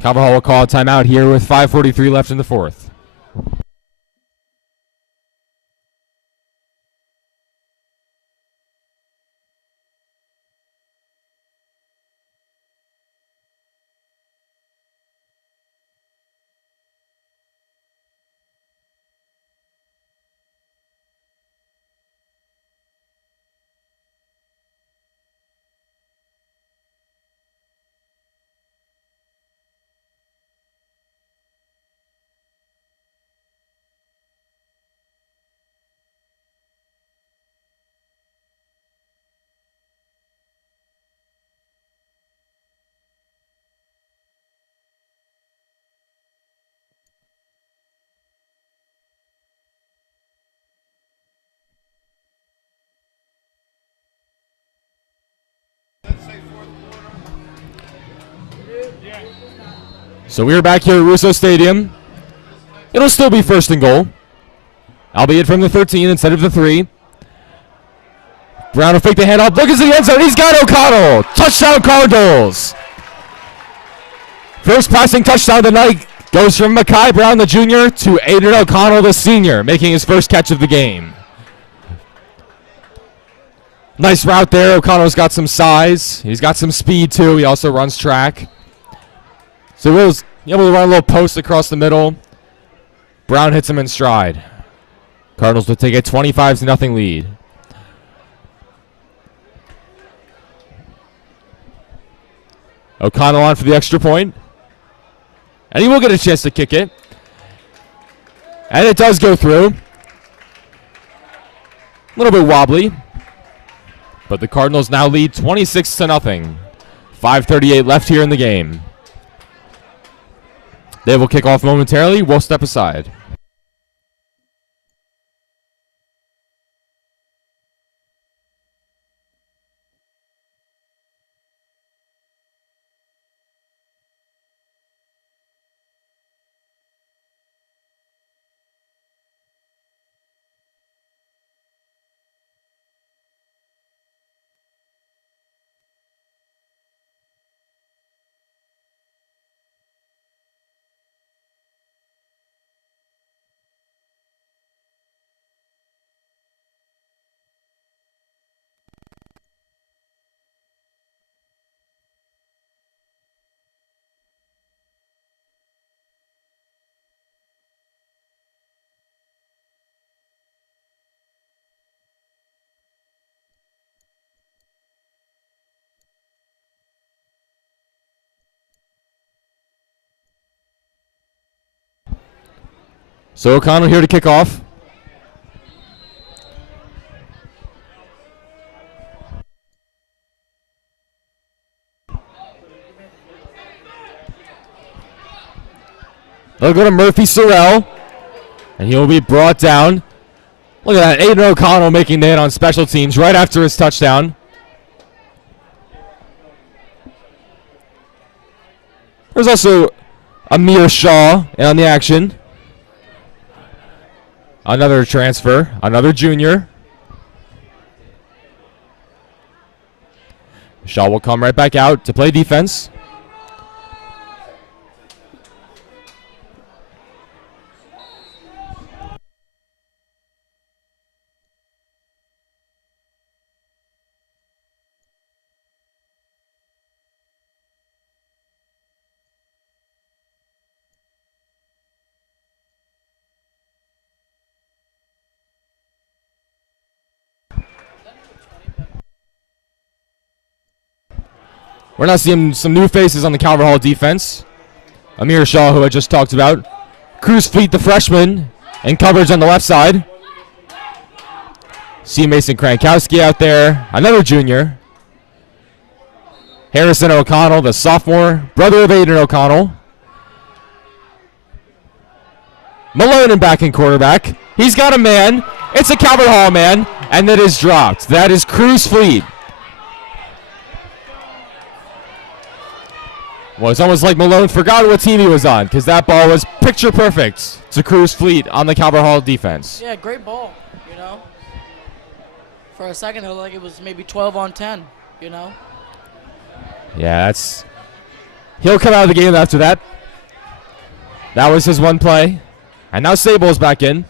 Calvert Hall will call a timeout here with 5:43 left in the fourth. So we are back here at Russo Stadium. It'll still be 1st and goal, albeit from the 13 instead of the 3. Brown will fake the handoff. Look at the end zone. He's got O'Connell. Touchdown Cardinals. First passing touchdown of the night goes from Mekhi Brown, the junior, to Aiden O'Connell, the senior, making his first catch of the game. Nice route there. O'Connell's got some size. He's got some speed, too. He also runs track. So Will's able to run a little post across the middle. Brown hits him in stride. Cardinals will take a 25-0 lead. O'Connell on for the extra point. And he will get a chance to kick it. And it does go through. A little bit wobbly. But the Cardinals now lead 26-0. 5:38 left here in the game. They will kick off momentarily. We'll step aside. So O'Connell here to kick off. They'll go to Murphy Sorrell. And he'll be brought down. Look at that. Aiden O'Connell making the hit on special teams right after his touchdown. There's also Amir Shaw on the action. Another transfer, another junior. Shaw will come right back out to play defense. We're now seeing some new faces on the Calvert Hall defense. Amir Shaw, who I just talked about. Cruz Fleet, the freshman, in coverage on the left side. C. Mason Krankowski out there. Another junior. Harrison O'Connell, the sophomore, brother of Aiden O'Connell. Malone in back in quarterback. He's got a man. It's a Calvert Hall man, and that is dropped. That is Cruz Fleet. Well, it's almost like Malone forgot what team he was on, because that ball was picture perfect to Cruz Fleet on the Calvert Hall defense. Yeah, great ball, you know. For a second, it looked like it was maybe 12 on 10, you know. Yeah, he'll come out of the game after that. That was his one play. And now Sable's back in.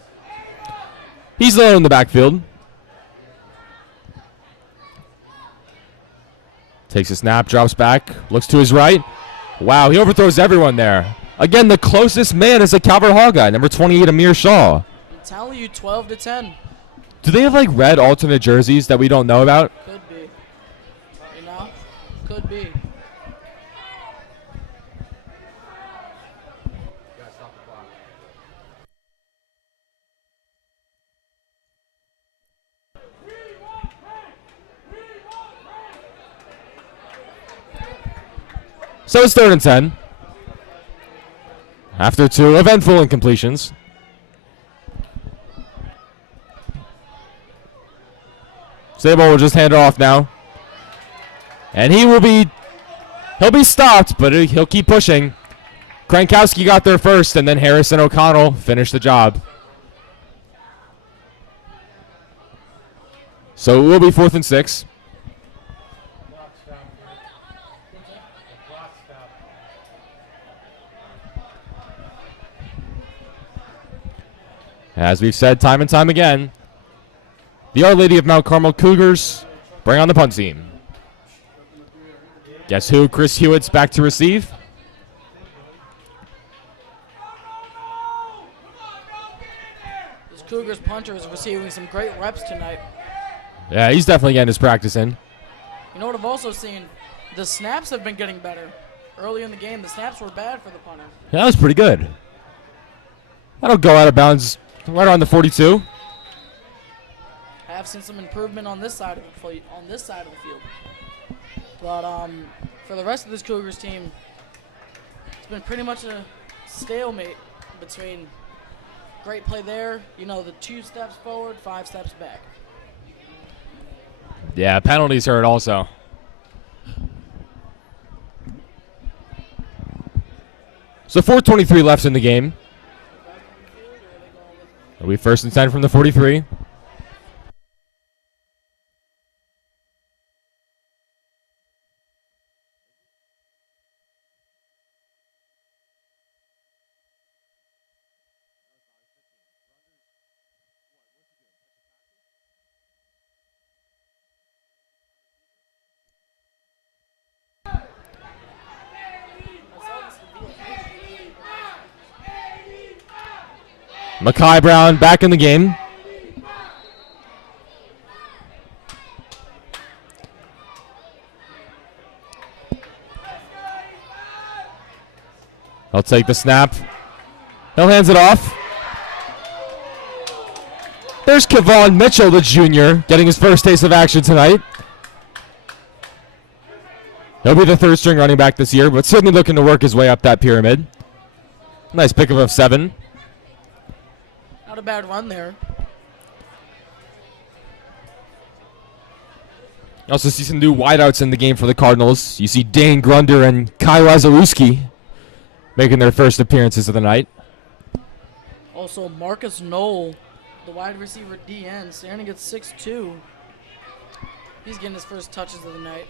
He's alone in the backfield. Takes a snap, drops back, looks to his right. Wow, he overthrows everyone there. Again, the closest man is a Calvert Hall guy, number 28, Amir Shaw. I'm telling you, 12 to 10. Do they have like red alternate jerseys that we don't know about? Could be. You know? Could be. So it's 3rd and 10. After 2 eventful incompletions. Sable will just hand it off now. And he'll be stopped, but he'll keep pushing. Krankowski got there first, and then Harrison O'Connell finished the job. So it will be 4th and 6. As we've said time and time again, the Our Lady of Mount Carmel Cougars bring on the punt team. Guess who? Chris Hewitt's back to receive. This Cougars punter is receiving some great reps tonight. Yeah, he's definitely getting his practice in. You know what I've also seen? The snaps have been getting better. Early in the game, the snaps were bad for the punter. Yeah, that was pretty good. That'll go out of bounds right around the 42. I have seen some improvement on this side of the field. But for the rest of this Cougars team, it's been pretty much a stalemate between great play there, the 2 steps forward, 5 steps back. Yeah, penalties hurt also. So 4:23 left in the game. It'll be 1st and 10 from the 43. Makai Brown back in the game. He'll take the snap. He'll hands it off. There's Kevon Mitchell, the junior, getting his first taste of action tonight. He'll be the 3rd string running back this year, but certainly looking to work his way up that pyramid. Nice pickup of 7. Not a bad run there. You also see some new wideouts in the game for the Cardinals. You see Dane Grunder and Kai Wazalewski making their first appearances of the night. Also, Marcus Knoll, the wide receiver DN, standing at 6'2". He's getting his first touches of the night.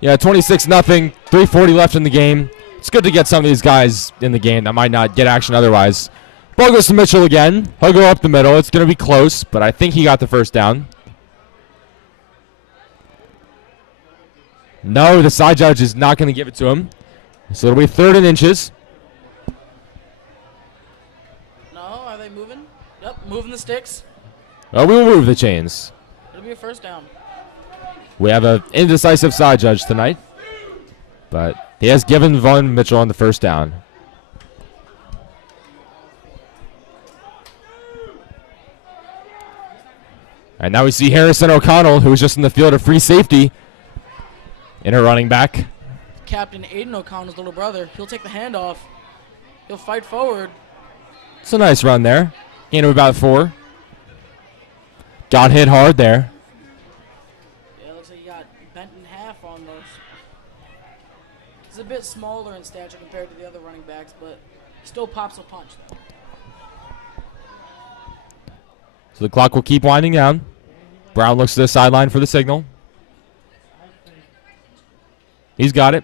Yeah, 26-0, 3:40 left in the game. It's good to get some of these guys in the game that might not get action otherwise. Ball goes to Mitchell again. He'll go up the middle. It's going to be close, but I think he got the first down. No, the side judge is not going to give it to him. So it'll be 3rd and inches. No, are they moving? Yep, moving the sticks. Well, we will move the chains. It'll be a first down. We have an indecisive side judge tonight, but he has given Vaughn Mitchell on the first down. And now we see Harrison O'Connell, who was just in the field of free safety, in her running back. Captain Aiden O'Connell's little brother. He'll take the handoff. He'll fight forward. It's a nice run there. Gain of about 4. Got hit hard there. Yeah, looks like he got bent in half on those. He's a bit smaller in stature compared to the other running backs, but he still pops a punch. So the clock will keep winding down. Brown looks to the sideline for the signal. He's got it.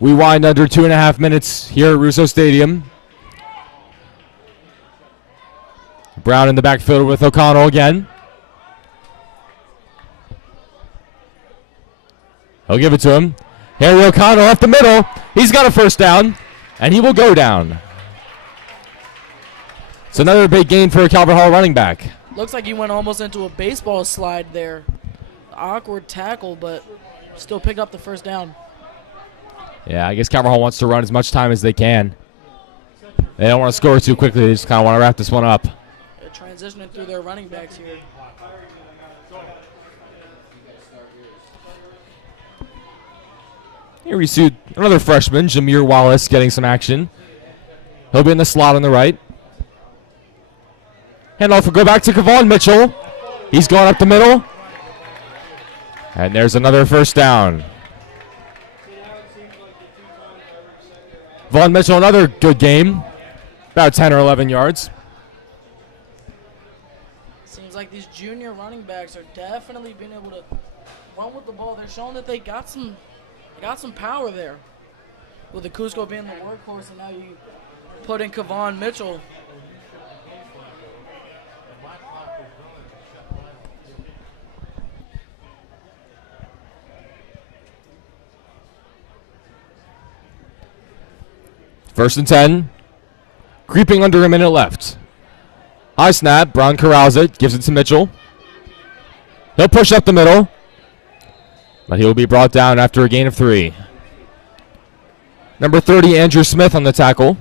We wind under 2.5 minutes here at Russo Stadium. Brown in the backfield with O'Connell again. He'll give it to him. Harry O'Connell up the middle. He's got a first down, and he will go down. It's another big gain for a Calvert Hall running back. Looks like he went almost into a baseball slide there. Awkward tackle, but still picked up the first down. Yeah, I guess Calvert Hall wants to run as much time as they can. They don't want to score too quickly. They just kind of want to wrap this one up. They're transitioning through their running backs here. Here we see another freshman, Jameer Wallace, getting some action. He'll be in the slot on the right. Handoff will go back to Kevon Mitchell. He's going up the middle. And there's another first down. Vaughn Mitchell, another good game. About 10 or 11 yards. Seems like these junior running backs are definitely being able to run with the ball. They're showing that they got some power there. With the Cusco being the workhorse, and now you put in Kevon Mitchell. First and 10. Creeping under a minute left. High snap. Brown corrals it. Gives it to Mitchell. He'll push up the middle. But he'll be brought down after a gain of 3. Number 30, Andrew Smith on the tackle.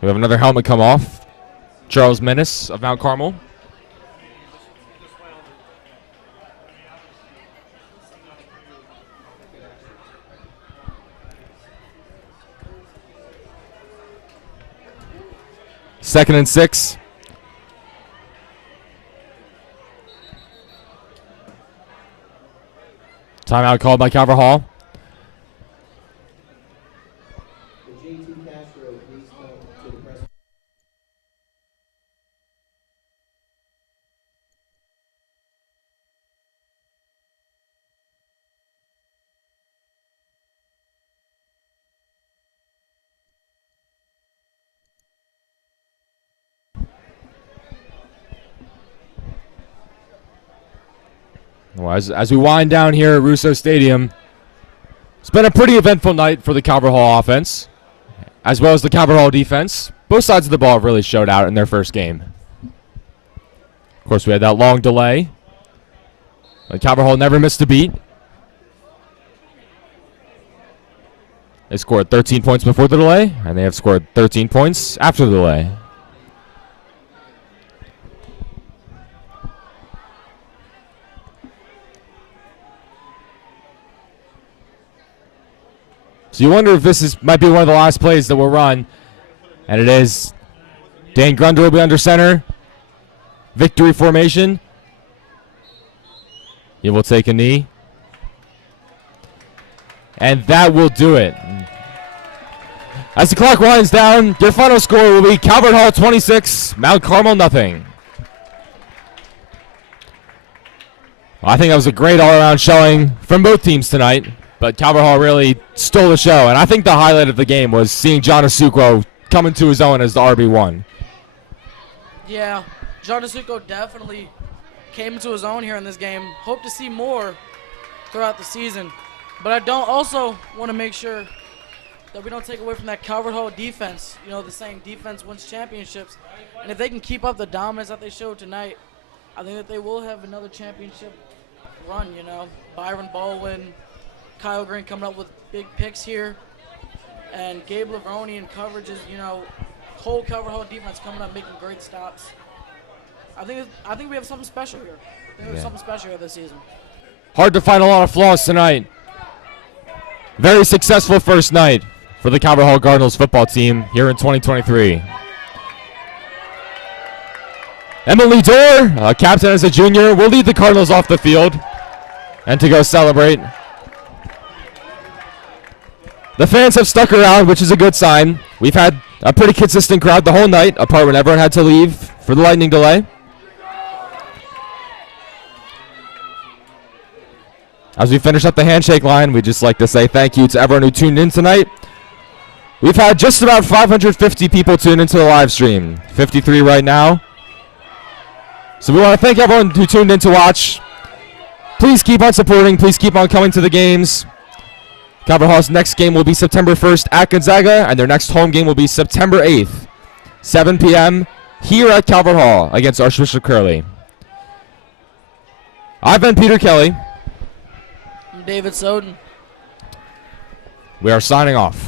We have another helmet come off. Charles Menace of Mount Carmel. Second and 6. Timeout called by Calvert Hall. Well, as we wind down here at Russo Stadium, it's been a pretty eventful night for the Calvert Hall offense, as well as the Calvert Hall defense. Both sides of the ball have really showed out in their first game. Of course, we had that long delay. But Calvert Hall never missed a beat. They scored 13 points before the delay, and they have scored 13 points after the delay. So you wonder if this might be one of the last plays that will run. And it is. Dan Grunder will be under center. Victory formation. He will take a knee. And that will do it. As the clock winds down, your final score will be Calvert Hall 26, Mount Carmel nothing. Well, I think that was a great all-around showing from both teams tonight. But Calvert Hall really stole the show. And I think the highlight of the game was seeing John Asuquo come into his own as the RB1. Yeah, John Asuquo definitely came into his own here in this game. Hope to see more throughout the season. But I don't also want to make sure that we don't take away from that Calvert Hall defense. You know, the saying defense wins championships. And if they can keep up the dominance that they showed tonight, I think that they will have another championship run, you know. Byron Baldwin, Kyle Green coming up with big picks here, and Gabe Lavroni in coverages. You know, whole Calvert Hall defense coming up making great stops. I think we have something special here. I think we have something special here this season. Hard to find a lot of flaws tonight. Very successful first night for the Calvert Hall Cardinals football team here in 2023. Emily Dorr, captain as a junior, will lead the Cardinals off the field and to go celebrate. The fans have stuck around, which is a good sign. We've had a pretty consistent crowd the whole night, apart when everyone had to leave for the lightning delay. As we finish up the handshake line, we'd just like to say thank you to everyone who tuned in tonight. We've had just about 550 people tune into the live stream, 53 right now. So we want to thank everyone who tuned in to watch. Please keep on supporting. Please keep on coming to the games. Calvert Hall's next game will be September 1st at Gonzaga, and their next home game will be September 8th, 7 p.m. here at Calvert Hall against Archbishop Curley. I've been Peter Kelly. I'm David Soden. We are signing off.